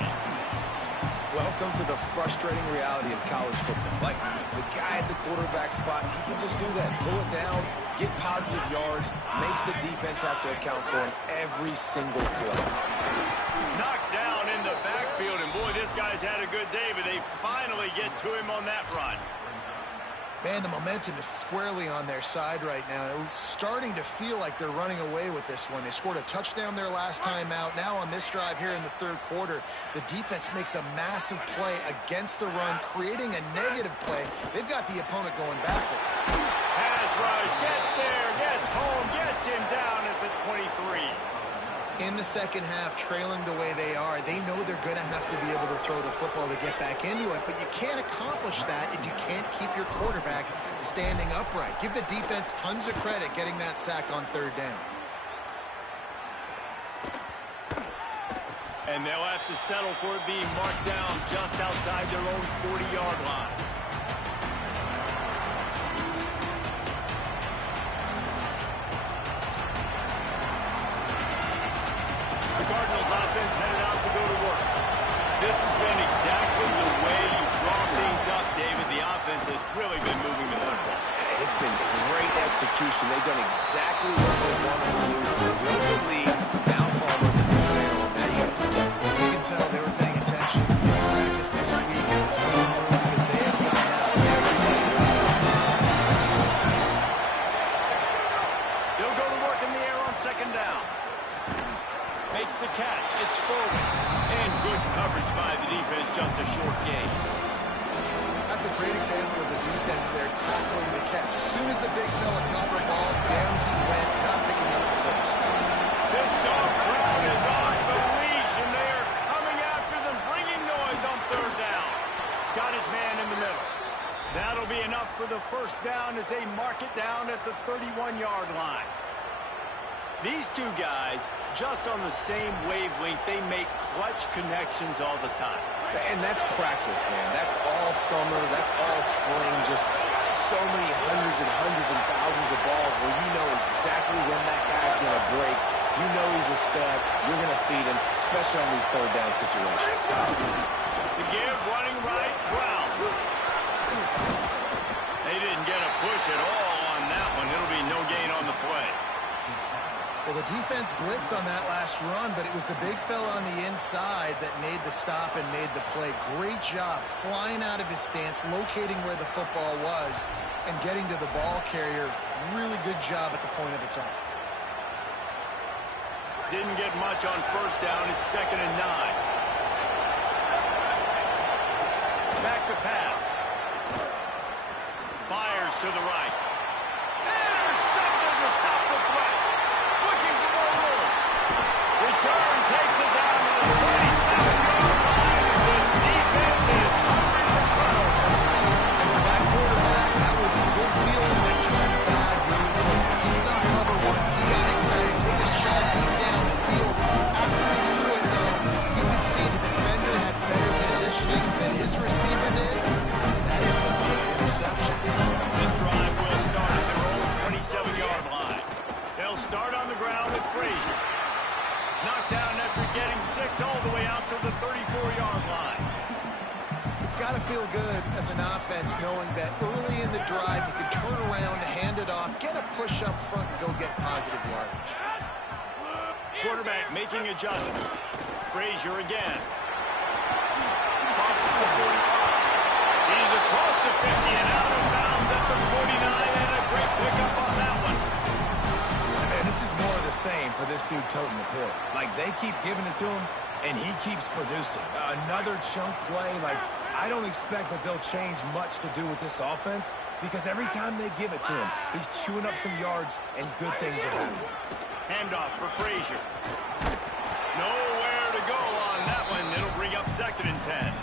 Welcome to the frustrating reality of college football. Like, the guy at the quarterback spot, he can just do that. Pull it down, get positive yards, makes the defense have to account for him every single play. Knocked down in the backfield, and boy, this guy's had a good day, but they finally get to him on that run. Man, the momentum is squarely on their side right now. It's starting to feel like they're running away with this one. They scored a touchdown their last time out. Now on this drive here in the third quarter, the defense makes a massive play against the run, creating a negative play. They've got the opponent going backwards. Pass rush, gets there, gets home, gets him down at the 23. In the second half, trailing the way they are, they know they're going to have to be able to throw the football to get back into it, but you can't accomplish that if you can't keep your quarterback standing upright. Give the defense tons of credit getting that sack on third down. And they'll have to settle for it being marked down just outside their own 40-yard line. The Cardinals offense headed out to go to work. This has been exactly the way you draw things up, David. The offense has really been moving the football. It's been great execution. They've done exactly what they wanted to do. Build the lead. Now Palmer's a different animal. Now you got to protect him. You can tell they were paying attention to practice this week in the film room because they have gotten out every day. They'll go to work in the air on second down. Makes the catch. It's forward. And good coverage by the defense. Just a short gain. That's a great example of the defense there tackling the catch. As soon as the big fella got the ball, down he went, not picking up the first. This dog crowd is off the leash, and they are coming after them, bringing noise on third down. Got his man in the middle. That'll be enough for the first down as they mark it down at the 31-yard line. These two guys, just on the same wavelength, they make clutch connections all the time. And that's practice, man. That's all summer. That's all spring. Just so many hundreds and thousands of balls where you know exactly when that guy's going to break. You know he's a stud. You're going to feed him, especially on these third down situations. The give, running right, Brown. They didn't get a push at all on that one. It'll be no gain on the play. Well, the defense blitzed on that last run, but it was the big fella on the inside that made the stop and made the play. Great job flying out of his stance, locating where the football was, and getting to the ball carrier. Really good job at the point of attack. Didn't get much on first down. It's 2nd and 9. Back to pass. Fires to the right. Intercepted to stop the threat. Looking for more room. Return takes it down to the 27-yard line as his defense is hungry for turnover. And for that quarterback, that was a good feeling that turned bad really quick. He saw cover one. He got excited, taking a shot deep down the field. After he threw it, though, you could see the defender had better positioning than his receiver did. That ends up being an interception. This drive will start at their own 27-yard line. They'll start on the ground with Frazier. Knocked down after getting 6 all the way out to the 34-yard line. It's got to feel good as an offense knowing that early in the drive you can turn around, hand it off, get a push up front, and go get positive yardage. Quarterback making adjustments. Frazier again. Crosses the 45. He's across the 50 and out of bounds at the 49, and a great pickup on that one. Man, this is more of the same for this dude toting the pill. Like, they keep giving it to him, and he keeps producing. Another chunk play. Like, I don't expect that they'll change much to do with this offense because every time they give it to him, he's chewing up some yards, and good things are happening. Handoff for Frazier. Nowhere to go on that one. It'll bring up 2nd and 10.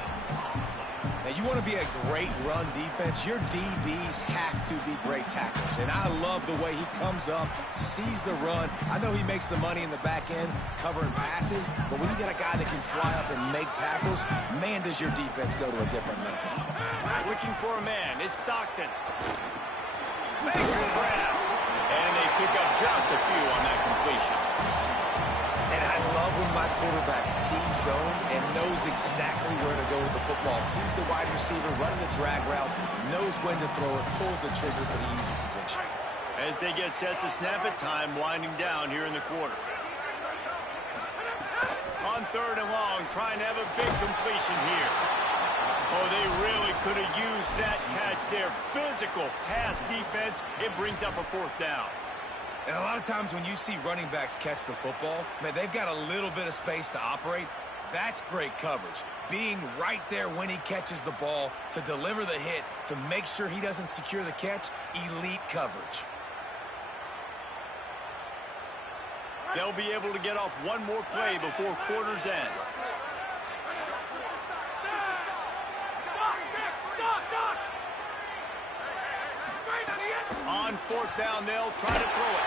Now, you want to be a great run defense, your DBs have to be great tacklers. And I love the way he comes up, sees the run. I know he makes the money in the back end covering passes, but when you get a guy that can fly up and make tackles, man, does your defense go to a different level. Looking for a man. It's Stockton. Makes the grab. And they pick up just a few on that completion. And I love when my quarterback sees zone and knows exactly where to go with the football. Sees the wide receiver running the drag route, knows when to throw it, pulls the trigger for the easy completion. As they get set to snap it, time winding down here in the quarter. On 3rd and long, trying to have a big completion here. Oh, they really could have used that catch there. Physical pass defense. It brings up a fourth down. And a lot of times when you see running backs catch the football, man, they've got a little bit of space to operate. That's great coverage. Being right there when he catches the ball to deliver the hit, to make sure he doesn't secure the catch, elite coverage. They'll be able to get off one more play before quarter's end. On fourth down, they'll try to throw it.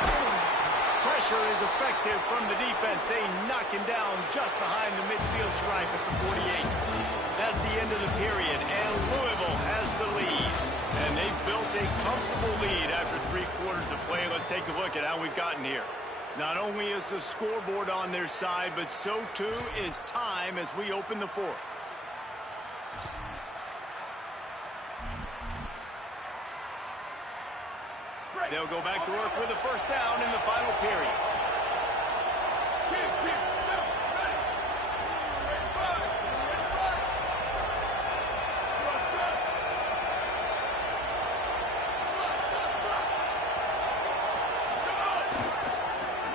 Pressure is effective from the defense. They knock him down just behind the midfield stripe at the 48. That's the end of the period, and Louisville has the lead. And they've built a comfortable lead after 3 quarters of play. Let's take a look at how we've gotten here. Not only is the scoreboard on their side, but so too is time as we open the fourth. They'll go back to work with a first down in the final period.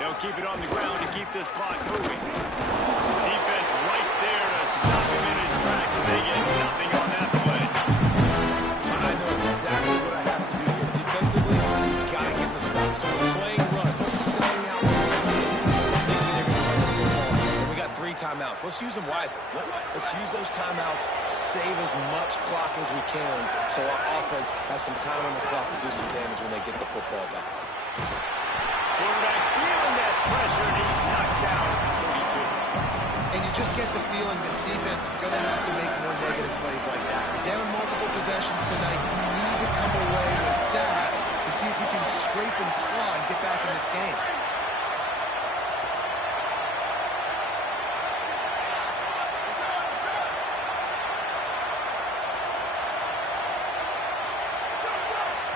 They'll keep it on the ground to keep this clock moving. Defense right there to stop him in his tracks, and they get nothing on that play. I know exactly what I have to do here. Defensively, gotta get the stop. So we're playing run. We're selling out to the defense, thinking they're going to run the football. And we got 3 timeouts. Let's use them wisely. Let's use those timeouts, save as much clock as we can so our offense has some time on the clock to do some damage when they get the football back. Quarterback feeling that pressure, and he's knocked down at 42. And you just get the feeling this defense is going to have to make more negative plays like that. Down multiple possessions tonight, you need to come away with sacks to see if you can scrape and claw and get back in this game.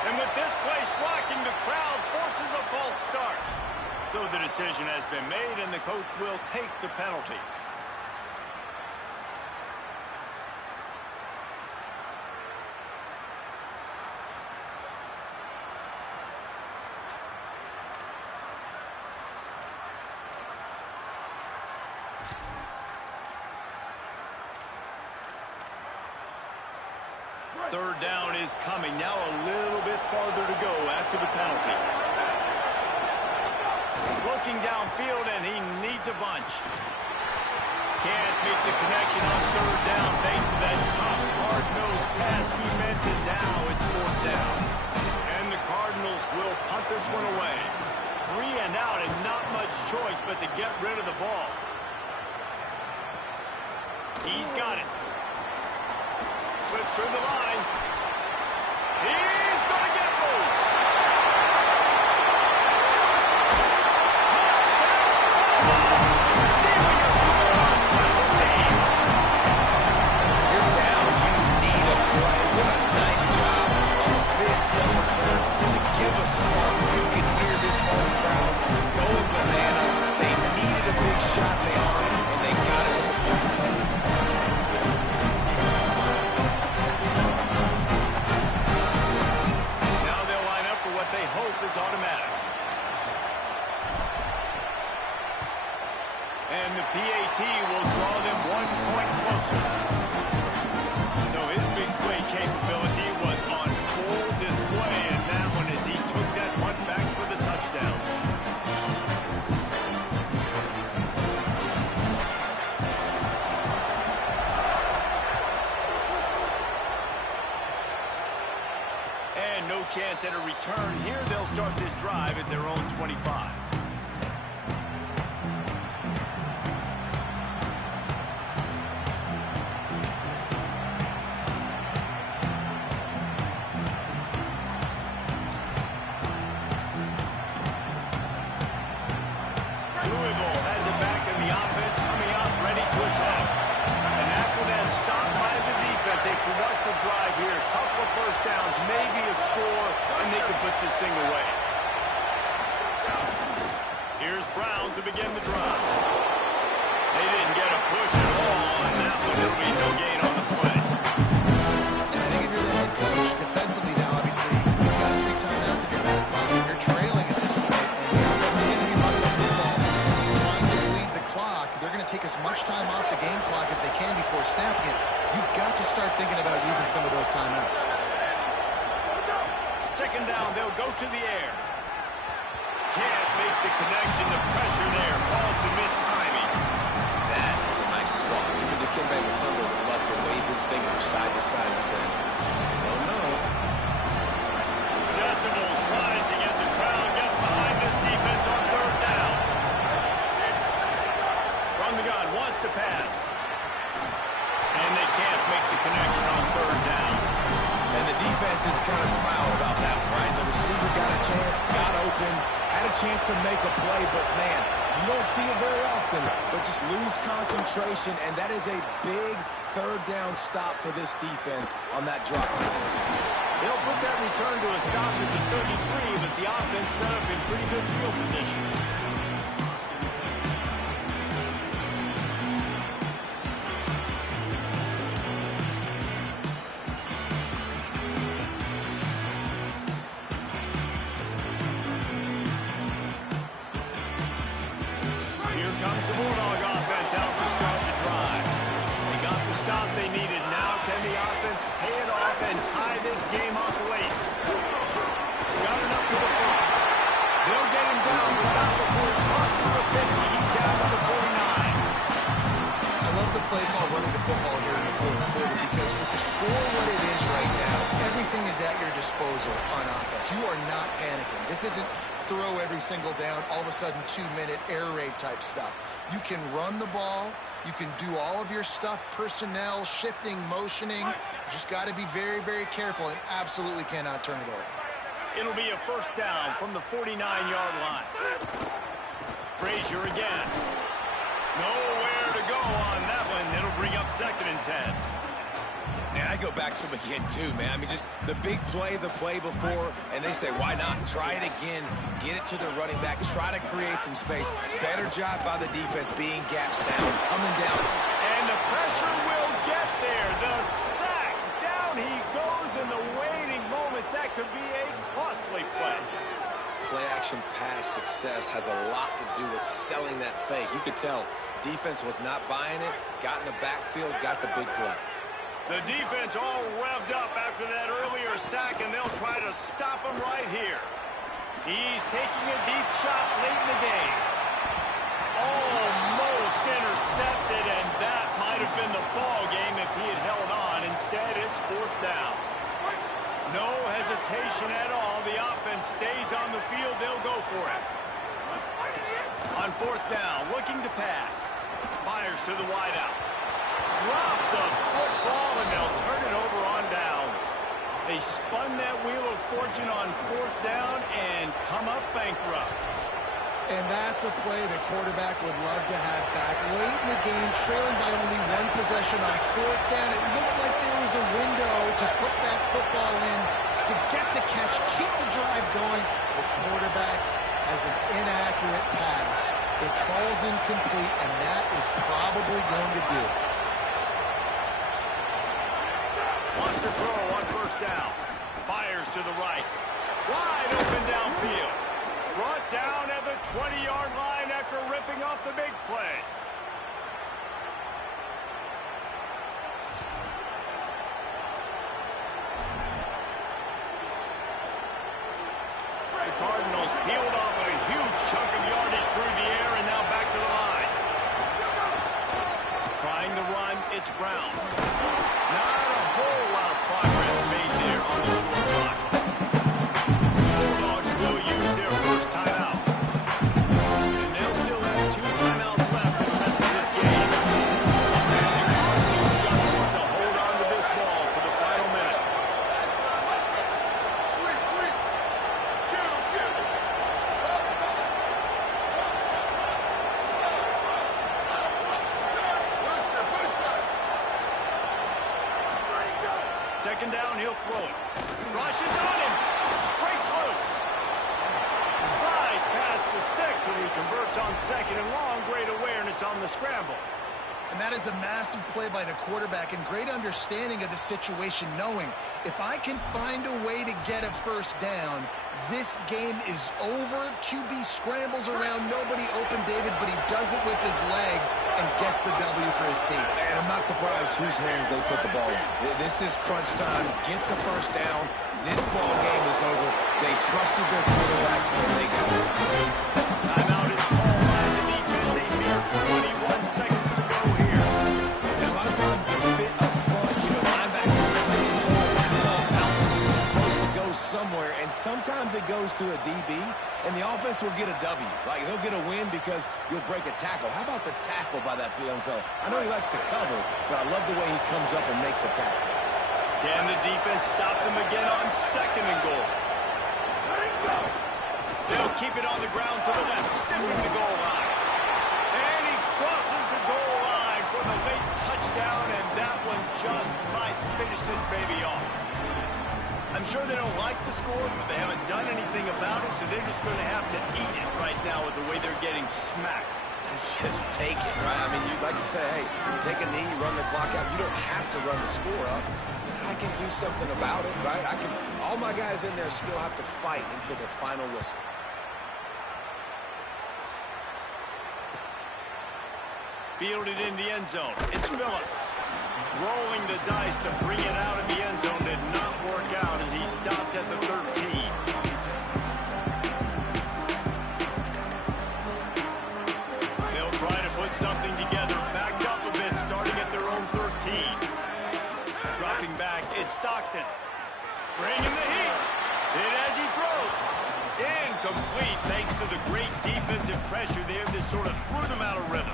And with this place rocking, the crowd forces a false start. So the decision has been made, and the coach will take the penalty. Third down is coming. Now a little bit farther to go after the penalty. Looking downfield, and he needs a bunch. Can't make the connection on third down thanks to that tough, hard-nosed pass defense, and now it's fourth down. And the Cardinals will punt this one away. 3 and out, and not much choice but to get rid of the ball. He's got it. Slips through the line. He's going to get loose. Stealing a score on special teams. You're down. You need a play. What a nice job on a big play return to give a spark. You can hear this home crowd going bananas. They needed a big shot in the arm, and they got it with the play return. They hope is automatic. And the PAT will draw them 1 point closer. So his big play capability was on full display, and that one as he took that punt back for the touchdown. And no chance at a return here. They'll start this drive at their own 25. Louisville has it back in the offense, coming out ready to attack. And after that stop by the defense, a productive drive here. A couple of first downs, maybe a score, and they can put this thing away. Here's Brown to begin the drive. They didn't get a push at all on that one. It'll be no gain on the play. start thinking about using some of those timeouts. Second down, they'll go to the air. Can't make the connection. The pressure there calls the missed timing. That was a nice swat. Even the kid back Matumbo would love to wave his fingers side to side and say, no, no. Decibels rising as the crowd gets behind this defense on third down. From the gun, wants to pass. And they can't make the connection on third down. And the defense is kind of smiling about that, right? The receiver got a chance, got open, had a chance to make a play, but man, you don't see it very often, but just lose concentration, and that is a big third down stop for this defense on that drop pass. They'll put that return to a stop at the 33, but the offense set up in pretty good field position. Here comes the Bulldog offense out to start the drive. They got the stop they needed. Now can the offense pay it off and tie this game up late? Got enough for the first. They'll get him down, but not before he crosses the 50. He's down to the 49. I love the play call running the football here in the fourth quarter because with the score what it is right now, everything is at your disposal on offense. You are not panicking. This isn't throw every single down, all of a sudden 2-minute air raid type stuff. You can run the ball. You can do all of your stuff, personnel, shifting, motioning. You just got to be very, very careful and absolutely cannot turn it over. It'll be a first down from the 49-yard line. Frazier again. Nowhere to go on that one. It'll bring up 2nd and 10. And I go back to him again, too, man. I mean, just the big play, the play before, and they say, why not? Try it again, get it to the running back, try to create some space. Better job by the defense being gap sound, coming down. And the pressure will get there. The sack. Down he goes in the waiting moments. That could be a costly play. Play-action pass success has a lot to do with selling that fake. You could tell defense was not buying it, got in the backfield, got the big play. The defense all revved up after that earlier sack, and they'll try to stop him right here. He's taking a deep shot late in the game. Almost intercepted, and that might have been the ball game if he had held on. Instead, it's 4th down. No hesitation at all. The offense stays on the field. They'll go for it. On 4th down, looking to pass. Fires to the wideout. Drop the football, and they'll turn it over on downs. They spun that wheel of fortune on 4th down and come up bankrupt. And that's a play the quarterback would love to have back. Late in the game, trailing by only 1 possession on 4th down. It looked like there was a window to put that football in, to get the catch, keep the drive going. The quarterback has an inaccurate pass. It falls incomplete, and that is probably going to do it. Wants to throw on 1st down. Fires to the right. Wide open downfield. Brought down at the 20-yard line after ripping off the big play. The Cardinals peeled off a huge chunk of yardage through the air and now back to the line. Trying to run, it's Brown. Not a whole lot of progress made there on the short clock. Bulldogs will use their first timeout. And they'll still have 2 timeouts left for the rest of this game. And the Cardinals just want to hold on to this ball for the final minute. Second down, he'll throw it. Rushes on him. Breaks loose. Slides past the sticks, and he converts on 2nd and long. Great awareness on the scramble. And that is a massive play by the quarterback and great understanding of the situation, knowing if I can find a way to get a first down, this game is over. QB scrambles around, nobody open, David, but he does it with his legs and gets the W for his team. And I'm not surprised whose hands they put the ball in. This is crunch time. Get the first down. This ball game is over. They trusted their quarterback, and they got it done. Timeout is called by the defense. A mere 21 seconds to go here. And a lot of times the fit up front, linebackers are making balls, that ball bounces and it's supposed to go somewhere, and sometimes it goes to a DB, and the offense will get a W. Like, he'll get a win because you'll break a tackle. How about the tackle by that young fella? I know he likes to cover, but I love the way he comes up and makes the tackle. Can the defense stop them again on 2nd and goal? They'll keep it on the ground to the left, stiffing the goal line. And he crosses the goal line for the late touchdown, and that one just might finish this baby off. I'm sure they don't like the score, but they haven't done anything about it, so they're just going to have to eat it right now with the way they're getting smacked. Just take it, right? I mean, you'd like to say, hey, take a knee, run the clock out. You don't have to run the score up. I can do something about it, right? All my guys in there still have to fight until the final whistle. Fielded in the end zone. It's Phillips. Rolling the dice to bring it out of the end zone did not work out as he stopped at the 13. They'll try to put something together. Backed up a bit, starting at their own 13. Dropping back, it's Stockton. Bringing the heat. In as he throws. Incomplete thanks to the great defensive pressure there that sort of threw them out of rhythm.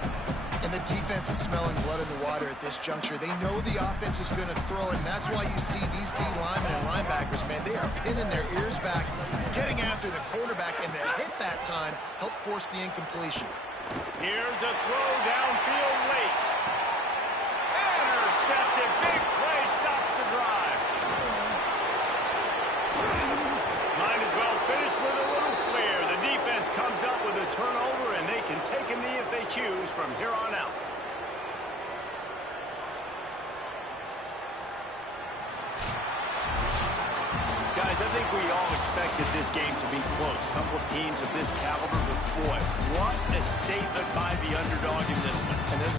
And the defense is smelling blood in the water at this juncture. They know the offense is going to throw it, and that's why you see these D linemen and linebackers, man, they are pinning their ears back, getting after the quarterback, and the hit that time helped force the incompletion. Here's a throw downfield late. Intercepted. Big play stops the drive. Might as well finish with a little flair. The defense comes up with a turnover, and they can take a knee if they choose from here on out. Guys, I think we all expected this game to be close. A couple of teams of this caliber, but boy, what a statement by the underdog in this one. And there's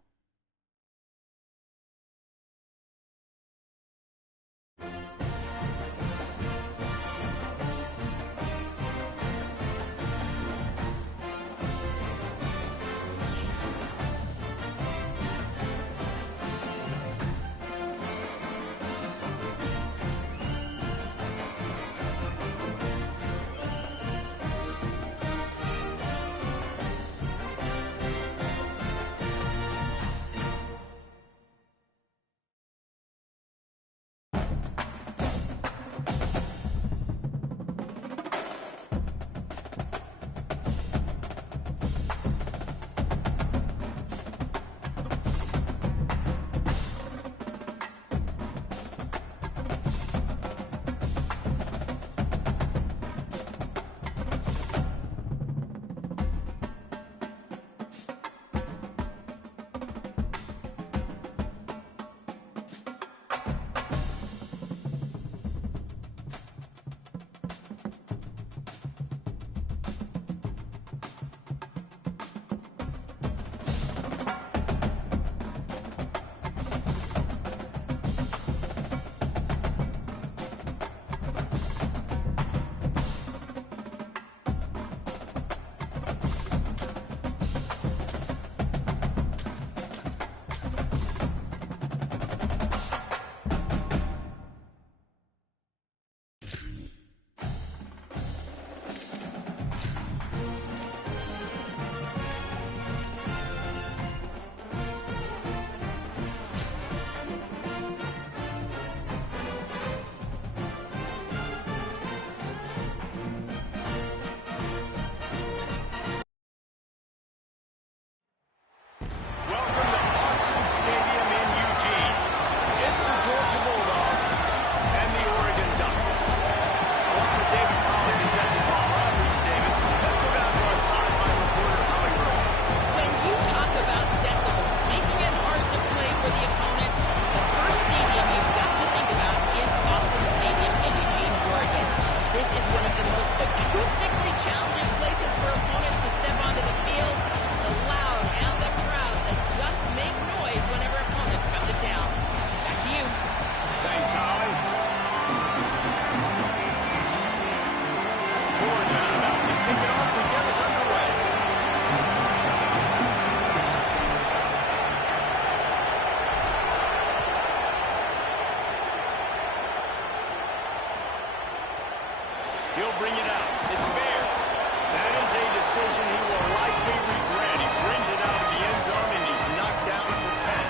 decision he will likely regret. He brings it out of the end zone, and he's knocked down at the 10.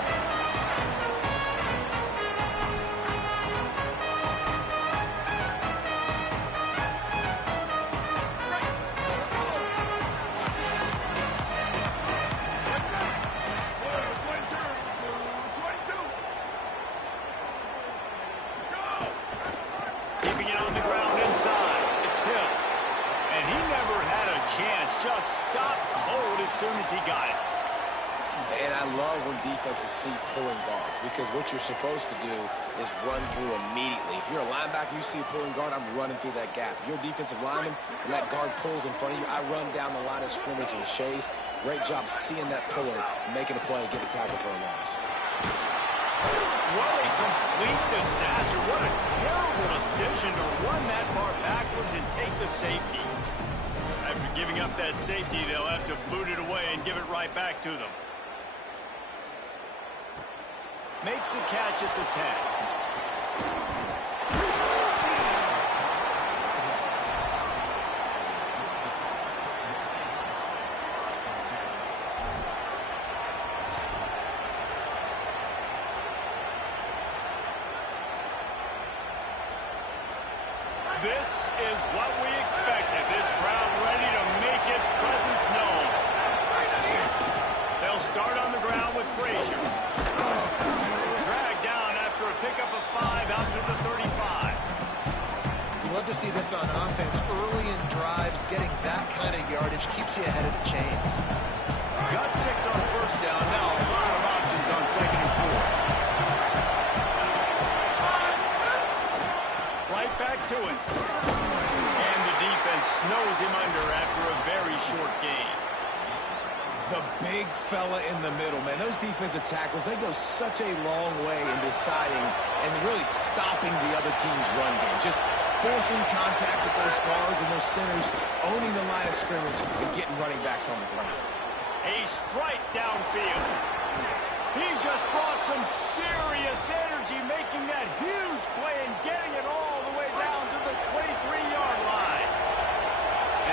Keeping it on the ground inside. It's Hill. And he never had a chance. Just stopped cold as soon as he got it. And I love when defenses see pulling guards, because what you're supposed to do is run through immediately. If you're a linebacker, you see a pulling guard, I'm running through that gap. If you're a defensive lineman and that guard pulls in front of you, I run down the line of scrimmage and chase. Great job seeing that puller, making a play, get a tackle for a loss. What a complete disaster. What a terrible decision to run that far backwards and take the safety. After giving up that safety, they'll have to boot it away and give it right back to them. Makes a catch at the 10. This is what we expected. This crowd ready to make its presence known. They'll start on the ground with Frazier. Dragged down after a pickup of 5 out to the 35. You love to see this on offense. Early in drives, getting that kind of yardage keeps you ahead of the chains. Got 6 on first down. Now a lot of options on second and 4. Right back to it. And the defense snows him under after a very short gain. The big fella in the middle, man. Those defensive tackles, they go such a long way in deciding and really stopping the other team's run game. Just forcing contact with those guards and those centers, owning the line of scrimmage and getting running backs on the ground. A strike downfield. He just brought some serious energy, making that huge play and getting it all the way down to the 23-yard line.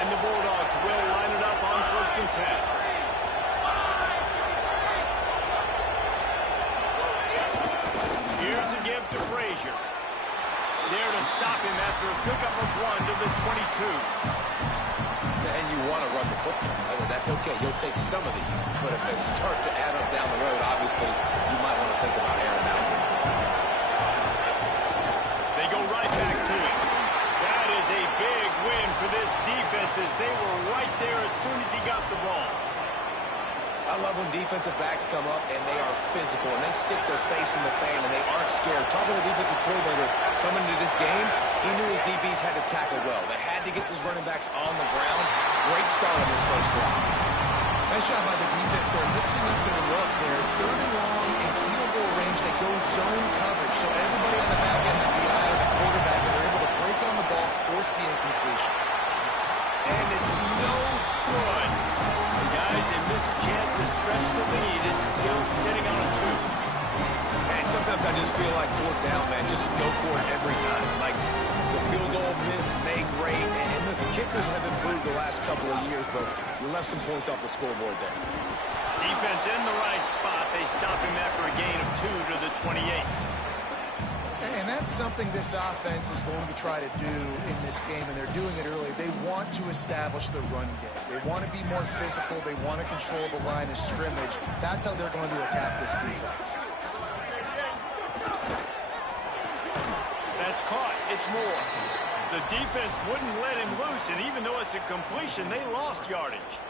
And the Bulldogs will line it up on first and 10. Here's a give to Frazier. There to stop him after a pickup of 1 to the 22. And you want to run the football. That's okay. You'll take some of these. But if they start to add up down the road, obviously, you might want to think about airing out. They go right back to it. That is a big win for this defense as they were right there as soon as he got the ball. I love when defensive backs come up and they are physical and they stick their face in the fan and they aren't scared. Talking to the defensive coordinator coming into this game, he knew his DBs had to tackle well. They had to get these running backs on the ground. Great start on this first drive. Nice job by the defense. They're mixing up their look. They're third and long in field goal range. They go zone coverage, so everybody on the back end has the eye of the quarterback, and they're able to break on the ball, force the incompletion. And it's no good. The guys, they missed a chance to stretch the lead. It's still sitting on a 2. And sometimes I just feel like fourth down, man. Just go for it every time. Like the field goal miss, made great. And listen, kickers have improved the last couple of years, but you left some points off the scoreboard there. Defense in the right spot. They stop him after a gain of 2 to the 28. And that's something this offense is going to try to do in this game, and they're doing it early. They want to establish the run game. They want to be more physical. They want to control the line of scrimmage. That's how they're going to attack this defense. That's caught. It's Moore. The defense wouldn't let him loose, and even though it's a completion, they lost yardage.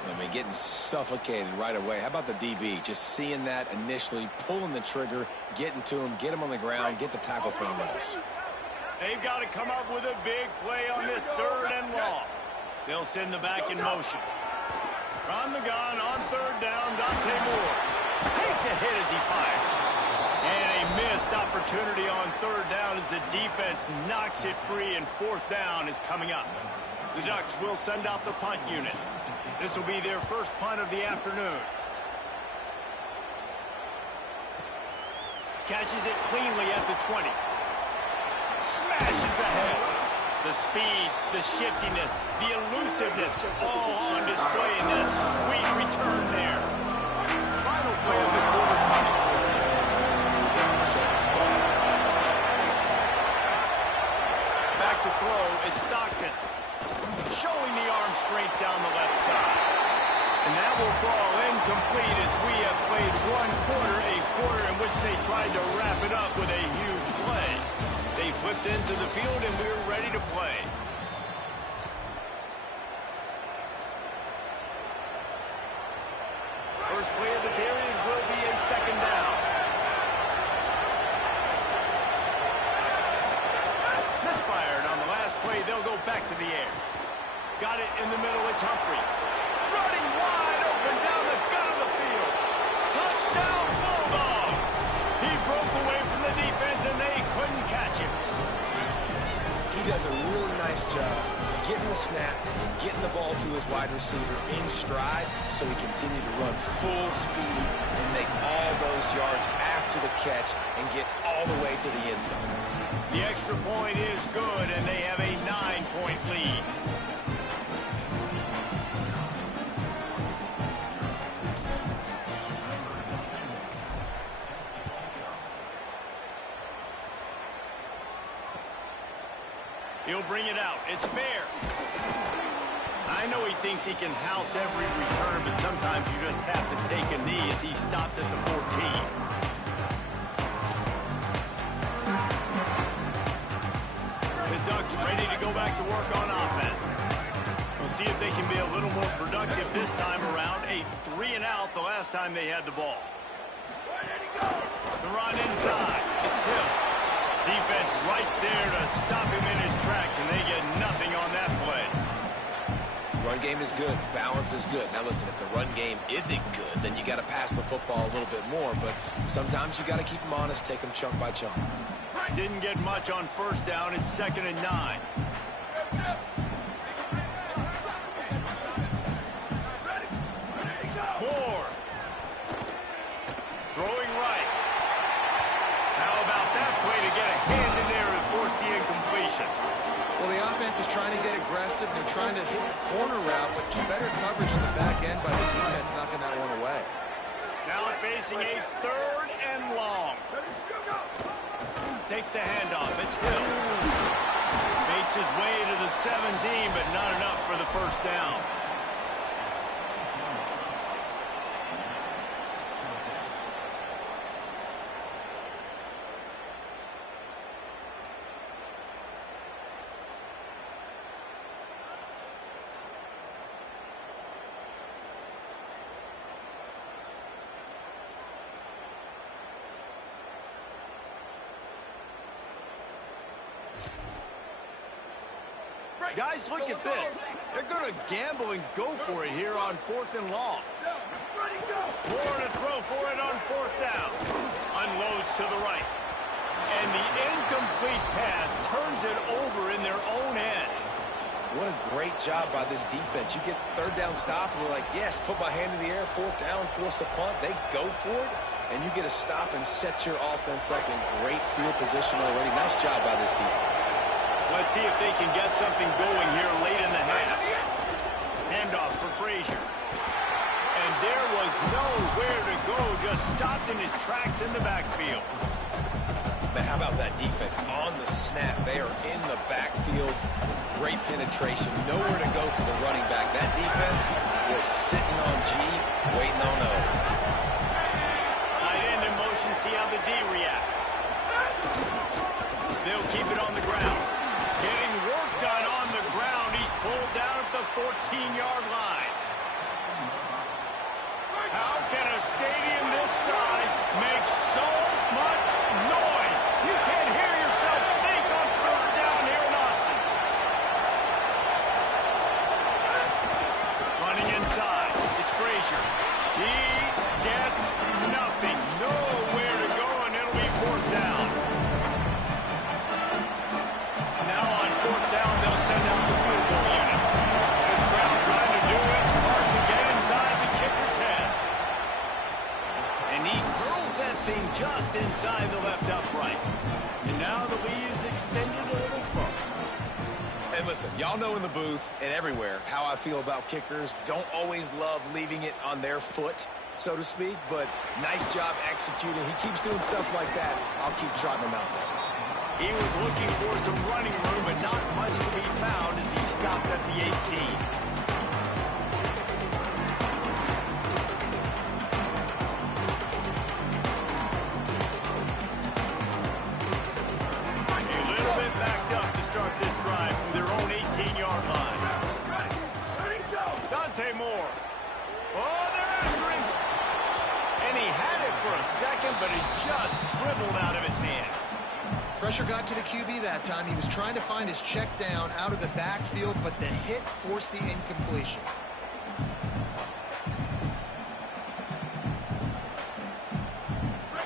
I mean, getting suffocated right away. How about the DB? Just seeing that initially, pulling the trigger, getting to him, get him on the ground, get the tackle for a loss. They've got to come up with a big play on this third and long. They'll send the back in motion. On the gun, on third down, Dante Moore takes a hit as he fires. And a missed opportunity on third down as the defense knocks it free, and fourth down is coming up. The Ducks will send out the punt unit. This will be their first punt of the afternoon. Catches it cleanly at the 20. Smashes ahead. The speed, the shiftiness, the elusiveness, all on display in this sweet return there. Final play of the quarter coming. Back to throw, it's Stockton. Showing the arm strength down the left side. And that will fall incomplete as we have played one quarter, a quarter in which they tried to wrap it up with a huge play. They flipped into the field and we're ready to play. First play of the period will be a second down. Misfired on the last play. They'll go back to the air. Got it in the middle. It's Humphries. Running wide open down the gut of the field. Touchdown, Bulldogs. He broke away from the defense, and they couldn't catch him. He does a really nice job getting the snap, getting the ball to his wide receiver in stride so he continue to run full speed and make all those yards after the catch and get all the way to the end zone. The extra point is good, and they have a 9-point lead. He'll bring it out. It's Bear. I know he thinks he can house every return, but sometimes you just have to take a knee as he stopped at the 14. The Ducks ready to go back to work on offense. We'll see if they can be a little more productive this time around. A 3-and-out the last time they had the ball. The run inside. It's Hill. Defense right there to stop him in his tracks, and they get nothing on that play. Run game is good. Balance is good. Now, listen, if the run game isn't good, then you got to pass the football a little bit more. But sometimes you got to keep them honest, take them chunk by chunk. Didn't get much on first down. It's 2nd and 9. Moore. Throwing right. How about that play to get a hand in there and force the incompletion? Well, the offense is trying to get aggressive. They're trying to hit the corner route, but better coverage on the back end by the defense knocking that one away. Now facing a 3rd and long. Takes the handoff. It's Hill. Makes his way to the 17, but not enough for the first down. Guys, look at this. They're going to gamble and go for it here on 4th and long. Moore to throw for it on 4th down. Unloads to the right. And the incomplete pass turns it over in their own end. What a great job by this defense. You get the 3rd down stop, and you're like, yes, put my hand in the air, 4th down, force a punt. They go for it, and you get a stop and set your offense up in great field position already. Nice job by this defense. Let's see if they can get something going here late in the half. Handoff for Frazier. And there was nowhere to go, just stopped in his tracks in the backfield. But how about that defense? On the snap, they are in the backfield with great penetration. Nowhere to go for the running back. That defense was sitting on G, waiting on O. Tight end in motion, see how the D reacts. They'll keep it on the ground. Getting work done on the ground. He's pulled down at the 14-yard line. How can a stadium this size make so much noise? You can't hear yourself think on 3rd down here in Austin. Running inside. It's Frazier. He gets nothing. Nowhere to go, and it'll be 4th down. Now on 4th down, they'll send out the field goal unit. This crowd trying to do its part to get inside the kicker's head. And he curls that thing just inside the left upright. And now the lead is extended a little further. Listen, y'all know in the booth and everywhere how I feel about kickers. Don't always love leaving it on their foot, so to speak, but nice job executing. He keeps doing stuff like that. I'll keep trotting him out there. He was looking for some running room, but not much to be found as he stopped at the 18. A little bit backed up to start this drive from their own 18-yard line. Dante Moore. Oh, they're after him. And he had it for a second, but it just dribbled out of his hands. Pressure got to the QB that time. He was trying to find his check down out of the backfield, but the hit forced the incompletion.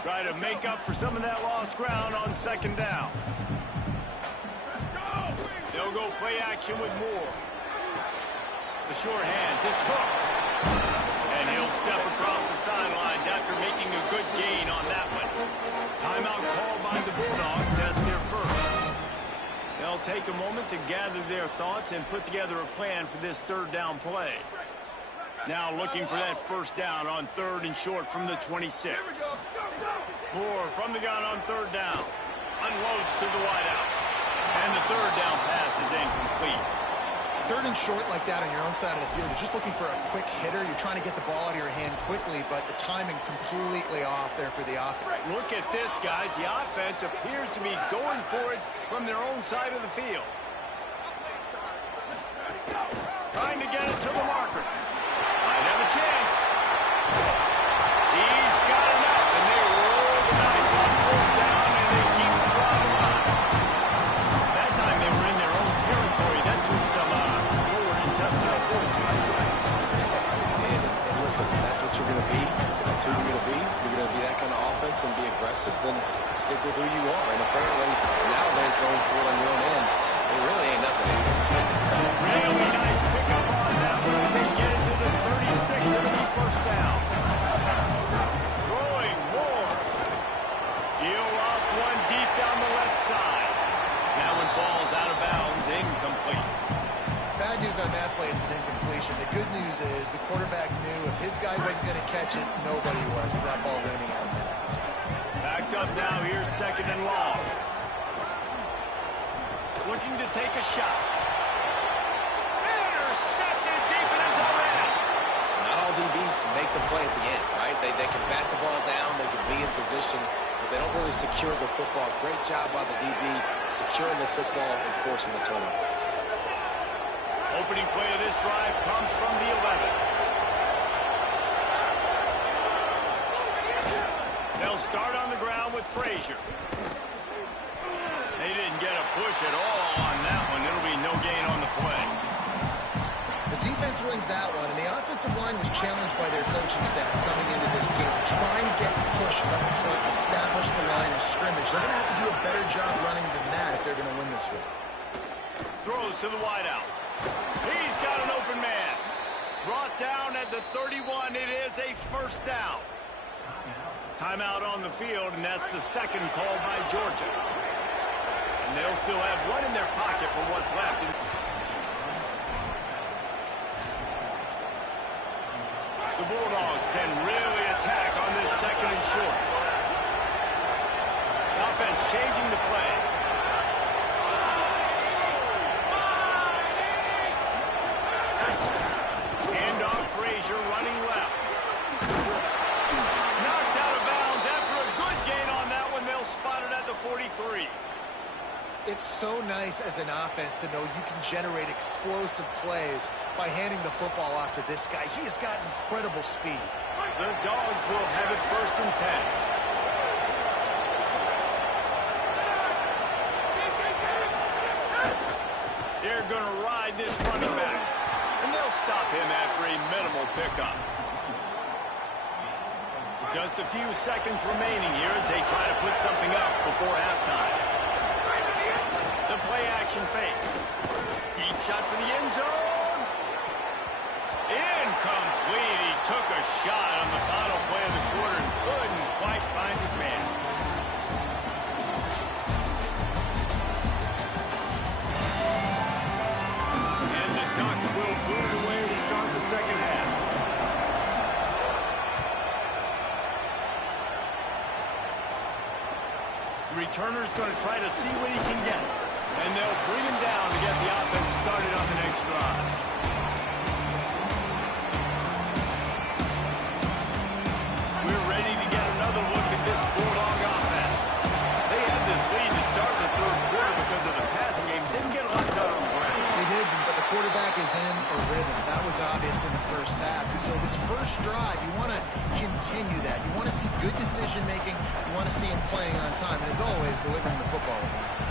Try to make up for some of that lost ground on second down. They'll go play action with Moore. The short hands, it's hooked. And he'll step across the sidelines after making a good gain on that one. Timeout called by the Bulldogs as their first. They'll take a moment to gather their thoughts and put together a plan for this third down play. Now looking for that first down on third and short from the 26. Moore from the gun on third down. Unloads to the wideout. And the third down pass is incomplete. Third and short like that on your own side of the field, you're just looking for a quick hitter. You're trying to get the ball out of your hand quickly, but the timing completely off there for the offense. Look at this, guys. The offense appears to be going for it from their own side of the field. Trying to get it to the marker. Might have a chance. He's got enough, and they roll the dice on fourth down, and they keep the crowd alive. That time they were in their own territory. That took some lower intestinal fortitude. And listen, if that's what you're going to be, that's who you're going to be. You're going to be that kind of offense and be aggressive, then stick with who you are. And apparently, nowadays, going for it on your own end, it really ain't nothing. Really nice pickup on that one as they get it to the 36. It'll be first down. Throwing more. He'll loft one deep down the left side. That one falls out of bounds, incomplete. Bad news on that play, it's an incompletion. The good news is the quarterback knew if his guy wasn't going to catch it, nobody was with that ball raining out of bounds. Backed up now, here's second and long. Looking to take a shot. Intercepted deep in his own end. Not all DBs make the play at the end, right? They can bat the ball down, they can be in position, but they don't really secure the football. Great job by the DB securing the football and forcing the turnover. Opening play of this drive comes from the 11. They'll start on the ground with Frazier. They didn't get a push at all on that one. It'll be no gain on the play. The defense wins that one, and the offensive line was challenged by their coaching staff coming into this game, trying to get push up front, establish the line of scrimmage. They're going to have to do a better job running than that if they're going to win this one. Throws to the wideout. He's got an open man. Brought down at the 31. It is a first down. Timeout on the field, and that's the second call by Georgia. And they'll still have one in their pocket for what's left. The Bulldogs can really attack on this second and short. Offense changing the play. Handoff, Frazier running left. Knocked out of bounds after a good gain on that one. They'll spot it at the 43. It's so nice as an offense to know you can generate explosive plays by handing the football off to this guy. He has got incredible speed. The Dogs will have it first and 10. They're going to ride this running back, and they'll stop him after a minimal pickup. Just a few seconds remaining here as they try to put something up before halftime. The play-action fake. Deep shot for the end zone. Incomplete. He took a shot on the final play of the quarter and couldn't quite find his man. Returner's going to try to see what he can get. And they'll bring him down to get the offense started on the next drive. We're ready to get another look at this Bulldog offense. They had this lead to start the third quarter because of the passing game. Didn't get a lot done on the ground. They did, but the quarterback is in a rhythm. That was obvious in the first half. And so this first drive, you want to continue that. You want to see good decision-making. You want to see him playing on time. And as always, delivering the football.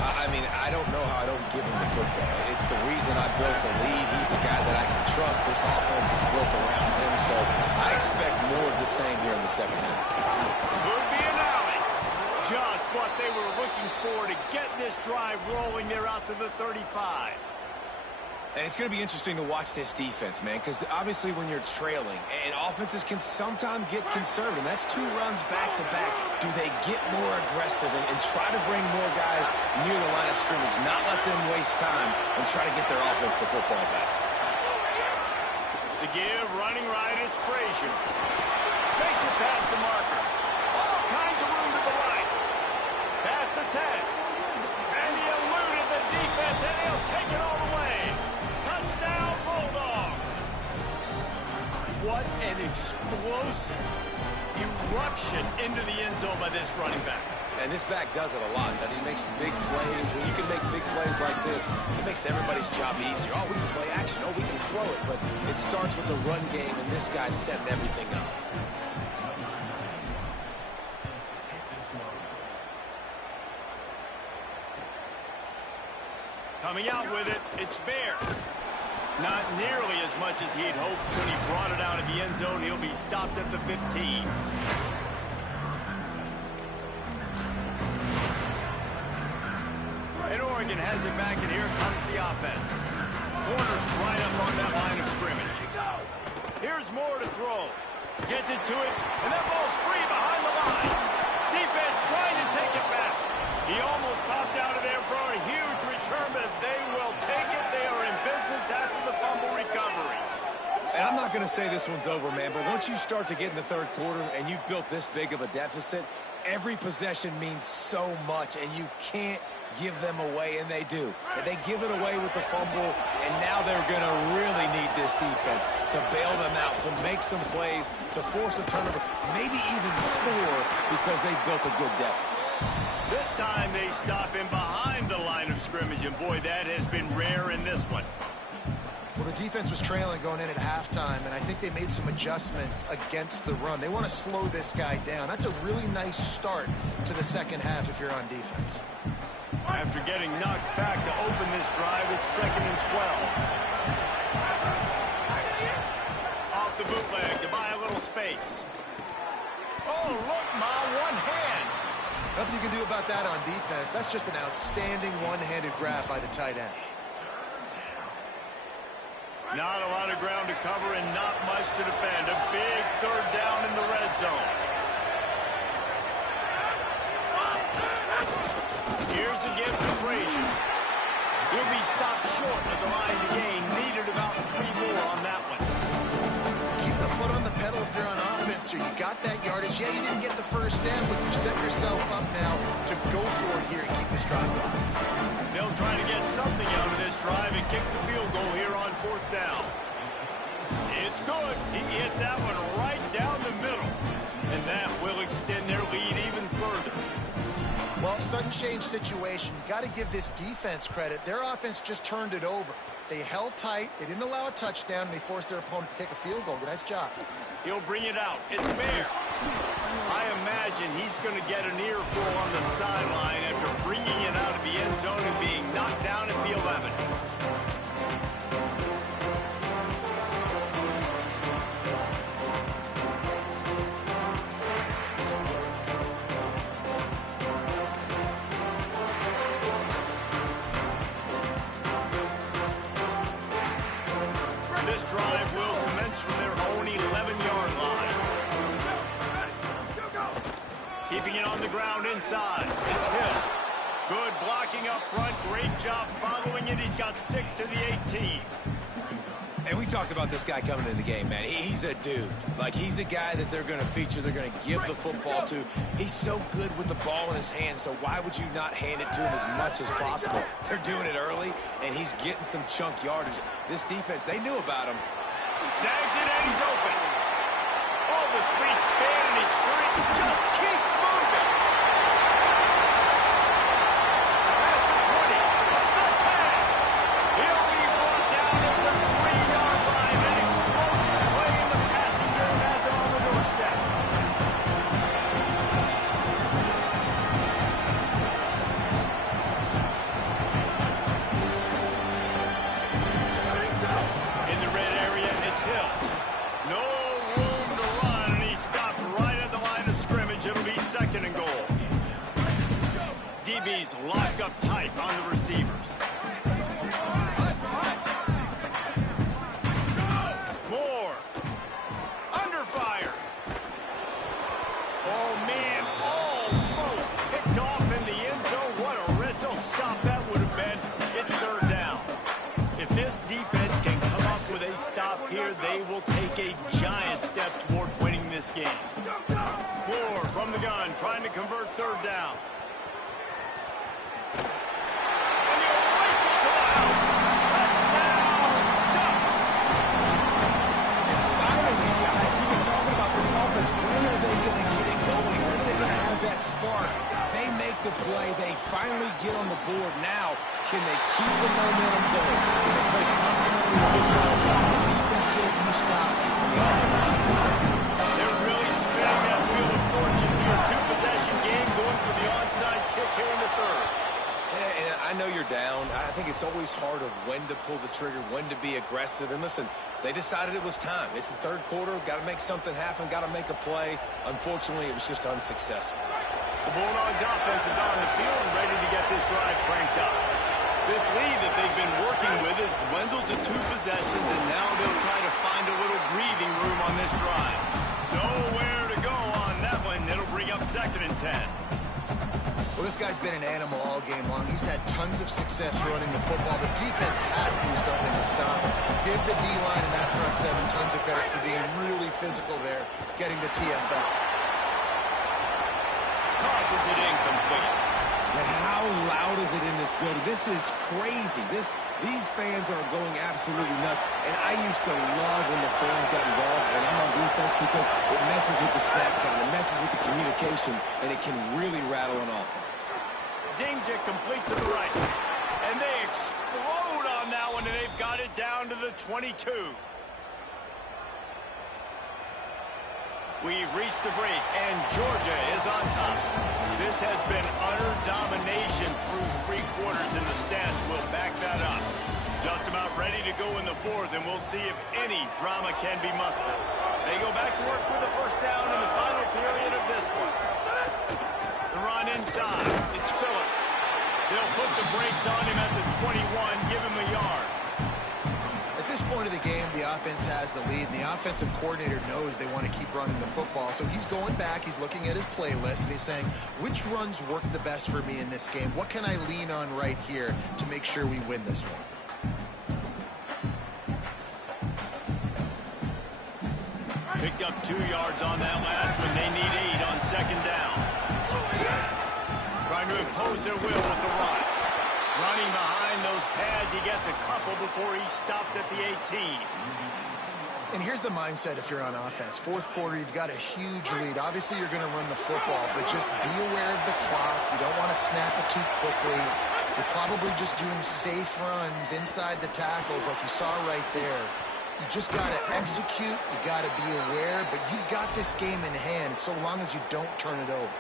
I mean, I don't know how I don't give him the football. It's the reason I built the lead. He's the guy that I can trust. This offense is built around him, so I expect more of the same here in the second half. Could be an alley. Just what they were looking for to get this drive rolling. They're out to the 35. And it's going to be interesting to watch this defense, man, because obviously when you're trailing, and offenses can sometimes get conservative. That's 2 runs back-to-back. Do they get more aggressive and try to bring more guys near the line of scrimmage, not let them waste time, and try to get their offense the football back? The give, running right, it's Frazier. Makes it past the marker. All kinds of room to the right. Past the 10. And he eluded the defense, and he'll take it all the way. Touchdown, Bulldog. What an explosive eruption into the end zone by this running back. And this back does it a lot. That he makes big plays. When you can make big plays like this, it makes everybody's job easier. Oh, we can play action. Oh, we can throw it. But it starts with the run game, and this guy's setting everything up. Coming out with it, it's Bear. Not nearly as much as he'd hoped when he brought it out of the end zone. He'll be stopped at the 15. And Oregon has it back, and here comes the offense. Corners right up on that line of scrimmage. Here's Moore to throw. Gets it to it, and that ball's free behind the line. Defense trying to take it back. He almost popped out of there for a huge return, but they will take it. They are in business after the fumble recovery. And I'm not going to say this one's over, man, but once you start to get in the third quarter and you've built this big of a deficit, every possession means so much, and you can't give them away, and they do. And they give it away with the fumble, and now they're going to really need this defense to bail them out, to make some plays, to force a turnover, maybe even score because they've built a good deficit. This time they stop him behind the line of scrimmage, and boy, that has been rare in this one. Well, the defense was trailing going in at halftime, and I think they made some adjustments against the run. They want to slow this guy down. That's a really nice start to the second half if you're on defense. After getting knocked back to open this drive, it's 2nd and 12. Off the bootleg to buy a little space. Oh, look, Ma, one hand. Nothing you can do about that on defense. That's just an outstanding one-handed grab by the tight end. Not a lot of ground to cover and not much to defend. A big third down in the red zone. Here's a gift to Frazier. He'll be stopped short of the line to gain. Needed about 3 more on that one. Keep the foot on the pedal if you're on offense here. You got that yardage. Yeah, you didn't get the first down, but you set yourself up now to go for it here and keep this drive going. They'll try to get something out of this drive and kick the field goal here on 4th down. It's good. He hit that one right down the middle. And that will extend their lead even further. Well, sudden change situation. You got to give this defense credit. Their offense just turned it over. They held tight. They didn't allow a touchdown, and they forced their opponent to take a field goal. Nice job. He'll bring it out. It's Bear. I imagine he's going to get an earful on the sideline after bringing it out of the end zone and being knocked down at the 11. This drive will commence from their own 11-yard line. Keeping it on the ground inside. It's Hill. Good blocking up front. Great job following it. He's got 6 to the 18. And we talked about this guy coming into the game, man. He's a dude. Like, he's a guy that they're going to feature, they're going to give the football to. He's so good with the ball in his hands, so why would you not hand it to him as much as possible? They're doing it early, and he's getting some chunk yardage. This defense, they knew about him. Snags it, and he's open. Oh, the sweet spin, and he's free. Just keeps moving. Past the 20, the 10. He'll be brought down at the 3-yard line. An explosive play in the passing game has him on the doorstep. In the red area, it's Hill. No room to run, and he stopped right at the line of scrimmage. It'll be second and goal. DB's locked up tight on the receivers. Moore. Under fire. Oh, man, almost picked off in the end zone. What a red zone stop that would have been. It's third down. If this defense can come up with a stop here, they will take a giant step toward winning this game. Moore from the gun, trying to convert third down. And he'll race it to the house. Touchdown, Ducks. And finally, guys, we've been talking about this offense. When are they going to get it going? When are they going to have that spark? They make the play. They finally get on the board. Now, can they keep the momentum going? Can they play complementary football? Can the defense get a few stops? And the offense keep this up? They're really spinning that wheel of fortune here. Two-possession game going for the onside kick here in the third. Yeah, and I know you're down. I think it's always hard of when to pull the trigger, when to be aggressive. And listen, they decided it was time. It's the third quarter. Got to make something happen. Got to make a play. Unfortunately, it was just unsuccessful. The Bulldogs offense is on the field and ready to get this drive cranked up. This lead that they've been working with has dwindled to two possessions, and now they'll try to find a little breathing room on this drive. Nowhere to go on that one. It'll bring up second and 10. Well, this guy's been an animal all game long. He's had tons of success running the football. The defense had to do something to stop him. Give the D-line and that front seven tons of credit for being really physical there, getting the TFL. Tosses it incomplete. And how loud is it in this building? This is crazy. These fans are going absolutely nuts. And I used to love when the fans got involved, and I'm on defense because it messes with the snap count, it messes with the communication, and it can really rattle an offense. Zings it complete to the right. And they explode on that one, and they've got it down to the 22. We've reached the break, and Georgia is on top. This has been utter domination through three quarters, and the stats will back that up. Just about ready to go in the fourth, and we'll see if any drama can be mustered. They go back to work with the first down in the final period of this one. The run inside. It's Phillips. They'll put the brakes on him at the 21, give him a yard. At this point of the game, the offense has the lead, and the offensive coordinator knows they want to keep running the football. So he's going back, he's looking at his playlist, and he's saying, which runs work the best for me in this game? What can I lean on right here to make sure we win this one? Picked up 2 yards on that last one. They need 8 on second down. Trying to impose their will with the run. Running behind those pads, he gets a couple before he stopped at the 18. And here's the mindset if you're on offense. Fourth quarter, you've got a huge lead. Obviously, you're going to run the football, but just be aware of the clock. You don't want to snap it too quickly. You're probably just doing safe runs inside the tackles like you saw right there. You just got to execute. You got to be aware, but you've got this game in hand so long as you don't turn it over.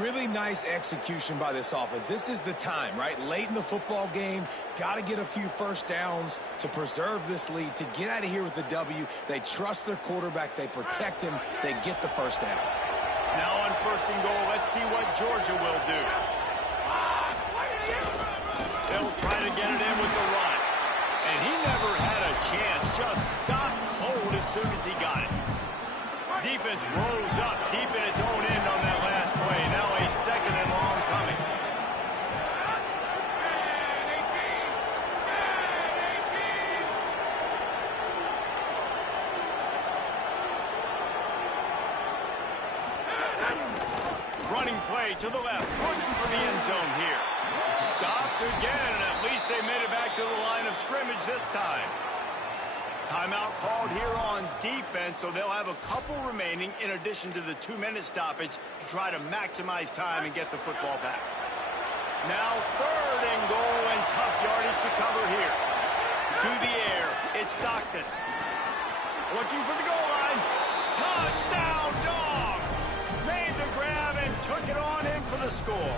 Really nice execution by this offense. This is the time, right? Late in the football game, got to get a few first downs to preserve this lead, to get out of here with the W. They trust their quarterback. They protect him. They get the first down. Now on first and goal, let's see what Georgia will do. They'll try to get it in with the run. And he never had a chance. Just stopped cold as soon as he got it. Defense rose up deep in its own end on that last play. Now a second and long coming. running play to the left, looking for the end zone here. Stopped again, and at least they made it back to the line of scrimmage this time. Timeout called here on defense, so they'll have a couple remaining in addition to the 2-minute stoppage to try to maximize time and get the football back. Now 3rd and goal, and tough yardage to cover here. To the air, it's Stockton. Looking for the goal line. Touchdown, Dogs! Made the grab and took it on in for the score.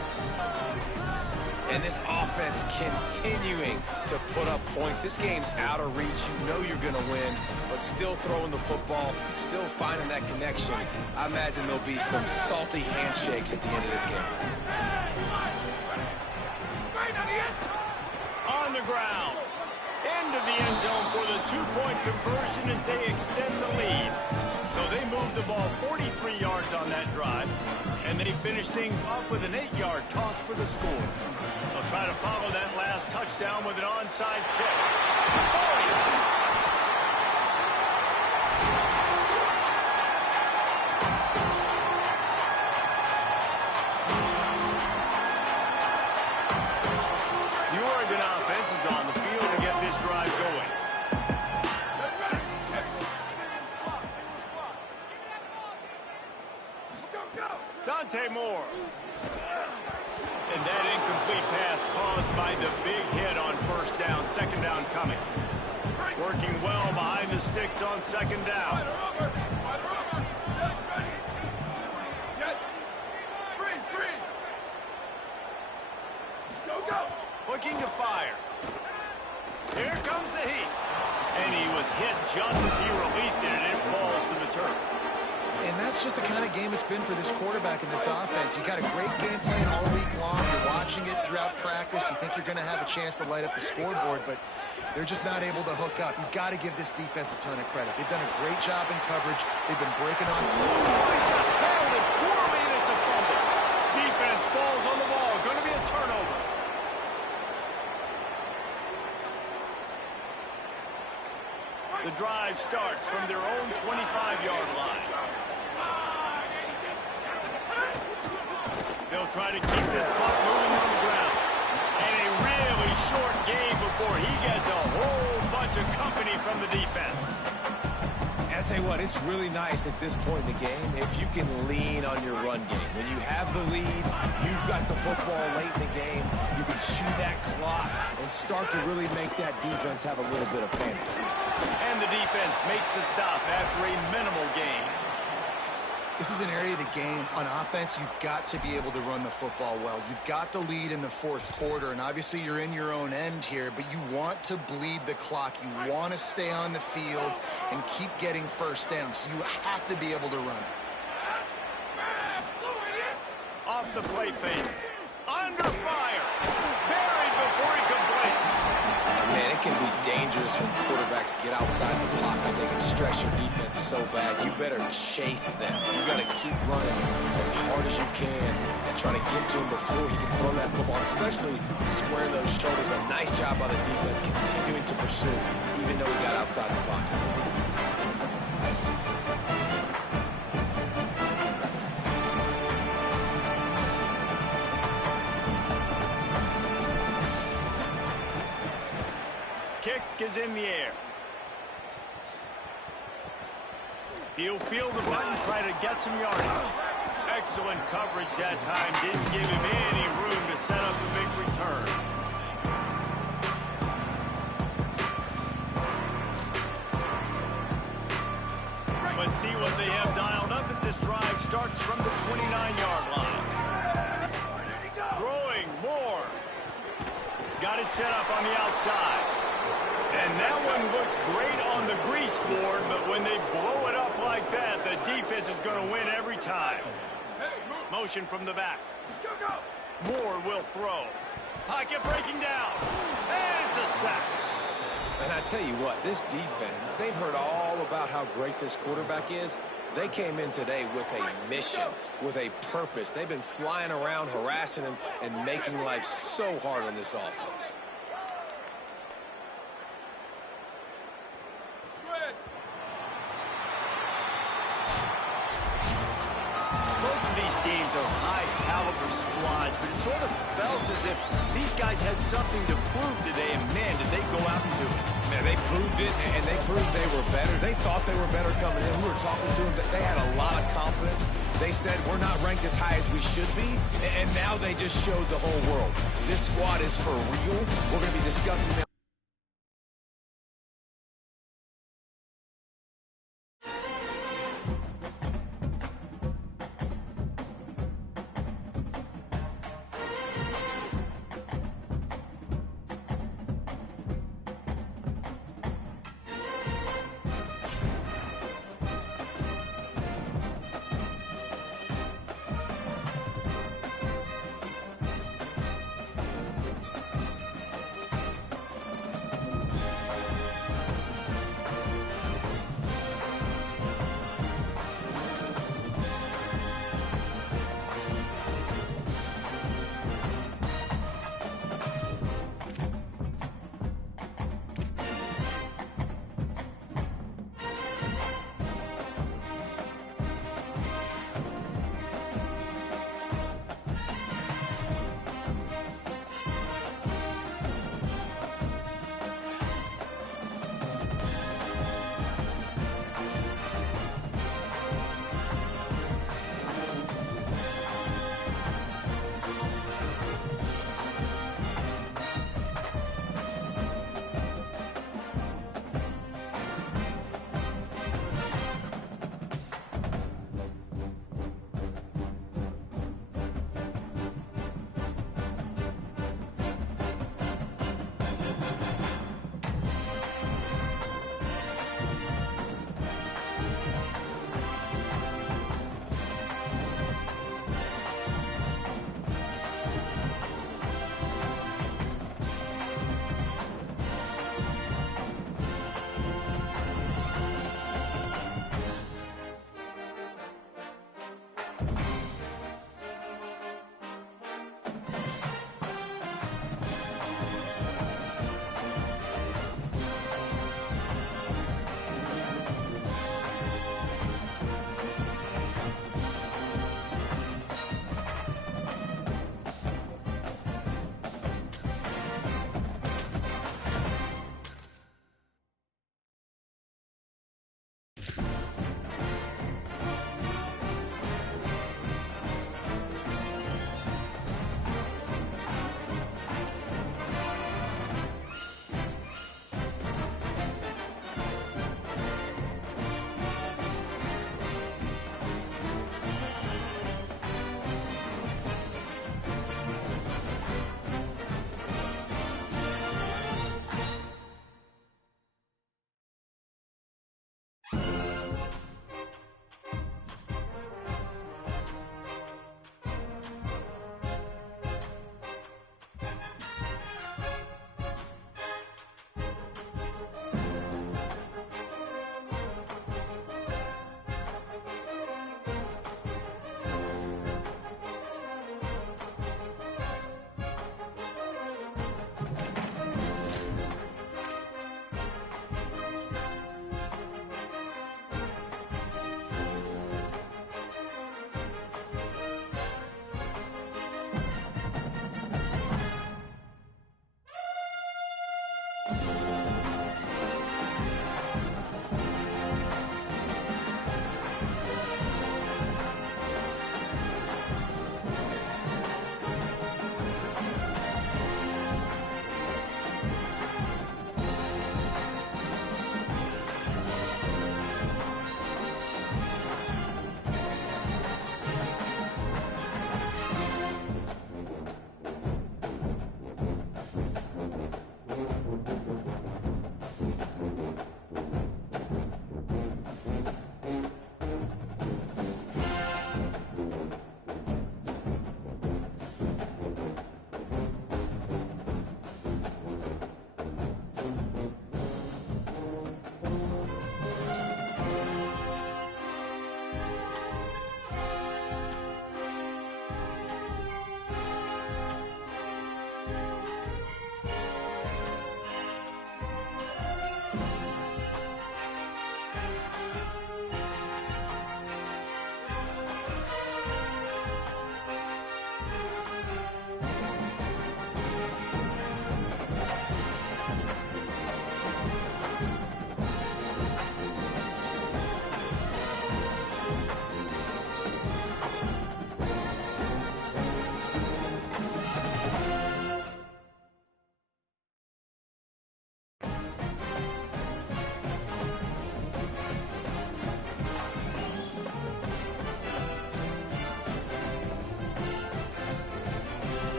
And this offense continuing to put up points. This game's out of reach. You know you're going to win, but still throwing the football, still finding that connection. I imagine there'll be some salty handshakes at the end of this game. On the ground. Into the end zone for the 2-point conversion as they extend the lead. So they moved the ball 43 yards on that drive, and they finished things off with an 8-yard toss for the score. They'll try to follow that last touchdown with an onside kick. 40. Moore. And that incomplete pass caused by the big hit on 1st down. 2nd down coming. Working well behind the sticks on 2nd down. Looking to fire. Here comes the heat. And he was hit just as he released it, and it falls to the turf. And that's just the kind of game it's been for this quarterback in this offense. You got a great game plan all week long. You're watching it throughout practice. You think you're going to have a chance to light up the scoreboard, but they're just not able to hook up. You've got to give this defense a ton of credit. They've done a great job in coverage. They've been breaking on. Oh, he just held it poorly, and it's a fumble. Defense falls on the ball. Going to be a turnover. The drive starts from their own 25-yard line. They'll try to keep this clock moving on the ground. And a really short game before he gets a whole bunch of company from the defense. And I tell you what, it's really nice at this point in the game if you can lean on your run game. When you have the lead, you've got the football late in the game, you can chew that clock and start to really make that defense have a little bit of panic. And the defense makes the stop after a minimal gain. This is an area of the game on offense you've got to be able to run the football well. You've got the lead in the 4th quarter, and obviously you're in your own end here, but you want to bleed the clock. You want to stay on the field and keep getting 1st down, so you have to be able to run it. Off the play fake. Under fire. Buried before he completes. Man, it can be dangerous when quarterbacks get outside the pocket. They can stress your defense so bad. You better chase them. You got to keep running as hard as you can and try to get to him before he can throw that football, especially square those shoulders. A nice job by the defense continuing to pursue, even though he got outside the pocket. Kick is in the air. He'll feel the button, try to get some yardage. Excellent coverage that time. Didn't give him any room to set up a big return. Let's see what they have dialed up as this drive starts from the 29-yard line. Throwing more. Got it set up on the outside. And that one looked great on the grease board, but when they blow it up like that, the defense is going to win every time. Motion from the back. Moore will throw. Pocket breaking down. And it's a sack. And I tell you what, this defense, they've heard all about how great this quarterback is. They came in today with a mission, with a purpose. They've been flying around, harassing him, and making life so hard on this offense. games are high-caliber squads, but it sort of felt as if these guys had something to prove today, and man, did they go out and do it. Man, they proved it, and they proved they were better. They thought they were better coming in. We were talking to them. They had a lot of confidence. They said, we're not ranked as high as we should be, and now they just showed the whole world. This squad is for real. We're going to be discussing them.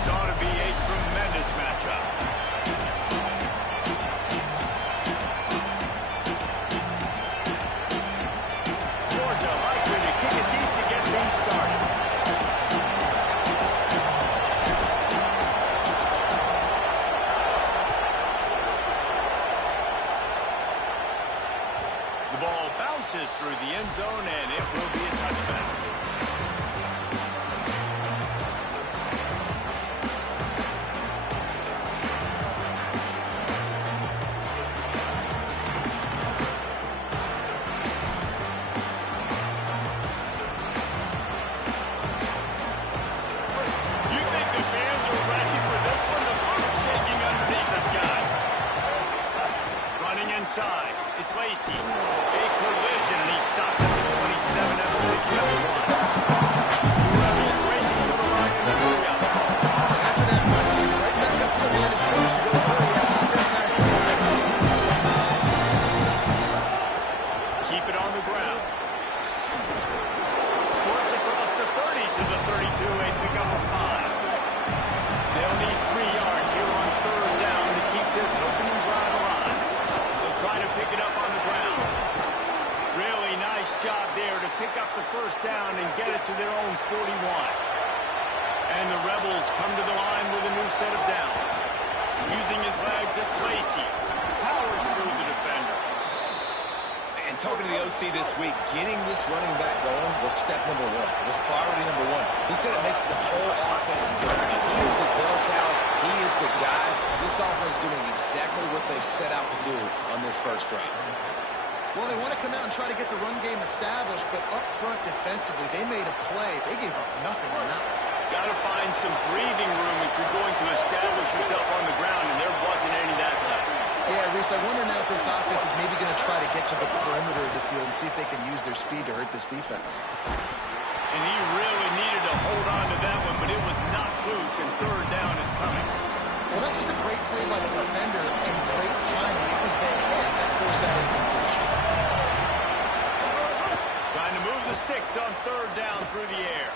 This ought to be a tremendous matchup. Georgia likely to kick it deep to get things started. The ball bounces through the end zone, and it will be a touchback. Inside, it's Lacey. A collision, and he's stopped at the 27 after picking up the 1. The Rebels racing to the line and the hurry up. After that run, came right back up to the line of scrimmage to go hurry up. Defense has to be ready. Keep it on the ground. Sports across the 30 to the 32. A pickup of 5. They'll need 3 yards here on 3rd down to keep this opening drive alive. Try to pick it up on the ground. Really nice job there to pick up the 1st down and get it to their own 41. And the Rebels come to the line with a new set of downs. Using his legs, it's Lacey. Powers through the defender. And talking to the OC this week, getting this running back going was step number 1. It was priority number 1. He said it makes the whole offense go. He is the bell cow. He is the guy. This offense is doing exactly what they set out to do on this 1st drive. Well, they want to come out and try to get the run game established, but up front defensively, they made a play. They gave up nothing on that one. Got to find some breathing room if you're going to establish yourself on the ground, and there wasn't any that time. Yeah, Reese, I wonder now if this offense is maybe going to try to get to the perimeter of the field and see if they can use their speed to hurt this defense. And he really needed to hold on to that one, but it was not loose, and 3rd down is coming. Well, that's just a great play by the defender and great timing. It was the hit that forced that incompletion. Trying to move the sticks on 3rd down through the air.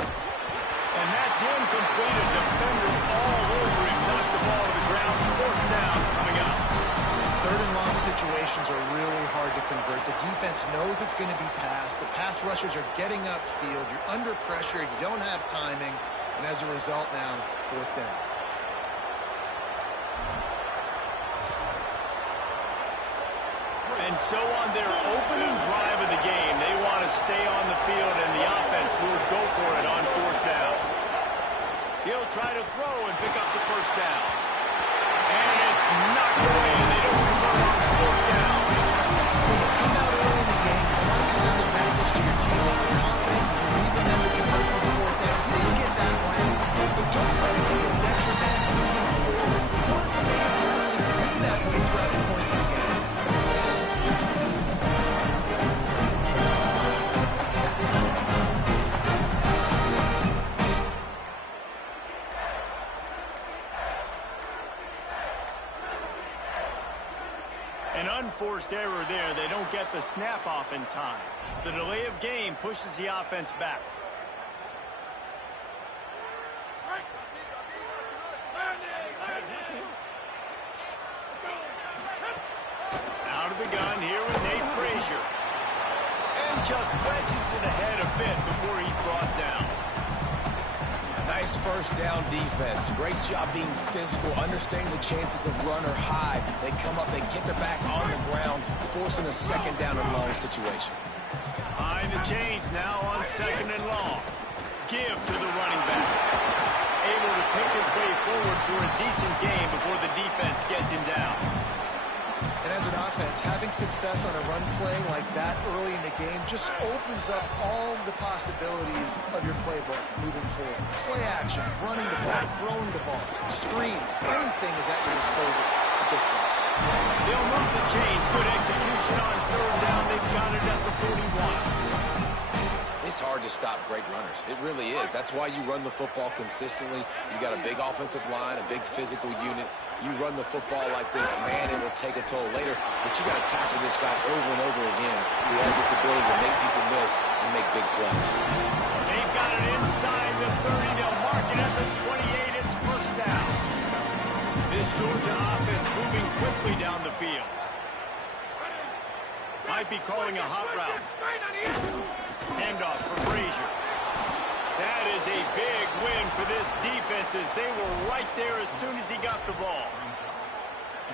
And that's incomplete. A defender all over him. Knocked the ball to the ground. 4th down coming up. 3rd and long situations are really hard to convert. The defense knows it's going to be passed. The pass rushers are getting upfield. You're under pressure. You don't have timing. And as a result now, 4th down. And so on their opening drive of the game, they want to stay on the field, and the offense will go for it on 4th down. He'll try to throw and pick up the 1st down. And it's knocked away, and they don't convert on 4th down. When you come out early in the game, you're trying to send a message to your team that you're confident you believe in them to convert these 4th downs. You didn't get that one, but don't let it be a detriment moving forward. You want to stay aggressive and be that way throughout the course of the game. An unforced error there. They don't get the snap off in time. The delay of game pushes the offense back. Out of the gun here with Nate Frazier. And just wedges it ahead a bit before he's brought down. Nice 1st down defense. Great job being physical, understanding the chances of run or hide. They come up, they get the back on the ground, forcing a 2nd down and long situation. Behind the chains now on 2nd and long. Give to the running back. Able to pick his way forward for a decent game before the defense gets him down. And as an offense, having success on a run play like that early in the game just opens up all the possibilities of your playbook moving forward. Play action, running the ball, throwing the ball, screens, anything is at your disposal at this point. They'll move the chains. Good execution on 3rd down. They've got it at the 41. It's hard to stop great runners. It really is. That's why you run the football consistently. You got a big offensive line, a big physical unit. You run the football like this, man, it will take a toll later. But you got to tackle this guy over and over again who has this ability to make people miss and make big plays. They've got it inside the 30. They'll mark it at the 28. It's might be calling a hot route. Handoff for Frazier. That is a big win for this defense as they were right there as soon as he got the ball.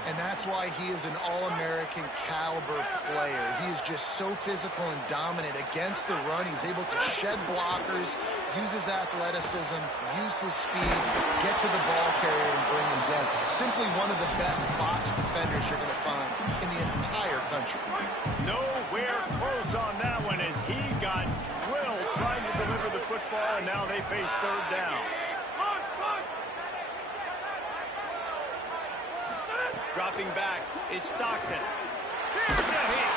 And that's why he is an all-American caliber player. He is just so physical and dominant against the run. He's able to shed blockers, use his athleticism, use his speed, get to the ball carrier and bring him down. Simply one of the best box defenders you're going to find in the entire country. Nowhere close on that one as he got drilled trying to deliver the football, and now they face third down. Dropping back, it's Stockton. Here's a hit.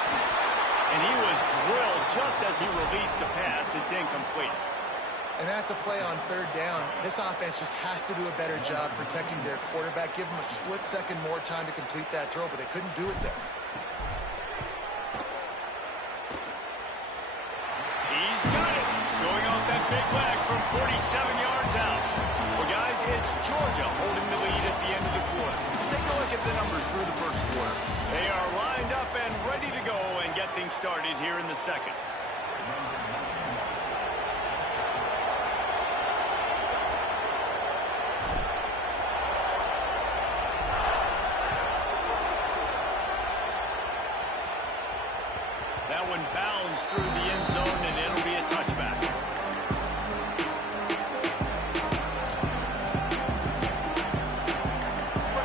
And he was drilled just as he released the pass. It's incomplete. And that's a play on third down. This offense just has to do a better job protecting their quarterback. Give him a split second more time to complete that throw, but they couldn't do it there. He's got it. Showing off that big leg from 47 yards out. Well, guys, it's Georgia holding the lead at the end of the quarter. Take a look at the numbers through the first quarter. They are lined up and ready to go and get things started here in the second. That one bounds through the end zone, and it'll be a touchback.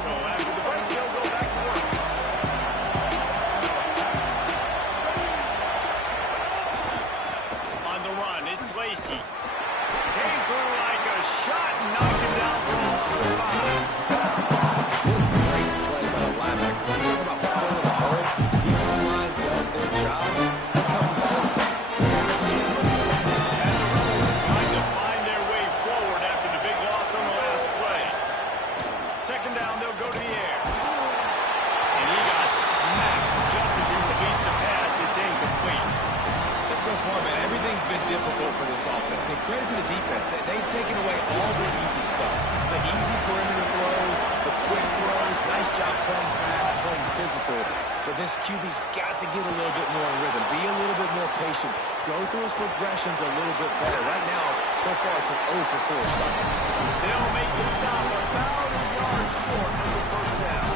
So after the break, they'll go back to work. On the run, it's Lacey. Came through like a shot and knocked him down for a loss of 5. What a great play by the linebacker. You talk about filling the hole. The defensive line does their jobs. Here comes the ball. Snaps. And the Rebels trying to find their way forward after the big loss on the last play. Second down, they'll go to the air. And he got smacked just as he released the pass. It's incomplete. And so far, man, everything's been difficult for this offense. And credit to the defense. They've taken away all the easy stuff. The easy perimeter throws, the quick throws. Nice job playing fast, playing physical. But this QB's got to get a little bit more in rhythm. Be a little bit more patient. Go through his progressions a little bit better. Right now, so far, it's an 0 for 4 start. They'll make the stop about a yard short of the first down.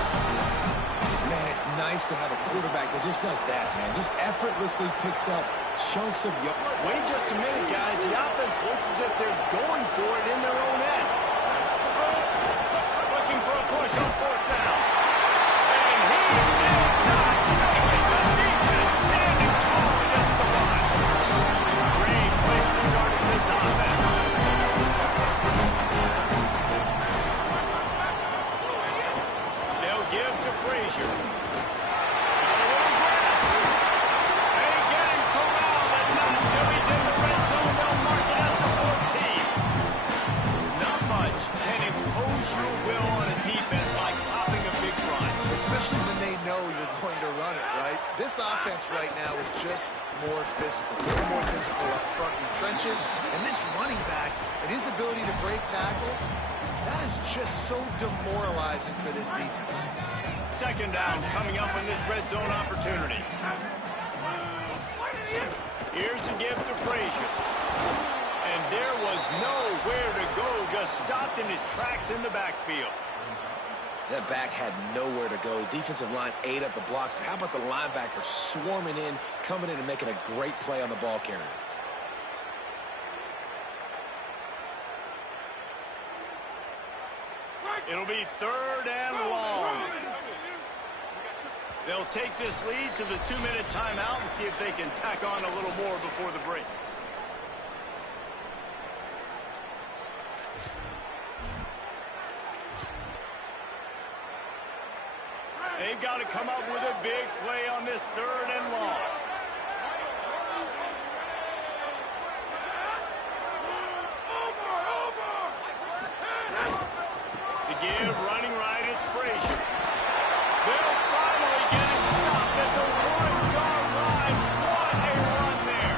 Man, it's nice to have a quarterback that just does that, man. Just effortlessly picks up chunks of yards. Wait just a minute, guys. The offense looks as if they're going for it in their own end. Looking for a push on fourth down. And he did not make it. The defense standing tall against the run. Great place to start in this offense. They'll give to Frazier. Got a little grass. They get him corralled and not until he's in the red zone. They'll mark it out to 14. Not much can impose your will on a defense like popping a big run. Especially when they know you're going to run it, right? This offense right now is just more physical. They're more physical up front in the trenches. And this running back and his ability to break tackles, that is just so demoralizing for this defense. Second down coming up on this red zone opportunity. Here's a give to Frazier. And there was nowhere to go, just stopped in his tracks in the backfield. That back had nowhere to go. Defensive line ate up the blocks. But how about the linebacker swarming in, coming in and making a great play on the ball carrier? It'll be third and long. They'll take this lead to the 2-minute timeout and see if they can tack on a little more before the break. They've got to come up with a big play on this third and long. The give, running right, it's Frazier. They'll finally get him stopped at the 1-yard line. What a run there.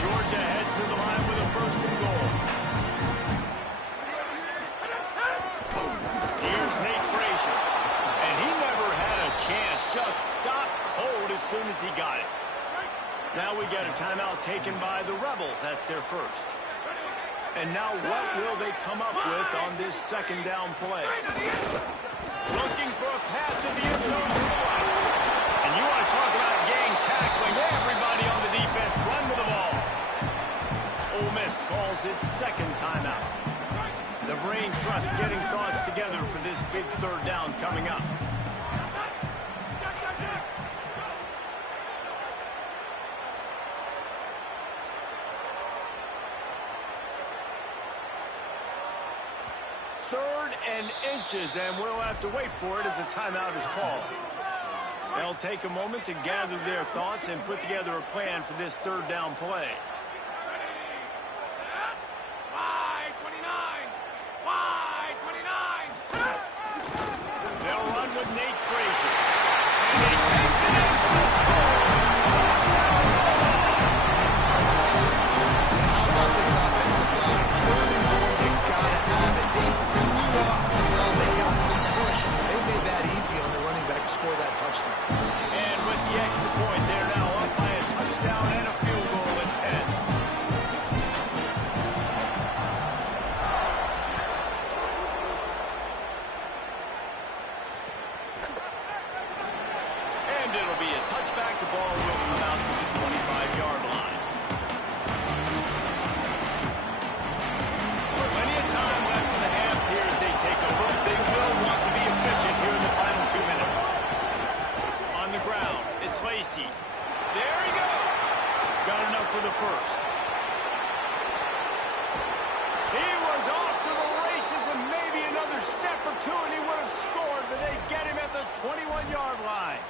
Georgia heads to the line with a first and goal. Here's Nate Frazier. And he never had a chance. Just stopped cold as soon as he got it. get a timeout taken by the Rebels. That's their first. And now what will they come up with on this second down play? Looking for a path to the end zone to the right. And you want to talk about gang tackling. Everybody on the defense run to the ball. Ole Miss calls its second timeout. The brain trust getting thoughts together for this big third down coming up. Third and inches, and we'll have to wait for it as a timeout is called. They'll take a moment to gather their thoughts and put together a plan for this third down play. They'll run with Nate Frazier. And he takes it in for the score. How about this offensive line? Third and goal, you gotta have it. They threw you off the ball. They got some push. They made that easy on the running back to score that touchdown. And with the extra point, they're now up by a touchdown and a field goal at 10. And it'll be a touchback. The ball will come out to the 25-yard line. Plenty of time left in the half here as they take over. They will want to be efficient here in the final 2 minutes. On the ground, it's Lacey. There he goes. Got enough for the first. He was off to the races and maybe another step or two and he would have scored, but they get him at the 21-yard line.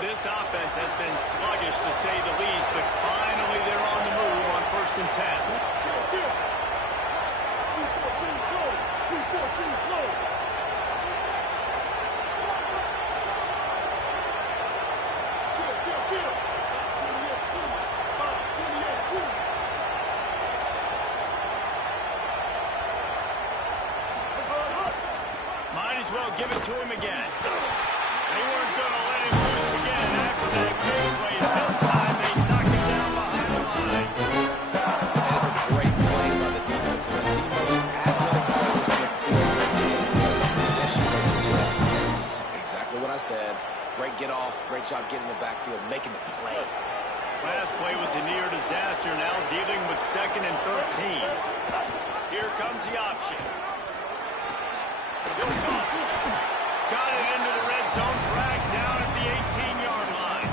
This offense has been sluggish to say the least, but finally they're on the move on 1st and 10. Might as well give it to him again. They weren't going to let him loose again after that big play. This time they knock him down behind the line. That's a great play by the defensive end. The most athletic players on the field. Yes, you did, Jess. Yes, exactly what I said. Great get off. Great job getting the backfield, making the play. Last play was a near disaster. Now dealing with 2nd and 13. Here comes the option. He'll toss it. Got it into the red zone. Dragged down at the 18-yard line.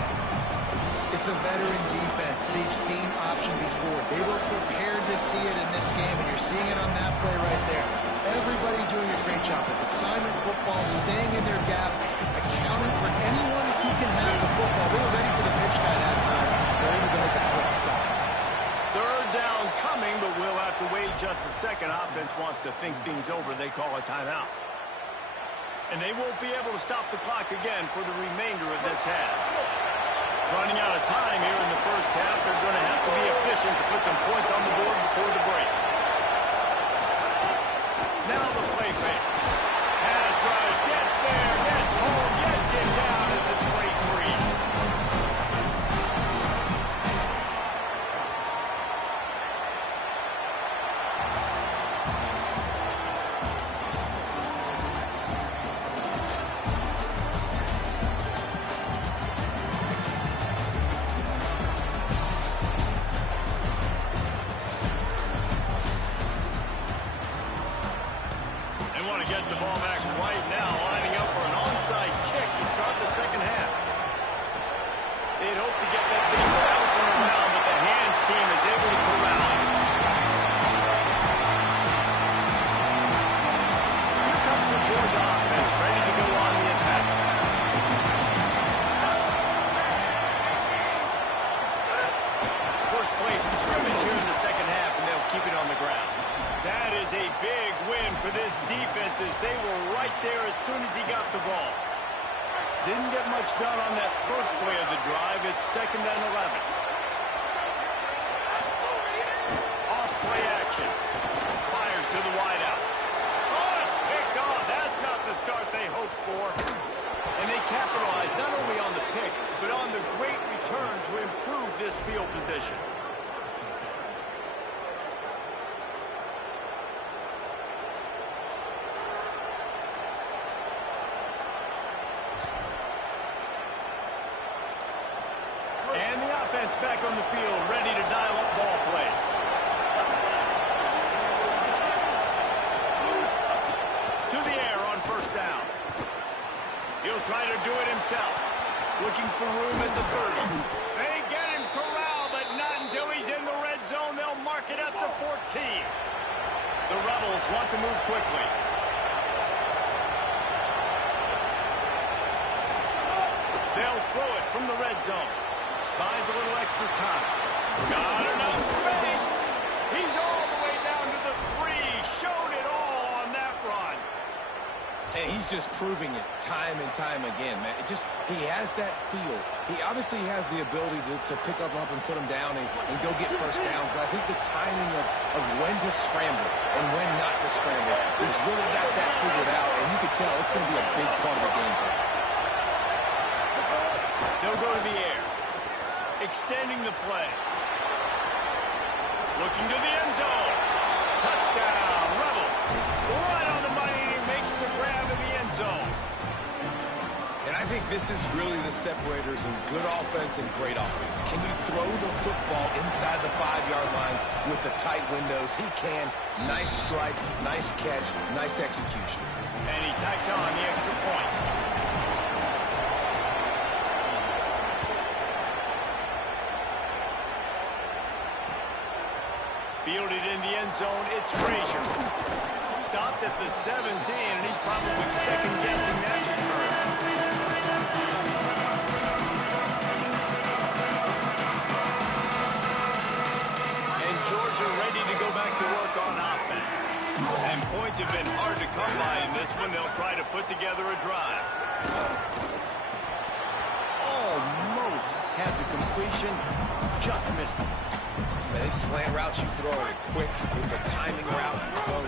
It's a veteran defense. They've seen option before. They were prepared to see it in this game, and you're seeing it on that play right there. Everybody doing a great job with assignment football, staying in their gaps, accounting for anyone who can have the football. They were ready for the pitch guy that time. They're able to make a quick stop. Third down coming, but we'll have to wait just a second. Offense wants to think things over. They call a timeout. And they won't be able to stop the clock again for the remainder of this half. Running out of time here in the first half. They're going to have to be efficient to put some points on the board before the break. Now the play fake. Pass rush, gets there, gets home, gets it down at the 23. Get the ball back right now, lining up for an onside kick to start the second half. They'd hope to get that thing bouncing around, but the hands team is able to corral it. Here comes the Georgia offense, ready to go on the attack. First play from scrimmage here in the second half, and they'll keep it on the ground. That is a big win for this defense as they were right there as soon as he got the ball. Didn't get much done on that first play of the drive. It's 2nd and 11. Off play action. Fires to the wideout. Oh, it's picked off. That's not the start they hoped for. And they capitalized not only on the pick, but on the great return to improve this field position. And the offense back on the field, ready to dial up ball plays. To the air on first down. He'll try to do it himself. Looking for room at the 30. They get him corralled, but not until he's in the red zone. They'll mark it at the 14. The Rebels want to move quickly. They'll throw it from the red zone. Buys a little extra time. Not enough space. He's all the way down to the 3. Showed it all on that run. And he's just proving it time and time again, man. He has that feel. He obviously has the ability to pick up and put him down and go get first downs. But I think the timing of when to scramble and when not to scramble, he's really got that figured out. And you can tell it's going to be a big part of the game plan. They'll go to the air. Extending the play. Looking to the end zone. Touchdown, Rebels. Right on the money, and he makes the grab in the end zone. And I think this is really the separators in good offense and great offense. Can you throw the football inside the 5-yard line with the tight windows? He can. Nice strike, nice catch, nice execution. And he tacks on the extra point. Fielded in the end zone, it's Frazier. Stopped at the 17, and he's probably second-guessing that return. And Georgia ready to go back to work on offense. And points have been hard to come by in this one. They'll try to put together a drive. Almost had the completion, just missed it. They slant routes you throw quick. It's a timing route. You throw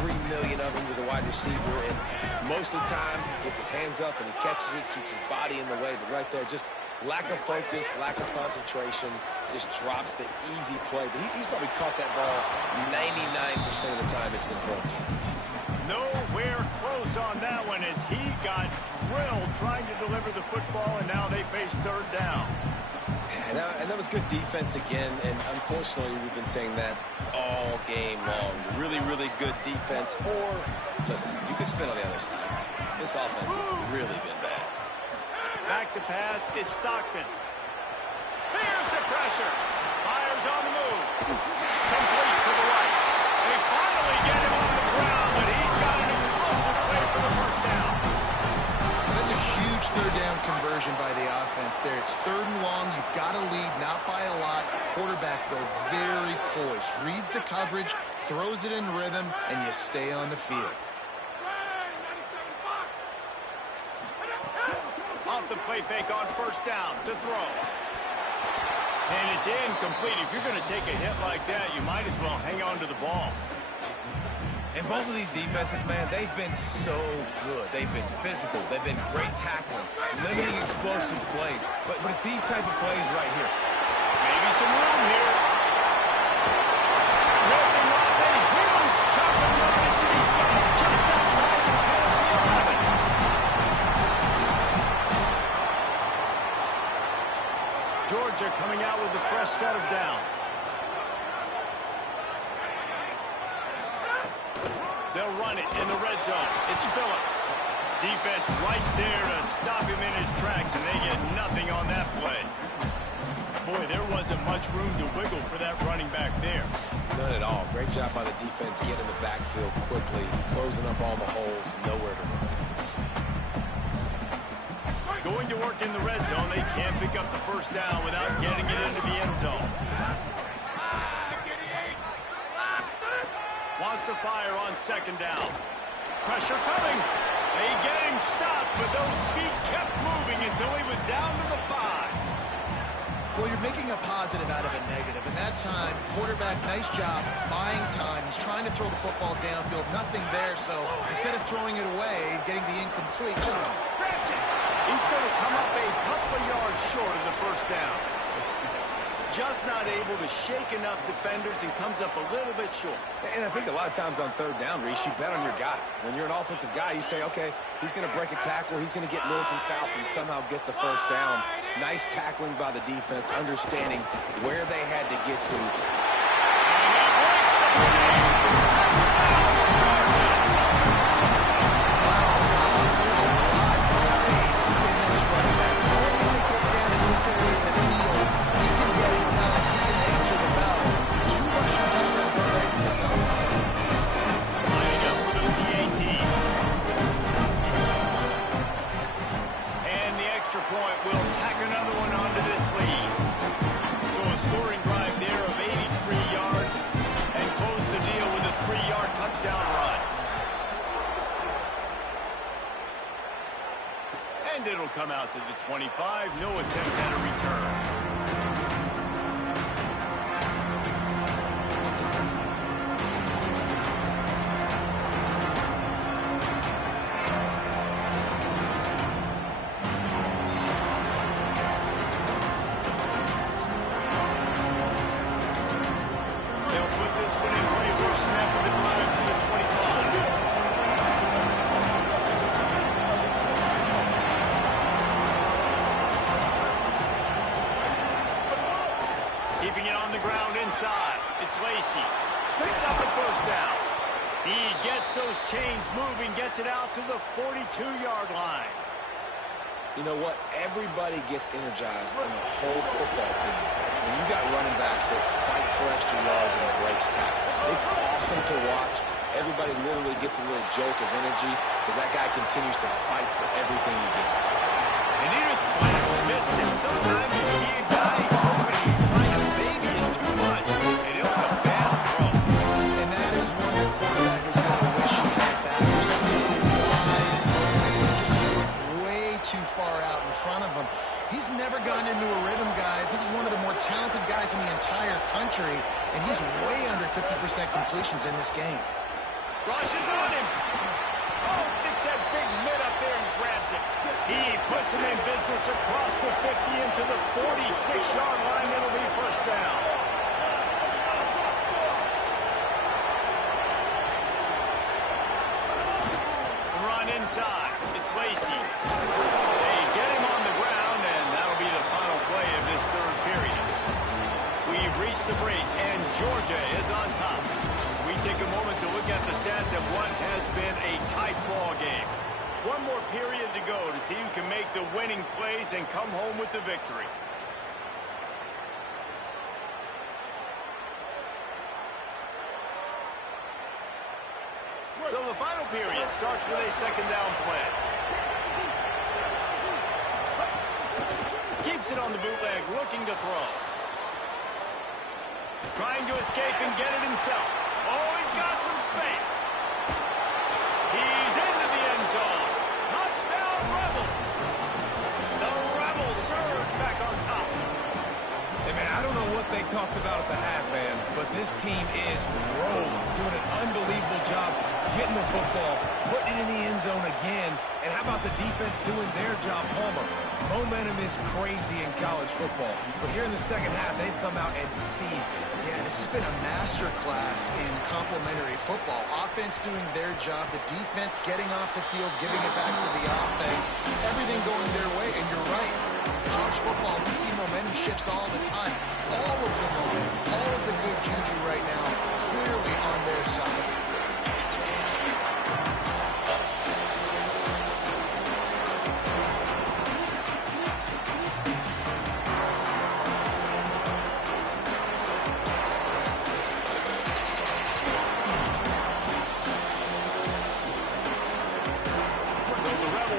3 million of them to the wide receiver, and most of the time gets his hands up and he catches it, keeps his body in the way. But right there, just lack of focus, lack of concentration, just drops the easy play. He's probably caught that ball 99% of the time it's been thrown to him. Nowhere close on that one as he got drilled trying to deliver the football, and now they face third down. And that was good defense again, and unfortunately we've been saying that all game long. Really, really good defense, or, listen, you can spin on the other side. This offense has really been bad. Back to pass, it's Stockton. Here's the pressure. Fires on the move. Complete to the right. They finally get him on the ground, but he's got an explosive play for the first down. That's a huge third down conversion by the offense there. It's 3rd and long. You've got to lead, not by a lot. Quarterback, though, very poised. Reads the coverage, throws it in rhythm, and you stay on the field. Off the play fake on first down to throw. And it's incomplete. If you're going to take a hit like that, you might as well hang on to the ball. And both of these defenses, man, they've been so good. They've been physical. They've been great tackling, limiting explosive plays. But it's these type of plays right here. Maybe some room here. Ripping off a huge chunk of yardage, and he's got it just outside the 10 of the 11. Georgia coming out with a fresh set of downs. They'll run it in the red zone. It's Phillips. Defense right there to stop him in his tracks, and they get nothing on that play. Boy, there wasn't much room to wiggle for that running back there. None at all. Great job by the defense getting in the backfield quickly, closing up all the holes, nowhere to run. Going to work in the red zone. They can't pick up the first down without getting it into the end zone. Wants to fire on second down. Pressure coming. They get him stopped, but those feet kept moving until he was down to the 5. Well, you're making a positive out of a negative. And that time, quarterback, nice job buying time. He's trying to throw the football downfield. Nothing there, so instead of throwing it away, getting the incomplete, just grabs it. He's going to come up a couple of yards short of the first down. Just not able to shake enough defenders and comes up a little bit short. And I think a lot of times on third down, Reese, you bet on your guy. When you're an offensive guy, you say, okay, he's going to break a tackle, he's going to get north and south and somehow get the first down. Nice tackling by the defense, understanding where they had to get to. And he breaks the play. Touchdown, Georgia. Wow, this offense, there's a lot of faith in this running back. Knowing when they get down in this area of the field, he can get it done, he can answer the bell. 2 rushing touchdowns already for this offense. Lining up for the PAT. And the extra point will tack another one onto this lead. So a scoring drive there of 83 yards and close the deal with a 3-yard touchdown run. And it'll come out to the 25. No attempt at a return. They'll put this one in play for a snap of the drive from the 25. Keeping it on the ground inside. It's Lacy. Picks up the first down. He gets those chains moving, gets it out to the 42-yard line. You know what? Everybody gets energized on the whole football team when you got running backs that fight for extra yards and breaks tackles. It's awesome to watch. Everybody literally gets a little jolt of energy because that guy continues to fight for everything he gets. And he just flat missed him. Sometimes you see a guy, he's hoping he's trying to baby it too much, and it'll be a bad throw. And that is one the quarterback is going to wish he had back. Receiver wide, and he just threw it way too far out in front of him. He's never gotten into a rhythm, guys. This is one of the more talented guys in the entire country, and he's way under 50% completions in this game. Rush is on him. Oh, sticks that big mid up there and grabs it. He puts him in business across the 50 into the 46-yard line. It'll be first down. Run inside. It's Lacy. They get him on the ground, and that'll be the final play of this third period. We've reached the break, and Georgia is on top. We take a moment to look at the stats of what has been a tight ball game. One more period to go to see who can make the winning plays and come home with the victory. So the final period starts with a second down play. Keeps it on the bootleg, looking to throw. Trying to escape and get it himself. Oh, he's got some space. He's into the end zone. Touchdown, Rebels. The Rebels surge back on top. Hey, man, I don't know what they talked about at the half, man, but this team is rolling, doing an unbelievable job getting the football, putting it in the end zone again, and how about the defense doing their job, Palmer? Momentum is crazy in college football, but here in the second half, they've come out and seized it. Yeah, this has been a master class in complementary football. Offense doing their job, the defense getting off the field, giving it back to the offense, everything going their way, and you're right. In college football, we see momentum shifts all the time. All of the momentum, all of the good juju right now, clearly on their side.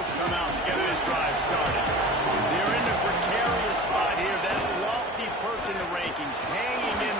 Come out to get this drive started. They're in a precarious spot here. That lofty perch in the rankings, hanging in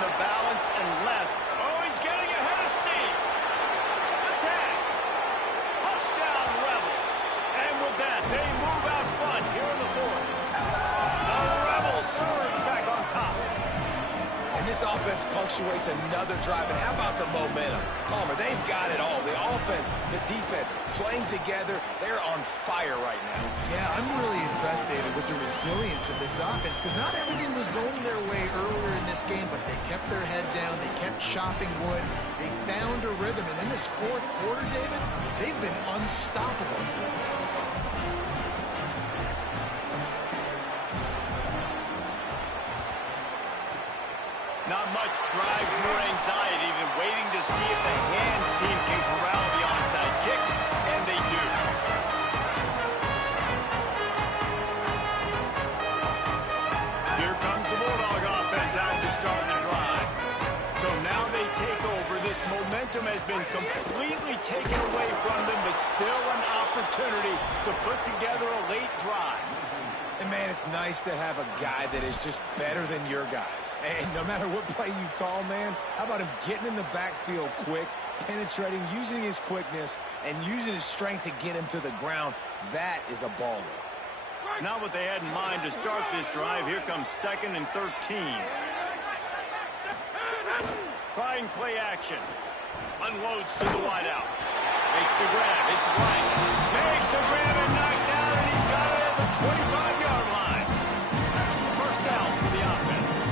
This offense punctuates another drive. And how about the momentum? Palmer, they've got it all. The offense, the defense, playing together. They're on fire right now. Yeah, I'm really impressed, David, with the resilience of this offense, because not everything was going their way earlier in this game, but they kept their head down. They kept chopping wood. They found a rhythm. And in this fourth quarter, David, they've been unstoppable. Not much drives more anxiety than waiting to see if the hands team can corral the onside kick, and they do. Here comes the Bulldog offense out to start the drive. So now they take over. This momentum has been completely taken away from them, but still an opportunity to put together a late drive. And, man, it's nice to have a guy that is just better than your guys. And no matter what play you call, man, how about him getting in the backfield quick, penetrating, using his quickness, and using his strength to get him to the ground? That is a baller. Not what they had in mind to start this drive. Here comes 2nd and 13. Trying play action. Unloads to the wideout. Makes the grab. It's right. Makes the grab and knocked down, and he's got it at the 25-yard line. First down for the offense.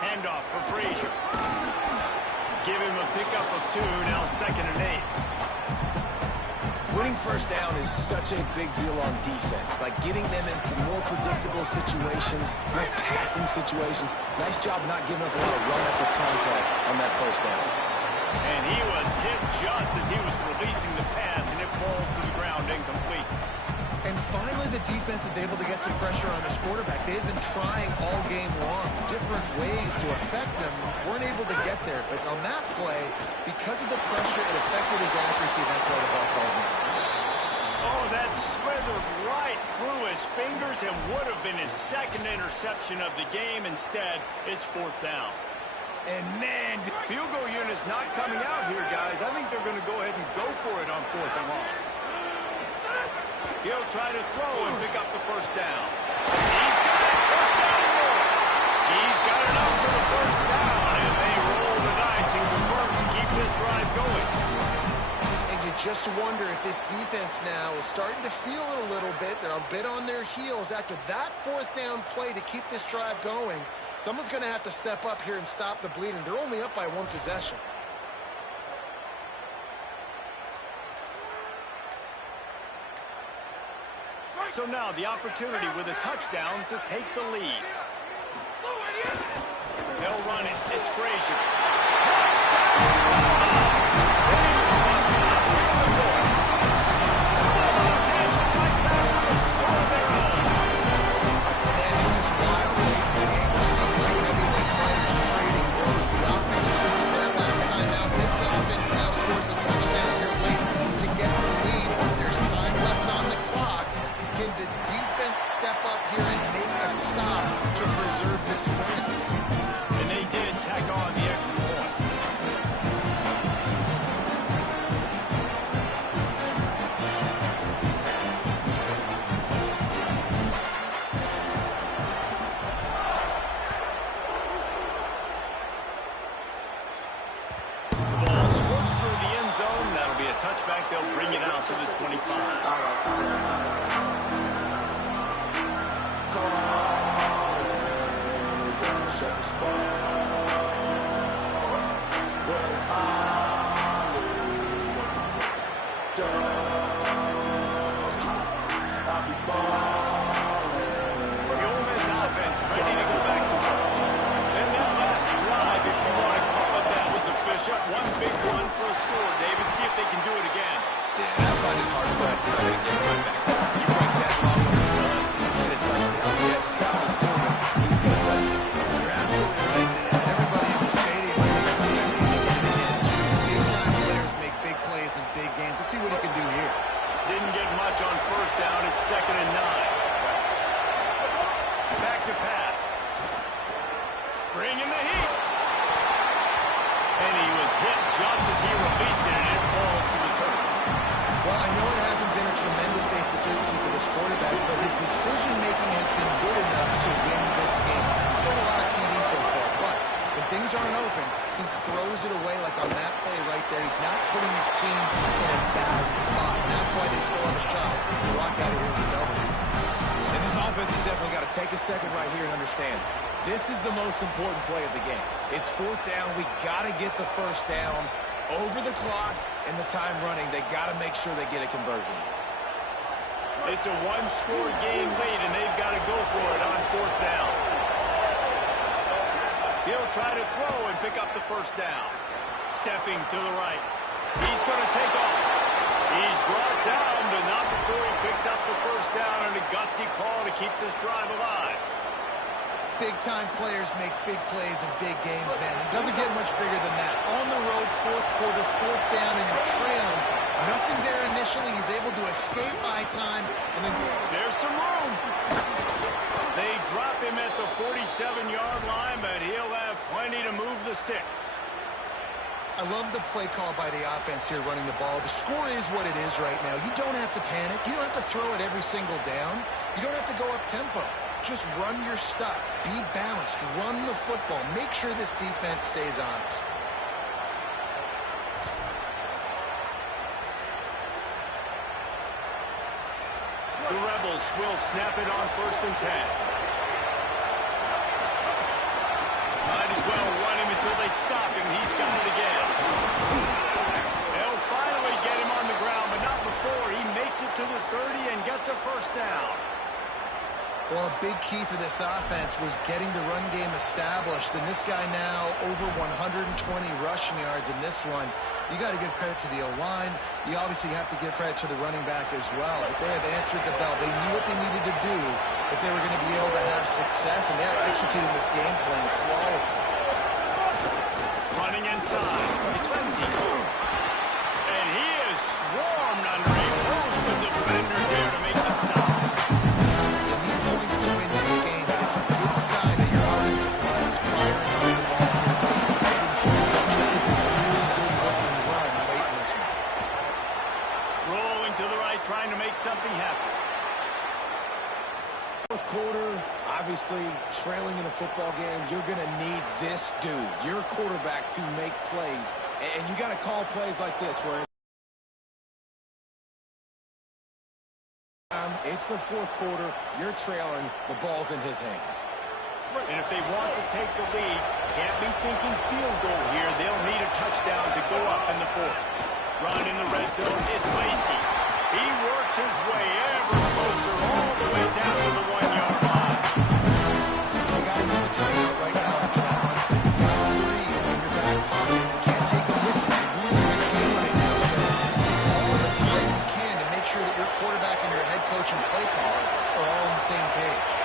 Handoff for Frazier. Give him a pickup of 2. Now 2nd and 8. Winning first down is such a big deal on defense, like getting them into more predictable situations, more passing situations. Nice job not giving up a lot of run after contact on that first down. And he was hit just as he was releasing the pass, and it falls to the ground incomplete. And finally, the defense is able to get some pressure on this quarterback. They had been trying all game long, different ways to affect him, weren't able to get there. But on that play, because of the pressure, it affected his accuracy, and that's why the ball falls in. Oh, that slithered right through his fingers and would have been his 2nd interception of the game. Instead, it's 4th down. And, man, Field goal unit's not coming out here, guys. I think they're going to go ahead and go for it on 4th and long. He'll try to throw and pick up the first down. He's got it. First down and more. He's got enough for the first down, and they roll the dice and convert and keep this drive going. And you just wonder if this defense now is starting to feel it a little bit. They're a bit on their heels after that 4th down play to keep this drive going. Someone's going to have to step up here and stop the bleeding. They're only up by 1 possession. So now the opportunity with a touchdown to take the lead. They'll run it. It's Frazier. And they did tack on the extra point. The ball squirts through the end zone. That'll be a touchback. They'll bring it out to the 25. One big run for a score, David. See if they can do it again. Yeah, I find it hard-pressed they're going to get right back to it. You break that long on the run, get a touchdown. Jesse, I'm assuming he's going to touch it again. You're absolutely right, Dan. Everybody in the stadium is expecting to get it again, too. Big-time players make big plays in big games. Let's see what he can do here. Didn't get much on first down. It's 2nd and 9. Back to pass. Bringing the heat. And he was hit just as he released it, and it falls to the turf. Well, I know receivers aren't open, he throws it away like on that play right there. He's not putting his team in a bad spot. And that's why they still have a shot to walk out of here with a W. And this offense has definitely got to take a second right here and understand this is the most important play of the game. It's fourth down. We got to get the first down over the clock and the time running. They got to make sure they get a conversion. It's a one-score game lead, and they've got to go for it on fourth down. He'll try to throw and pick up the first down. Stepping to the right. He's going to take off. He's brought down, but not before he picks up the first down and a gutsy call to keep this drive alive. Big-time players make big plays in big games, man. It doesn't get much bigger than that. On the road, fourth quarter, fourth down, and you're trailing. Nothing there initially. He's able to escape by time, and then there's some room. They drop him at the 47-yard line, but he'll have plenty to move the sticks. I love the play call by the offense here running the ball. The score is what it is right now. You don't have to panic. You don't have to throw it every single down. You don't have to go up tempo. Just run your stuff. Be balanced. Run the football. Make sure this defense stays honest. The Rebels will snap it on 1st and 10. Might as well run him until they stop him. He's got it again. They'll finally get him on the ground, but not before he makes it to the 30 and gets a first down. Well, a big key for this offense was getting the run game established, and this guy now over 120 rushing yards in this one. You got to give credit to the O-line. You obviously have to give credit to the running back as well, but they have answered the bell. They knew what they needed to do if they were going to be able to have success, and they're executing this game plan flawlessly. Running inside. It's Lindsay. And he is swarmed under a host of defenders there to make the stop. Trying to make something happen. Fourth quarter, obviously trailing in a football game, you're going to need this dude, your quarterback, to make plays. And you got to call plays like this where it's the fourth quarter, you're trailing, the ball's in his hands. And if they want to take the lead, can't be thinking field goal here. They'll need a touchdown to go up in the fourth. Run in the red zone, it's Lacey. He works his way ever closer all the way down to the 1-yard line. You got to use a timeout right now after that one. You've got 3 in your back pocket. You can't take them with you. You're losing this game right now, so take all the time you can to make sure that your quarterback and your head coach and play caller are all on the same page.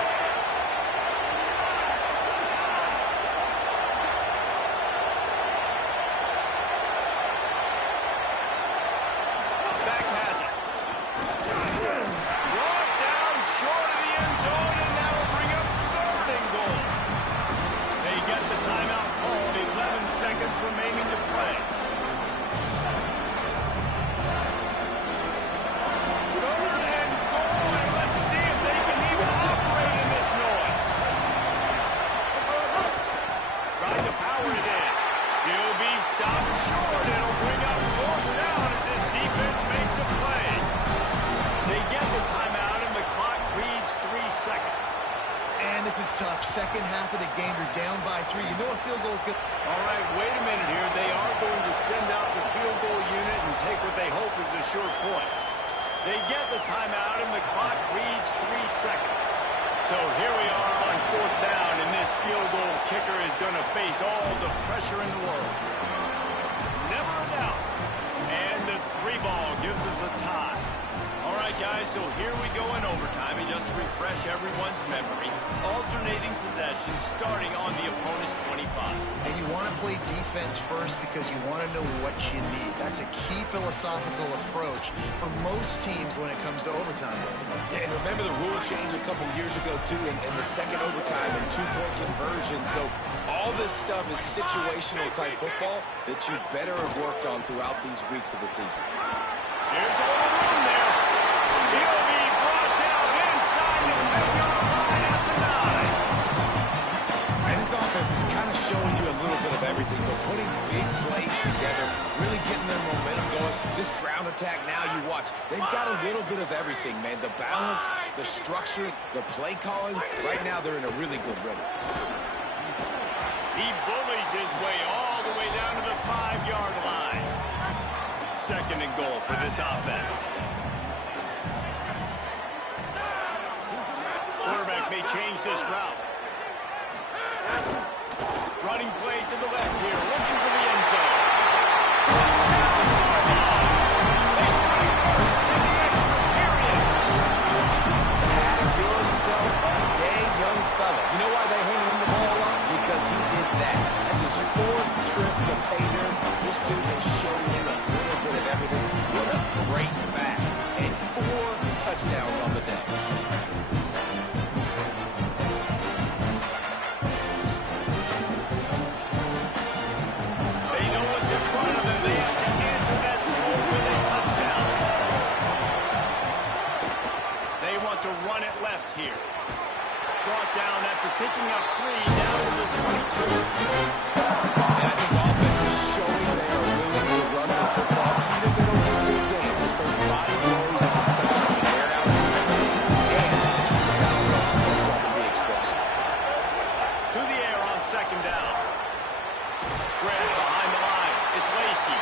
This is tough. Second half of the game, you're down by 3. You know a field goal is good. All right, wait a minute here. They are going to send out the field goal unit and take what they hope is assured points. They get the timeout, and the clock reads 3 seconds. So here we are on fourth down, and this field goal kicker is going to face all the pressure in the world. Never a doubt. And the 3-ball gives us a tie. All right, guys, so here we go in overtime, and just to refresh everyone's memory, alternating possession starting on the opponent's 25. And you want to play defense first because you want to know what you need. That's a key philosophical approach for most teams when it comes to overtime. Yeah, and remember the rule change a couple years ago, too, in the second overtime and 2-point conversion. So all this stuff is situational type football that you better have worked on throughout these weeks of the season. Here's a little room there. He'll be brought down inside the 10-yard line at the 9. And this offense is kind of showing you a little bit of attack, now you watch. They've got a little bit of everything, man. The balance, the structure, the play calling. Right now, they're in a really good rhythm. He bullies his way all the way down to the 5-yard line. 2nd and goal for this offense. Quarterback may change this route. Running play to the left here, looking for the end zone. Touchdown, Bulldogs! They strike first in the extra period. Have yourself a day, young fella. You know why they handed him the ball a lot? Because he did that. That's his 4th trip to pay dirt. This dude has shown you a little bit of everything. What a great back. And 4 touchdowns on the day. They know what's in front of them. They have to answer that score with a touchdown. They want to run it left here. Brought down after picking up 3 down to the 22. And I think offense is showing they are willing to run the football, even if they don't win big games. Just those body blows and sometimes wear out the defense and keep the balance on offense so they can be explosive. To the air on 2nd down. Grab behind the line. It's Lacy.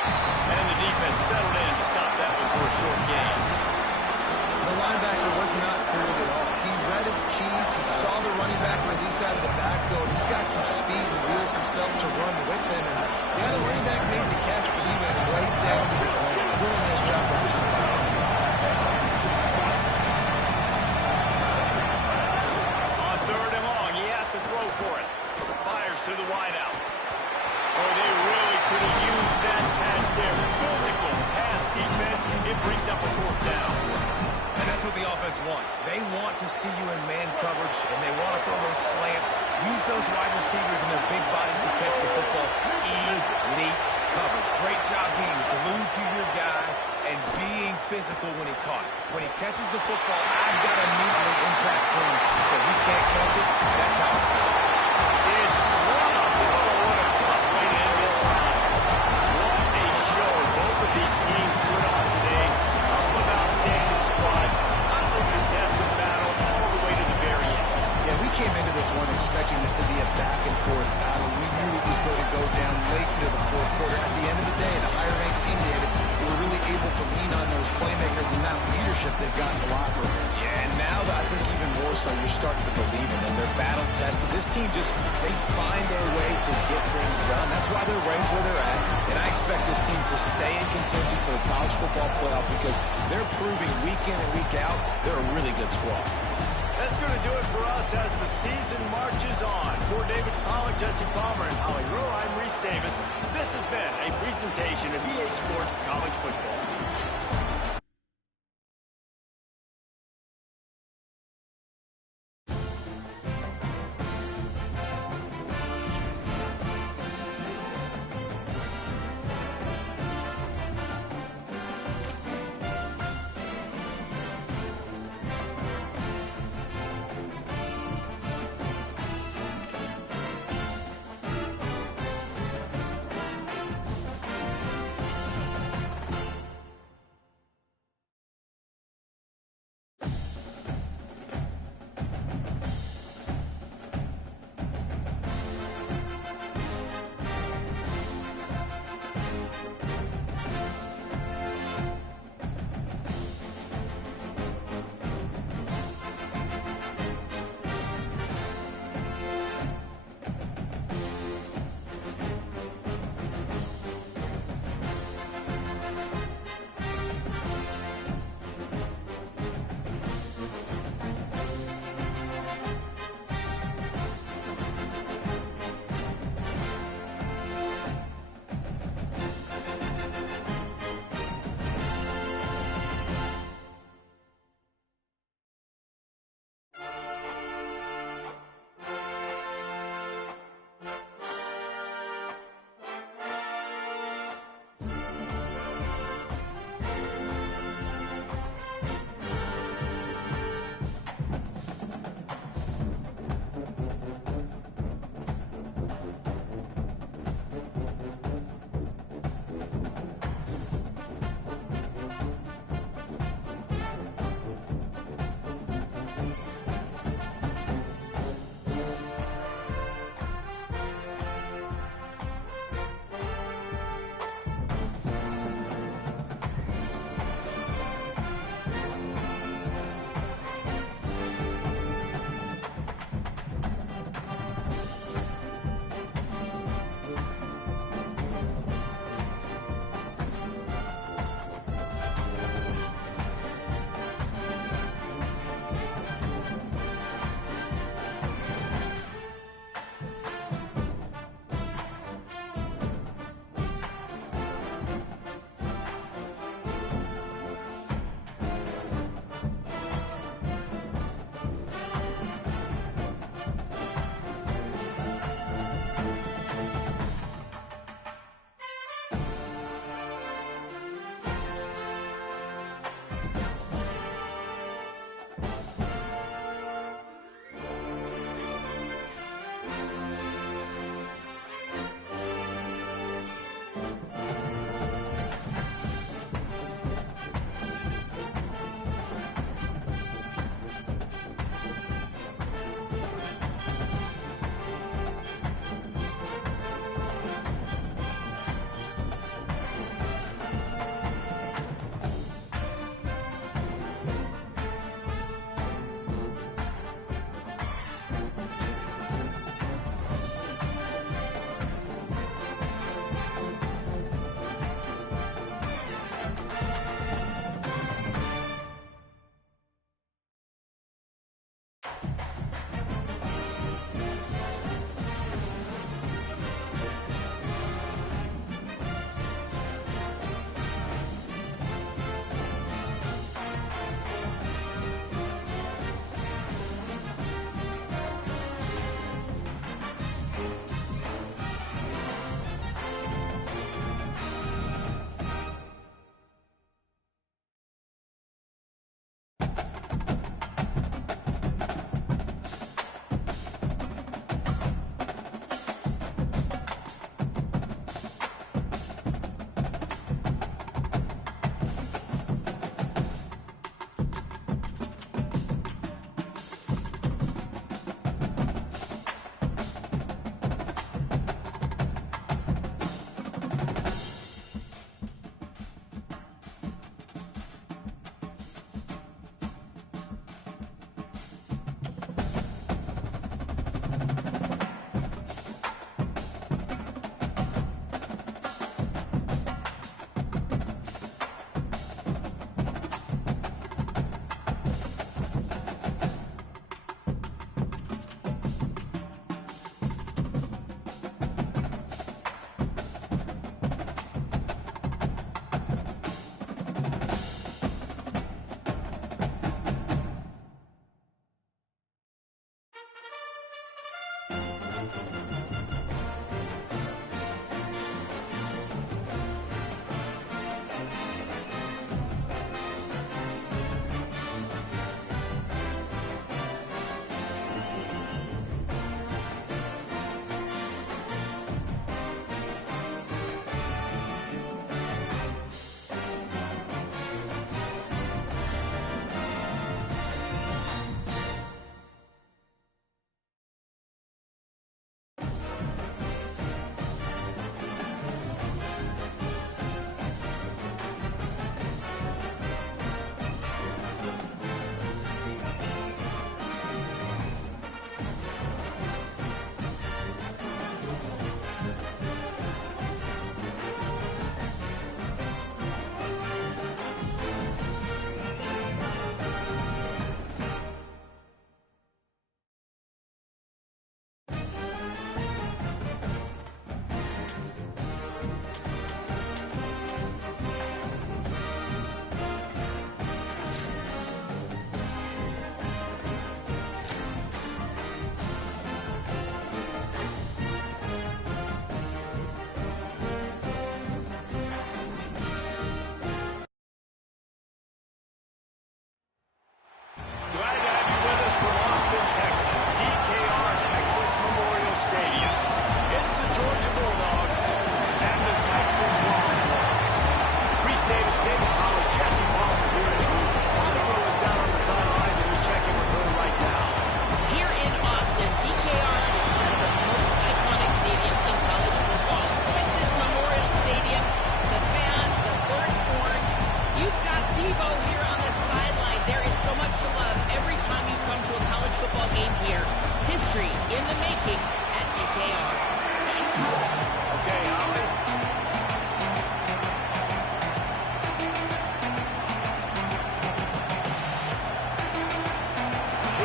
And the defense settled in to stop that one for a short gain. The linebacker was not fooled at all. He read his keys. He saw the running back release out of the backfield. He's got some speed and wheels himself to run with him. And yeah, the running back made the catch, but he went right down to the corner. Really nice job by the team. On 3rd and long, he has to throw for it. Fires to the wideout. Boy, they really could have used that catch there. Physical pass defense. It brings up a 4th down. And that's what the offense wants. They want to see you in man coverage, and they want to throw those slants, use those wide receivers and their big bodies to catch the football. Elite coverage. Great job being glued to your guy and being physical when he caught it. When he catches the football, I've got to immediately impact him so he can't catch it. That's how it's done. It's one up. Oh, what a tough way to end this round. What a show both of these teams put on today. Couple of outstanding squads. Hotly contested battle all the way to the very end. Yeah, we came into this one expecting this to be a back-and-forth battle. We knew it was going to go down late into the 4th quarter. At the end of the day, the higher-ranked team, they were really able to lean on those playmakers and that leadership they've got in the locker room. Yeah, and now I think even more so, you're starting to believe in them. They're battle-tested. This team they find their way to get things done. That's why they're ranked where they're at. And I expect this team to stay in contention for the college football playoff because they're proving week in and week out they're a really good squad. That's going to do it for us as the season marches on. For David Pollack, Jesse Palmer, and Holly Rowe, I'm Reese Davis. This has been a presentation of EA Sports College Football.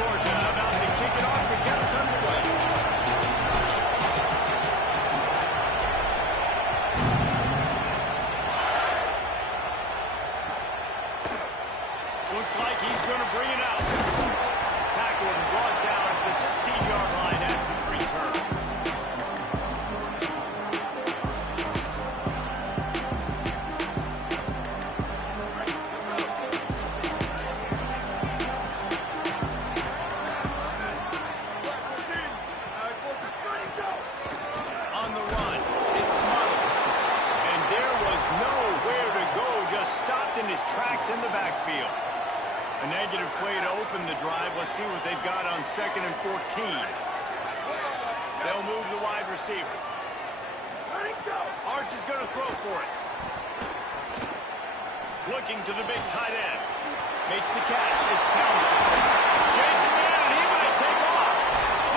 Georgia about to kick it off to get us underway. Looks like he's going to bring it out. Tackled and brought down at the 16-yard line after 3 turns. On the run, it's Smothers. And there was nowhere to go, just stopped in his tracks in the backfield. A negative play to open the drive. Let's see what they've got on 2nd and 14. They'll move the wide receiver. Arch is going to throw for it. Looking to the big tight end. Makes the catch. It's Townsend. Shakes it down, and he might take off.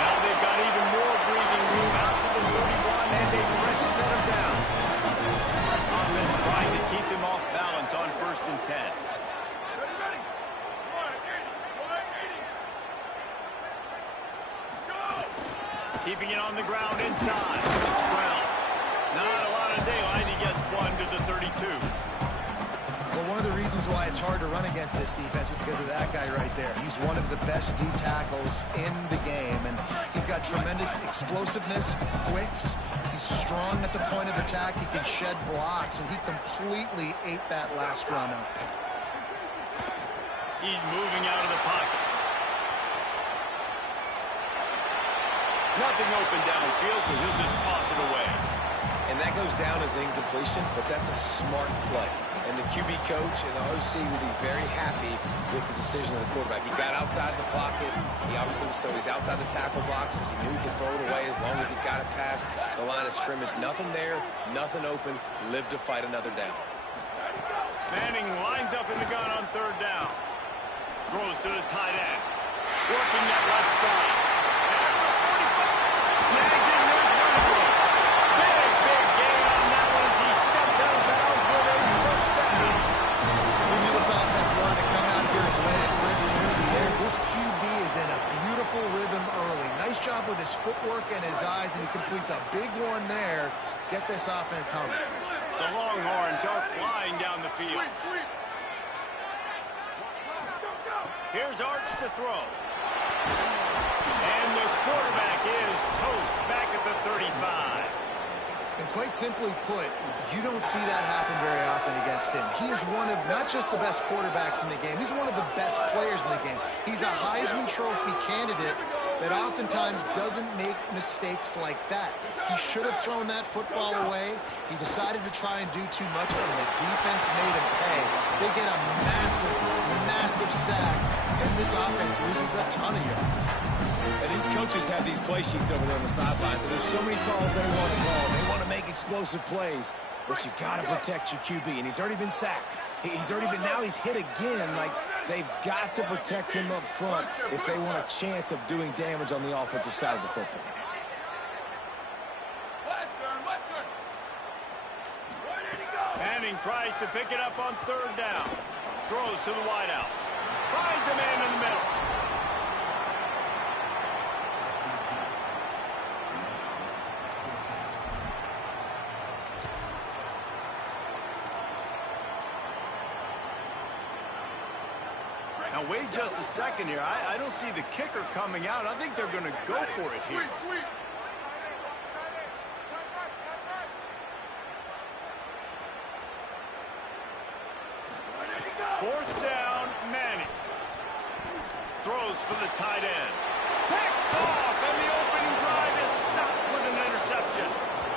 Now they've got even more breathing room out to the 31 and a fresh set of downs. Offense trying to keep them off balance on 1st and 10. Keeping it on the ground inside. It's Brown. Not a lot of daylight. He gets 1 to the 32. Well, one of the reasons why it's hard to run against this defense is because of that guy right there. He's one of the best D tackles in the game, and he's got tremendous explosiveness, quicks. He's strong at the point of attack. He can shed blocks, and he completely ate that last run up. He's moving out of the pocket. Nothing open downfield, so he'll just toss it away. And that goes down as an incompletion, but that's a smart play. And the QB coach and the OC will be very happy with the decision of the quarterback. He got outside the pocket. He obviously was so he's outside the tackle boxes. He knew he could throw it away as long as he got it past the line of scrimmage. Nothing there, nothing open. Live to fight another down. Manning lines up in the gun on 3rd down. Throws to the tight end. Working that left side. Snags it, there's running room. Big gain on that one as he steps out of bounds with a first down. We knew this offense wanted to come out here and let it rip through the air. This QB is in a beautiful rhythm early. Nice job with his footwork and his eyes, and he completes a big one there. Get this offense humming. The Longhorns are flying down the field. Here's Arch to throw. And the quarterback is toast back at the 35. And quite simply put, you don't see that happen very often against him. He is one of not just the best quarterbacks in the game, he's one of the best players in the game. He's a Heisman Trophy candidate that oftentimes doesn't make mistakes like that. He should have thrown that football away. He decided to try and do too much, and the defense made him pay. They get a massive sack, and this offense loses a ton of yards. And these coaches have these play sheets over there on the sidelines, and there's so many calls they want to call. They want to make explosive plays, but you got to protect your QB, and he's already been sacked. Now he's hit again. Like, they've got to protect him up front if they want a chance of doing damage on the offensive side of the football. Manning tries to pick it up on 3rd down. Throws to the wideout. Finds a man in the middle. Now, wait just a second here. I don't see the kicker coming out. I think they're going to go for it here. Fourth down, Manning. Throws for the tight end. Picked off, and the opening drive is stopped with an interception.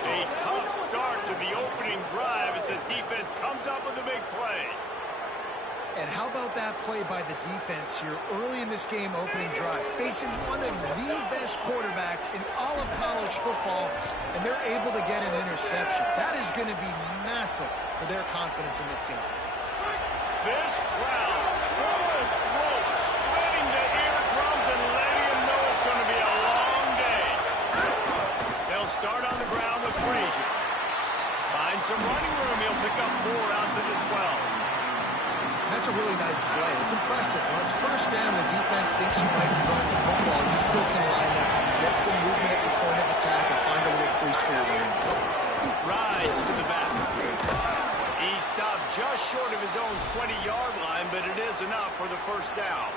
A tough start to the opening drive as the defense comes up with a big play. And how about that play by the defense here early in this game opening drive, facing one of the best quarterbacks in all of college football, and they're able to get an interception. That is going to be massive for their confidence in this game. This crowd full of throats, splitting the eardrums and letting them know it's going to be a long day. They'll start on the ground with Frazier. Finds some running room. He'll pick up 4 out to the 12. That's a really nice nice play. It's impressive. When it's first down, the defense thinks you might be running the football. You still can line up, get some movement at the point of attack, and find a little crease for your running back. Rise to the back. He stopped just short of his own 20-yard line, but it is enough for the first down.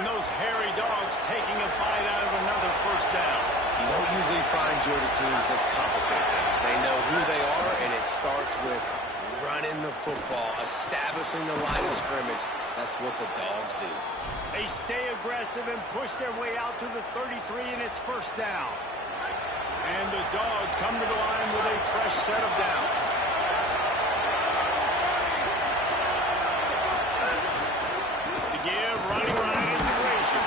And those hairy dogs taking a bite out of another first down. You don't usually find Georgia teams that complicate things. They know who they are, and it starts with running the football, establishing the line of scrimmage. That's what the dogs do. They stay aggressive and push their way out to the 33, and it's first down. And the dogs come to the line with a fresh set of downs. To give, running right into Frazier.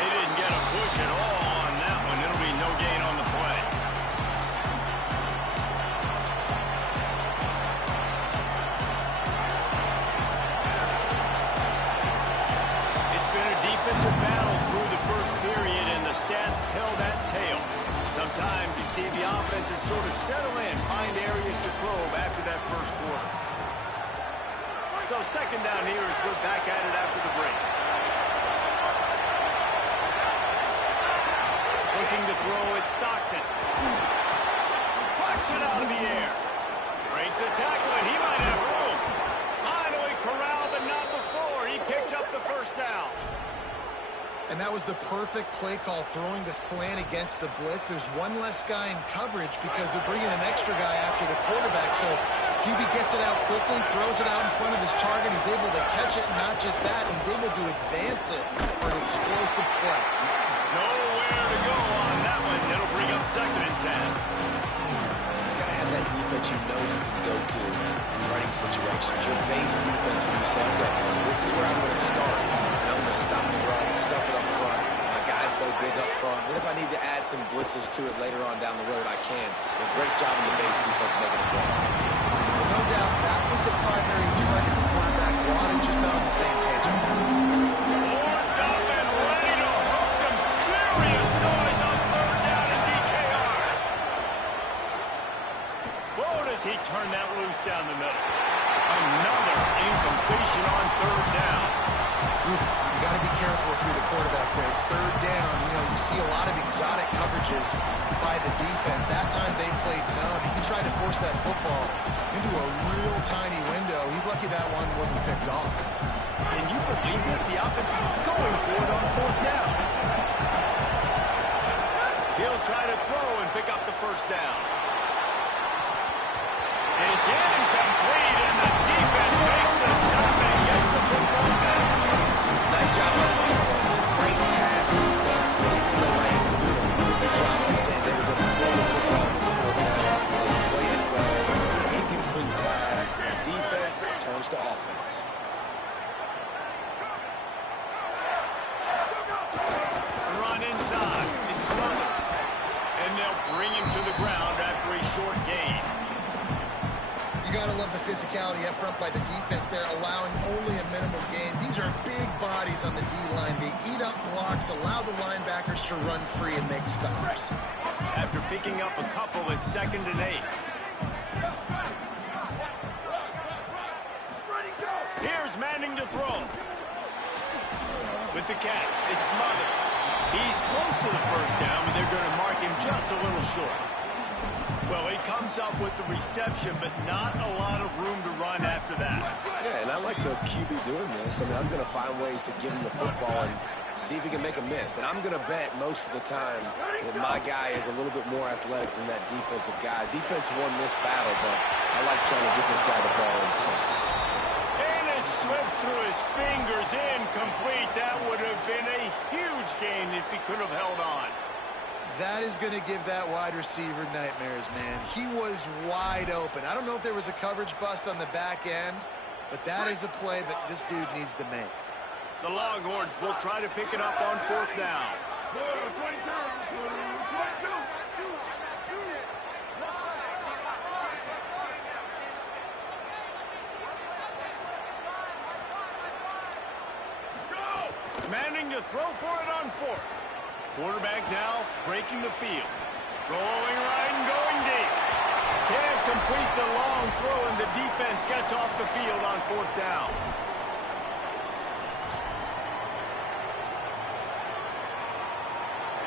They didn't get a push at all on that one. It'll be no gain on the play. It's been a defensive battle through the first period, and the stats tell that tale. Sometimes you see the offenses sort of settle in, find areas to probe after that first quarter. So second down here as we're back at it after the break. Looking to throw at Stockton. Parks it out of the air. Breaks a tackle, and he might have room. Finally corralled, but not before. He picks up the first down. And that was the perfect play call, throwing the slant against the blitz. There's one less guy in coverage because they're bringing an extra guy after the quarterback. So QB gets it out quickly, throws it out in front of his target. He's able to catch it, and not just that, he's able to advance it for an explosive play. Nowhere to go on that one. It'll bring up second and 10. You gotta have that defense you know you can go to in running situations. Your base defense when you say, okay, this is where I'm going to start, and I'm going to stop the run, stuff it up front. My guys play big up front. Then if I need to add some blitzes to it later on down the road, I can. A great job in the base defense making a play. Well, no doubt that was the primary target the quarterback wanted, just not on the same page. Horns up and ready to hook them. Serious noise on third down and DKR. Whoa, does he turn that loose down the middle? Another incompletion on third down. You got to be careful if you're the quarterback there. Third down, you see a lot of exotic coverages by the defense. That time they played zone. He tried to force that football into a real tiny window. He's lucky that one wasn't picked off. Can you believe this? The offense is going for it on fourth down. He'll try to throw and pick up the first down. It's incomplete, and the defense makes the stop and gets the football back. Nice job on the defense. Great pass defense. In the lanes, doing a really good job. Understand they were going to throw the football on this fourth down. They played it well. Incomplete pass. Defense turns to offense. Run inside. It's Smothers. And they'll bring him to the ground after a short gain. You got to love the physicality up front by the defense there, allowing only a minimal gain. These are big bodies on the D-line. They eat up blocks, allow the linebackers to run free and make stops. After picking up a couple, it's second and 8. Here's Manning to throw. With the catch, it's Smothers. He's close to the first down, but they're going to mark him just a little short. Well, he comes up with the reception, but not a lot of room to run after that. Yeah, and I like the QB doing this. I mean, I'm going to find ways to give him the football and see if he can make a miss. And I'm going to bet most of the time that my guy is a little bit more athletic than that defensive guy. Defense won this battle, but I like trying to get this guy the ball in space. And it slips through his fingers, incomplete. That would have been a huge gain if he could have held on. That is going to give that wide receiver nightmares, man. He was wide open. I don't know if there was a coverage bust on the back end, but that is a play that this dude needs to make. The Longhorns will try to pick it up on fourth down. Manning to throw for it on fourth. Quarterback now breaking the field. Rolling right and going deep. Can't complete the long throw, and the defense gets off the field on 4th down.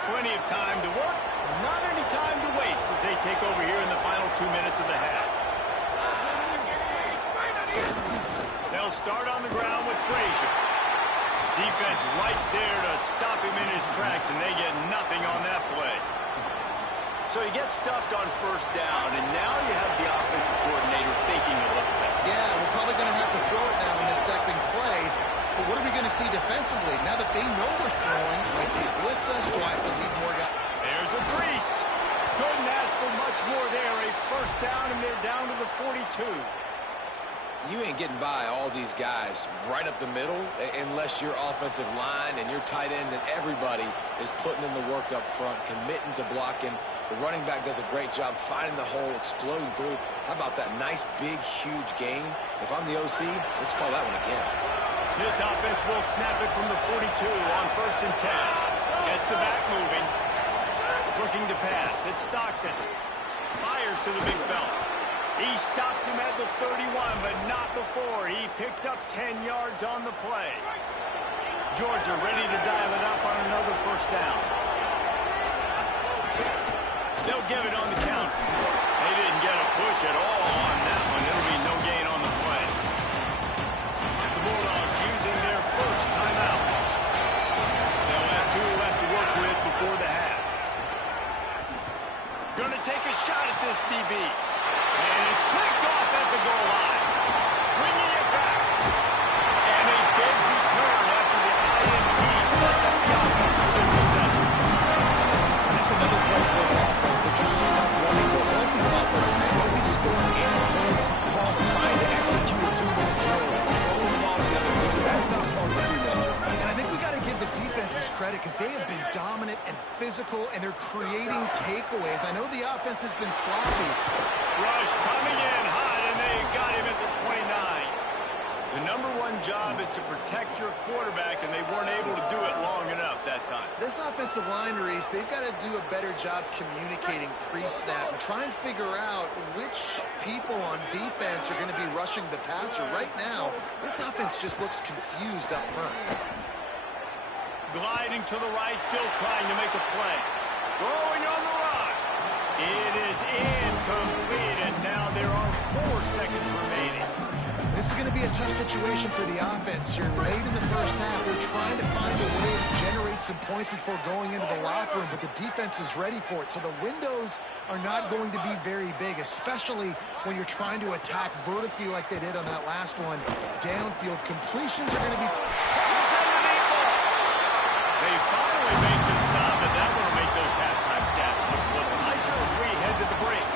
Plenty of time to work, not any time to waste as they take over here in the final 2 minutes of the half. They'll start on the ground with Frazier. Defense right there to stop him in his tracks, and they get nothing on that play. So he gets stuffed on 1st down, and now you have the offensive coordinator thinking a little bit. Yeah, we're probably going to have to throw it now in this second play. But what are we going to see defensively? Now that they know we're throwing, might they blitz us? Do I have to leave more guys? There's a crease. Couldn't ask for much more there. A 1st down, and they're down to the 42. You ain't getting by all these guys right up the middle unless your offensive line and your tight ends and everybody is putting in the work up front, committing to blocking. The running back does a great job finding the hole, exploding through. How about that nice, big, huge gain? If I'm the OC, let's call that one again. This offense will snap it from the 42 on 1st and 10. Gets the back moving. Looking to pass. It's Stockton. Fires to the big fella. He stops him at the 31, but not before. He picks up 10 yards on the play. Georgia ready to dial it up on another 1st down. They'll give it on the counter. They didn't get a push at all on that one. It'll be no gain on the play. The Bulldogs using their 1st timeout. They'll have 2 left to work with before the half. Gonna take a shot at this DB. And it's picked off at the goal line. Bringing it back. And a big return after the INT sets up the offense for this possession. And that's another play for this offense that you're just left running. But both these offenses, man, nobody's scoring any points. Paul, trying to execute a 2-minute drill. Throwing the ball to the other team. That's not part of the 2-minute drill. And I think we got to give the defenses credit because they have been dominant and physical, and they're creating takeaways. I know the offense has been sloppy. Rush coming in hot, and they got him at the 29. The #1 job is to protect your quarterback, and they weren't able to do it long enough that time. This offensive line, Reese, they've got to do a better job communicating pre-snap and try and figure out which people on defense are going to be rushing the passer. Right now, this offense just looks confused up front. Gliding to the right, still trying to make a play. Throwing on the run. It is incomplete, and now there are 4 seconds remaining. This is going to be a tough situation for the offense here. Late in the 1st half, they're trying to find a way to generate some points before going into the locker room, but the defense is ready for it. So the windows are not going to be very big, especially when you're trying to attack vertically like they did on that last one. Downfield completions are going to be... They finally make the stop, and that will make those halftime stats look a little nicer as we head to the break.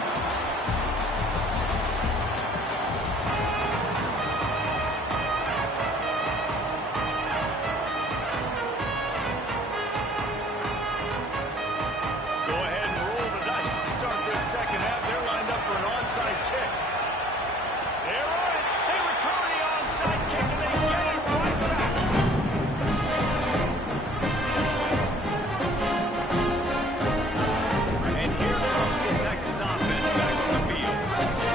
Go ahead and roll the dice to start this second half. They're lined up for an onside kick. They're on it. They recover the onside kick, and they get it right back. And here comes the Texas offense back on the field.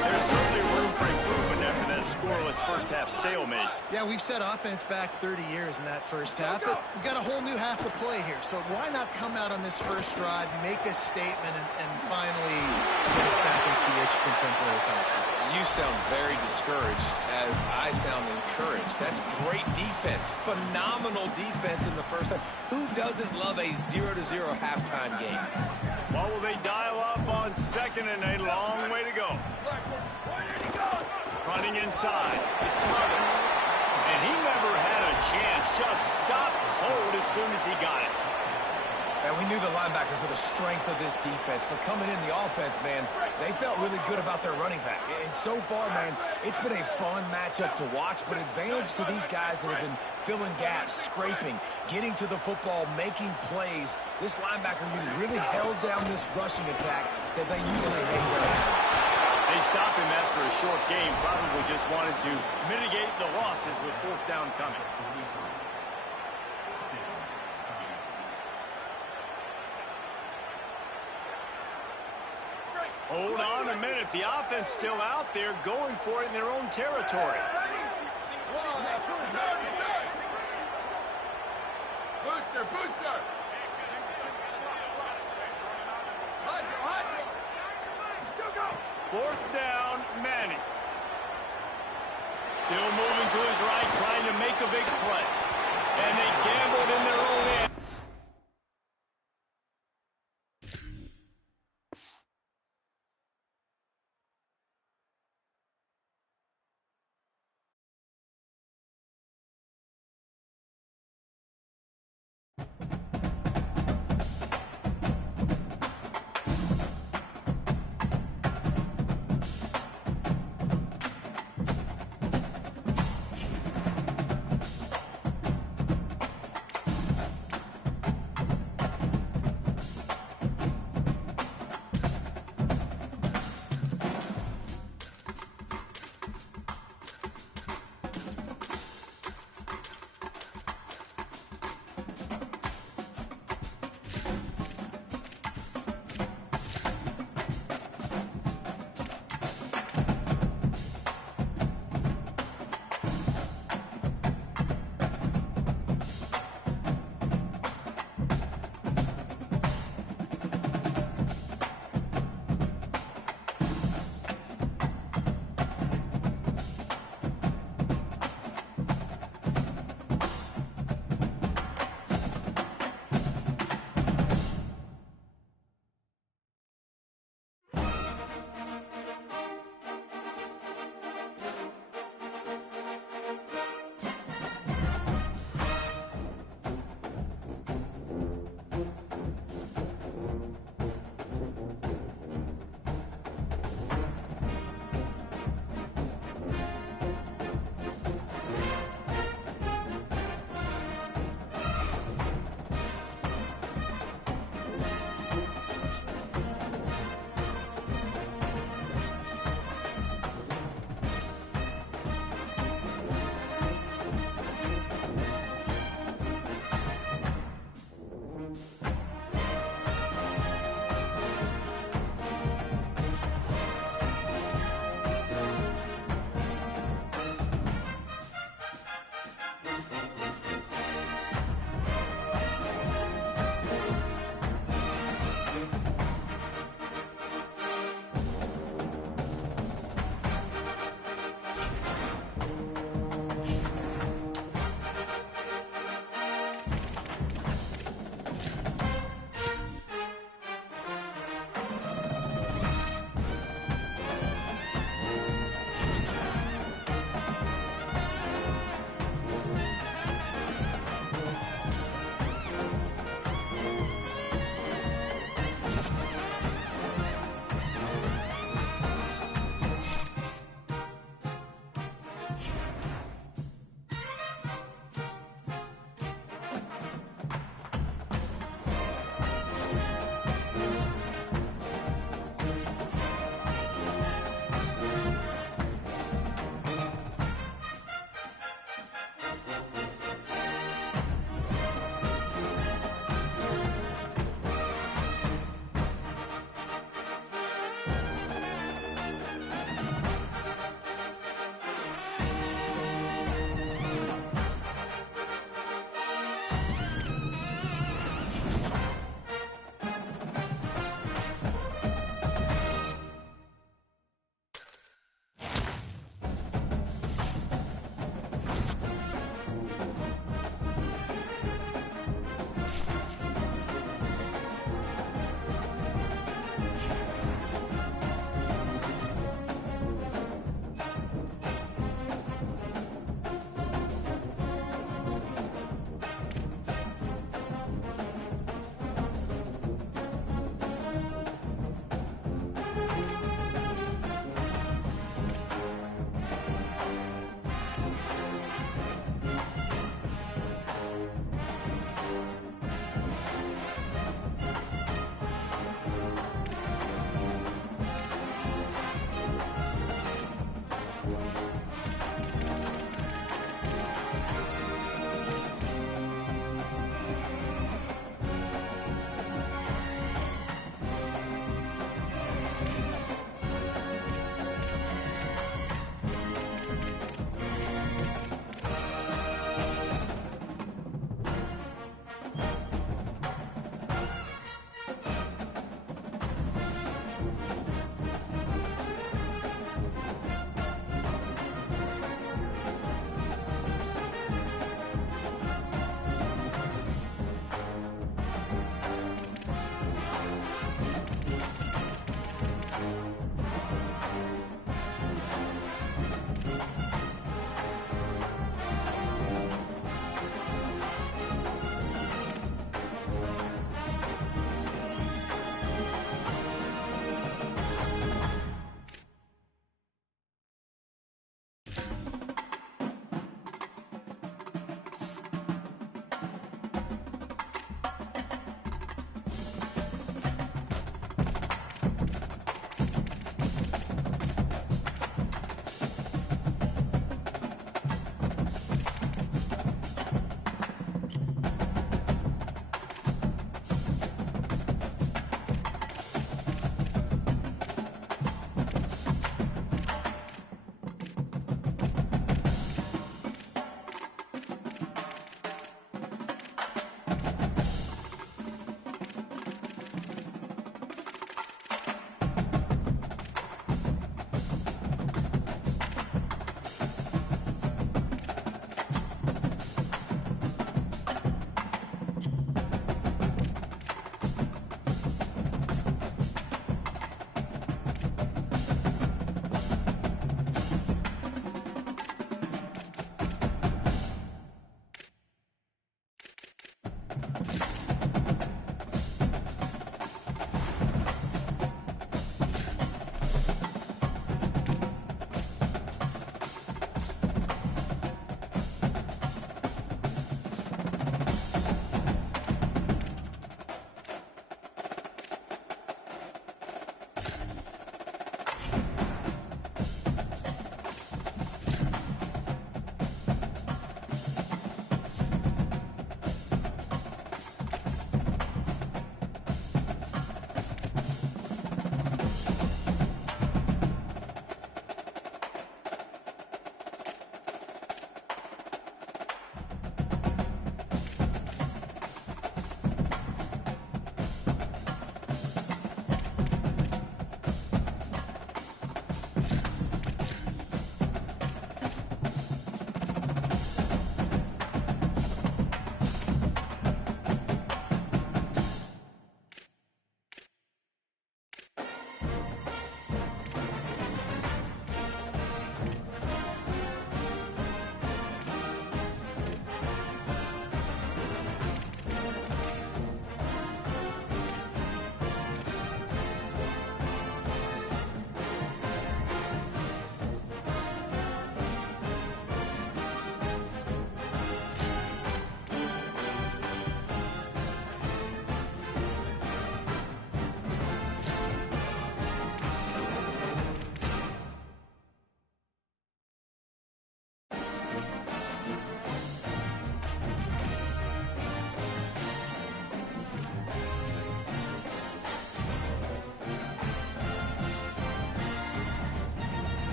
There's certainly room for improvement after that scoreless 1st half stalemate. Yeah, we've set offense back 30 years in that 1st half, but we've got a whole new half to play here. So why not come out on this 1st drive, make a statement, and finally get us back into the age of contemporary college football? You sound very discouraged as I sound encouraged. That's great defense. Phenomenal defense in the 1st half. Who doesn't love a 0-0 halftime game? What will they dial up on 2nd and a long way to go? Running inside. It's Smothers. And he never had a chance. Just stopped cold as soon as he got it. And we knew the linebackers were the strength of this defense, but coming in the offense, man, they felt really good about their running back. And so far, man, it's been a fun matchup to watch, but advantage to these guys that have been filling gaps, scraping, getting to the football, making plays. This linebacker unit really held down this rushing attack that they usually hang their hat. They stopped him after a short game, probably just wanted to mitigate the losses with 4th down coming. Hold on a minute. The offense still out there going for it in their own territory. Booster, booster. Still go. Fourth down, Manning. Still moving to his right, trying to make a big play. And they gambled in their own end.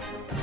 game.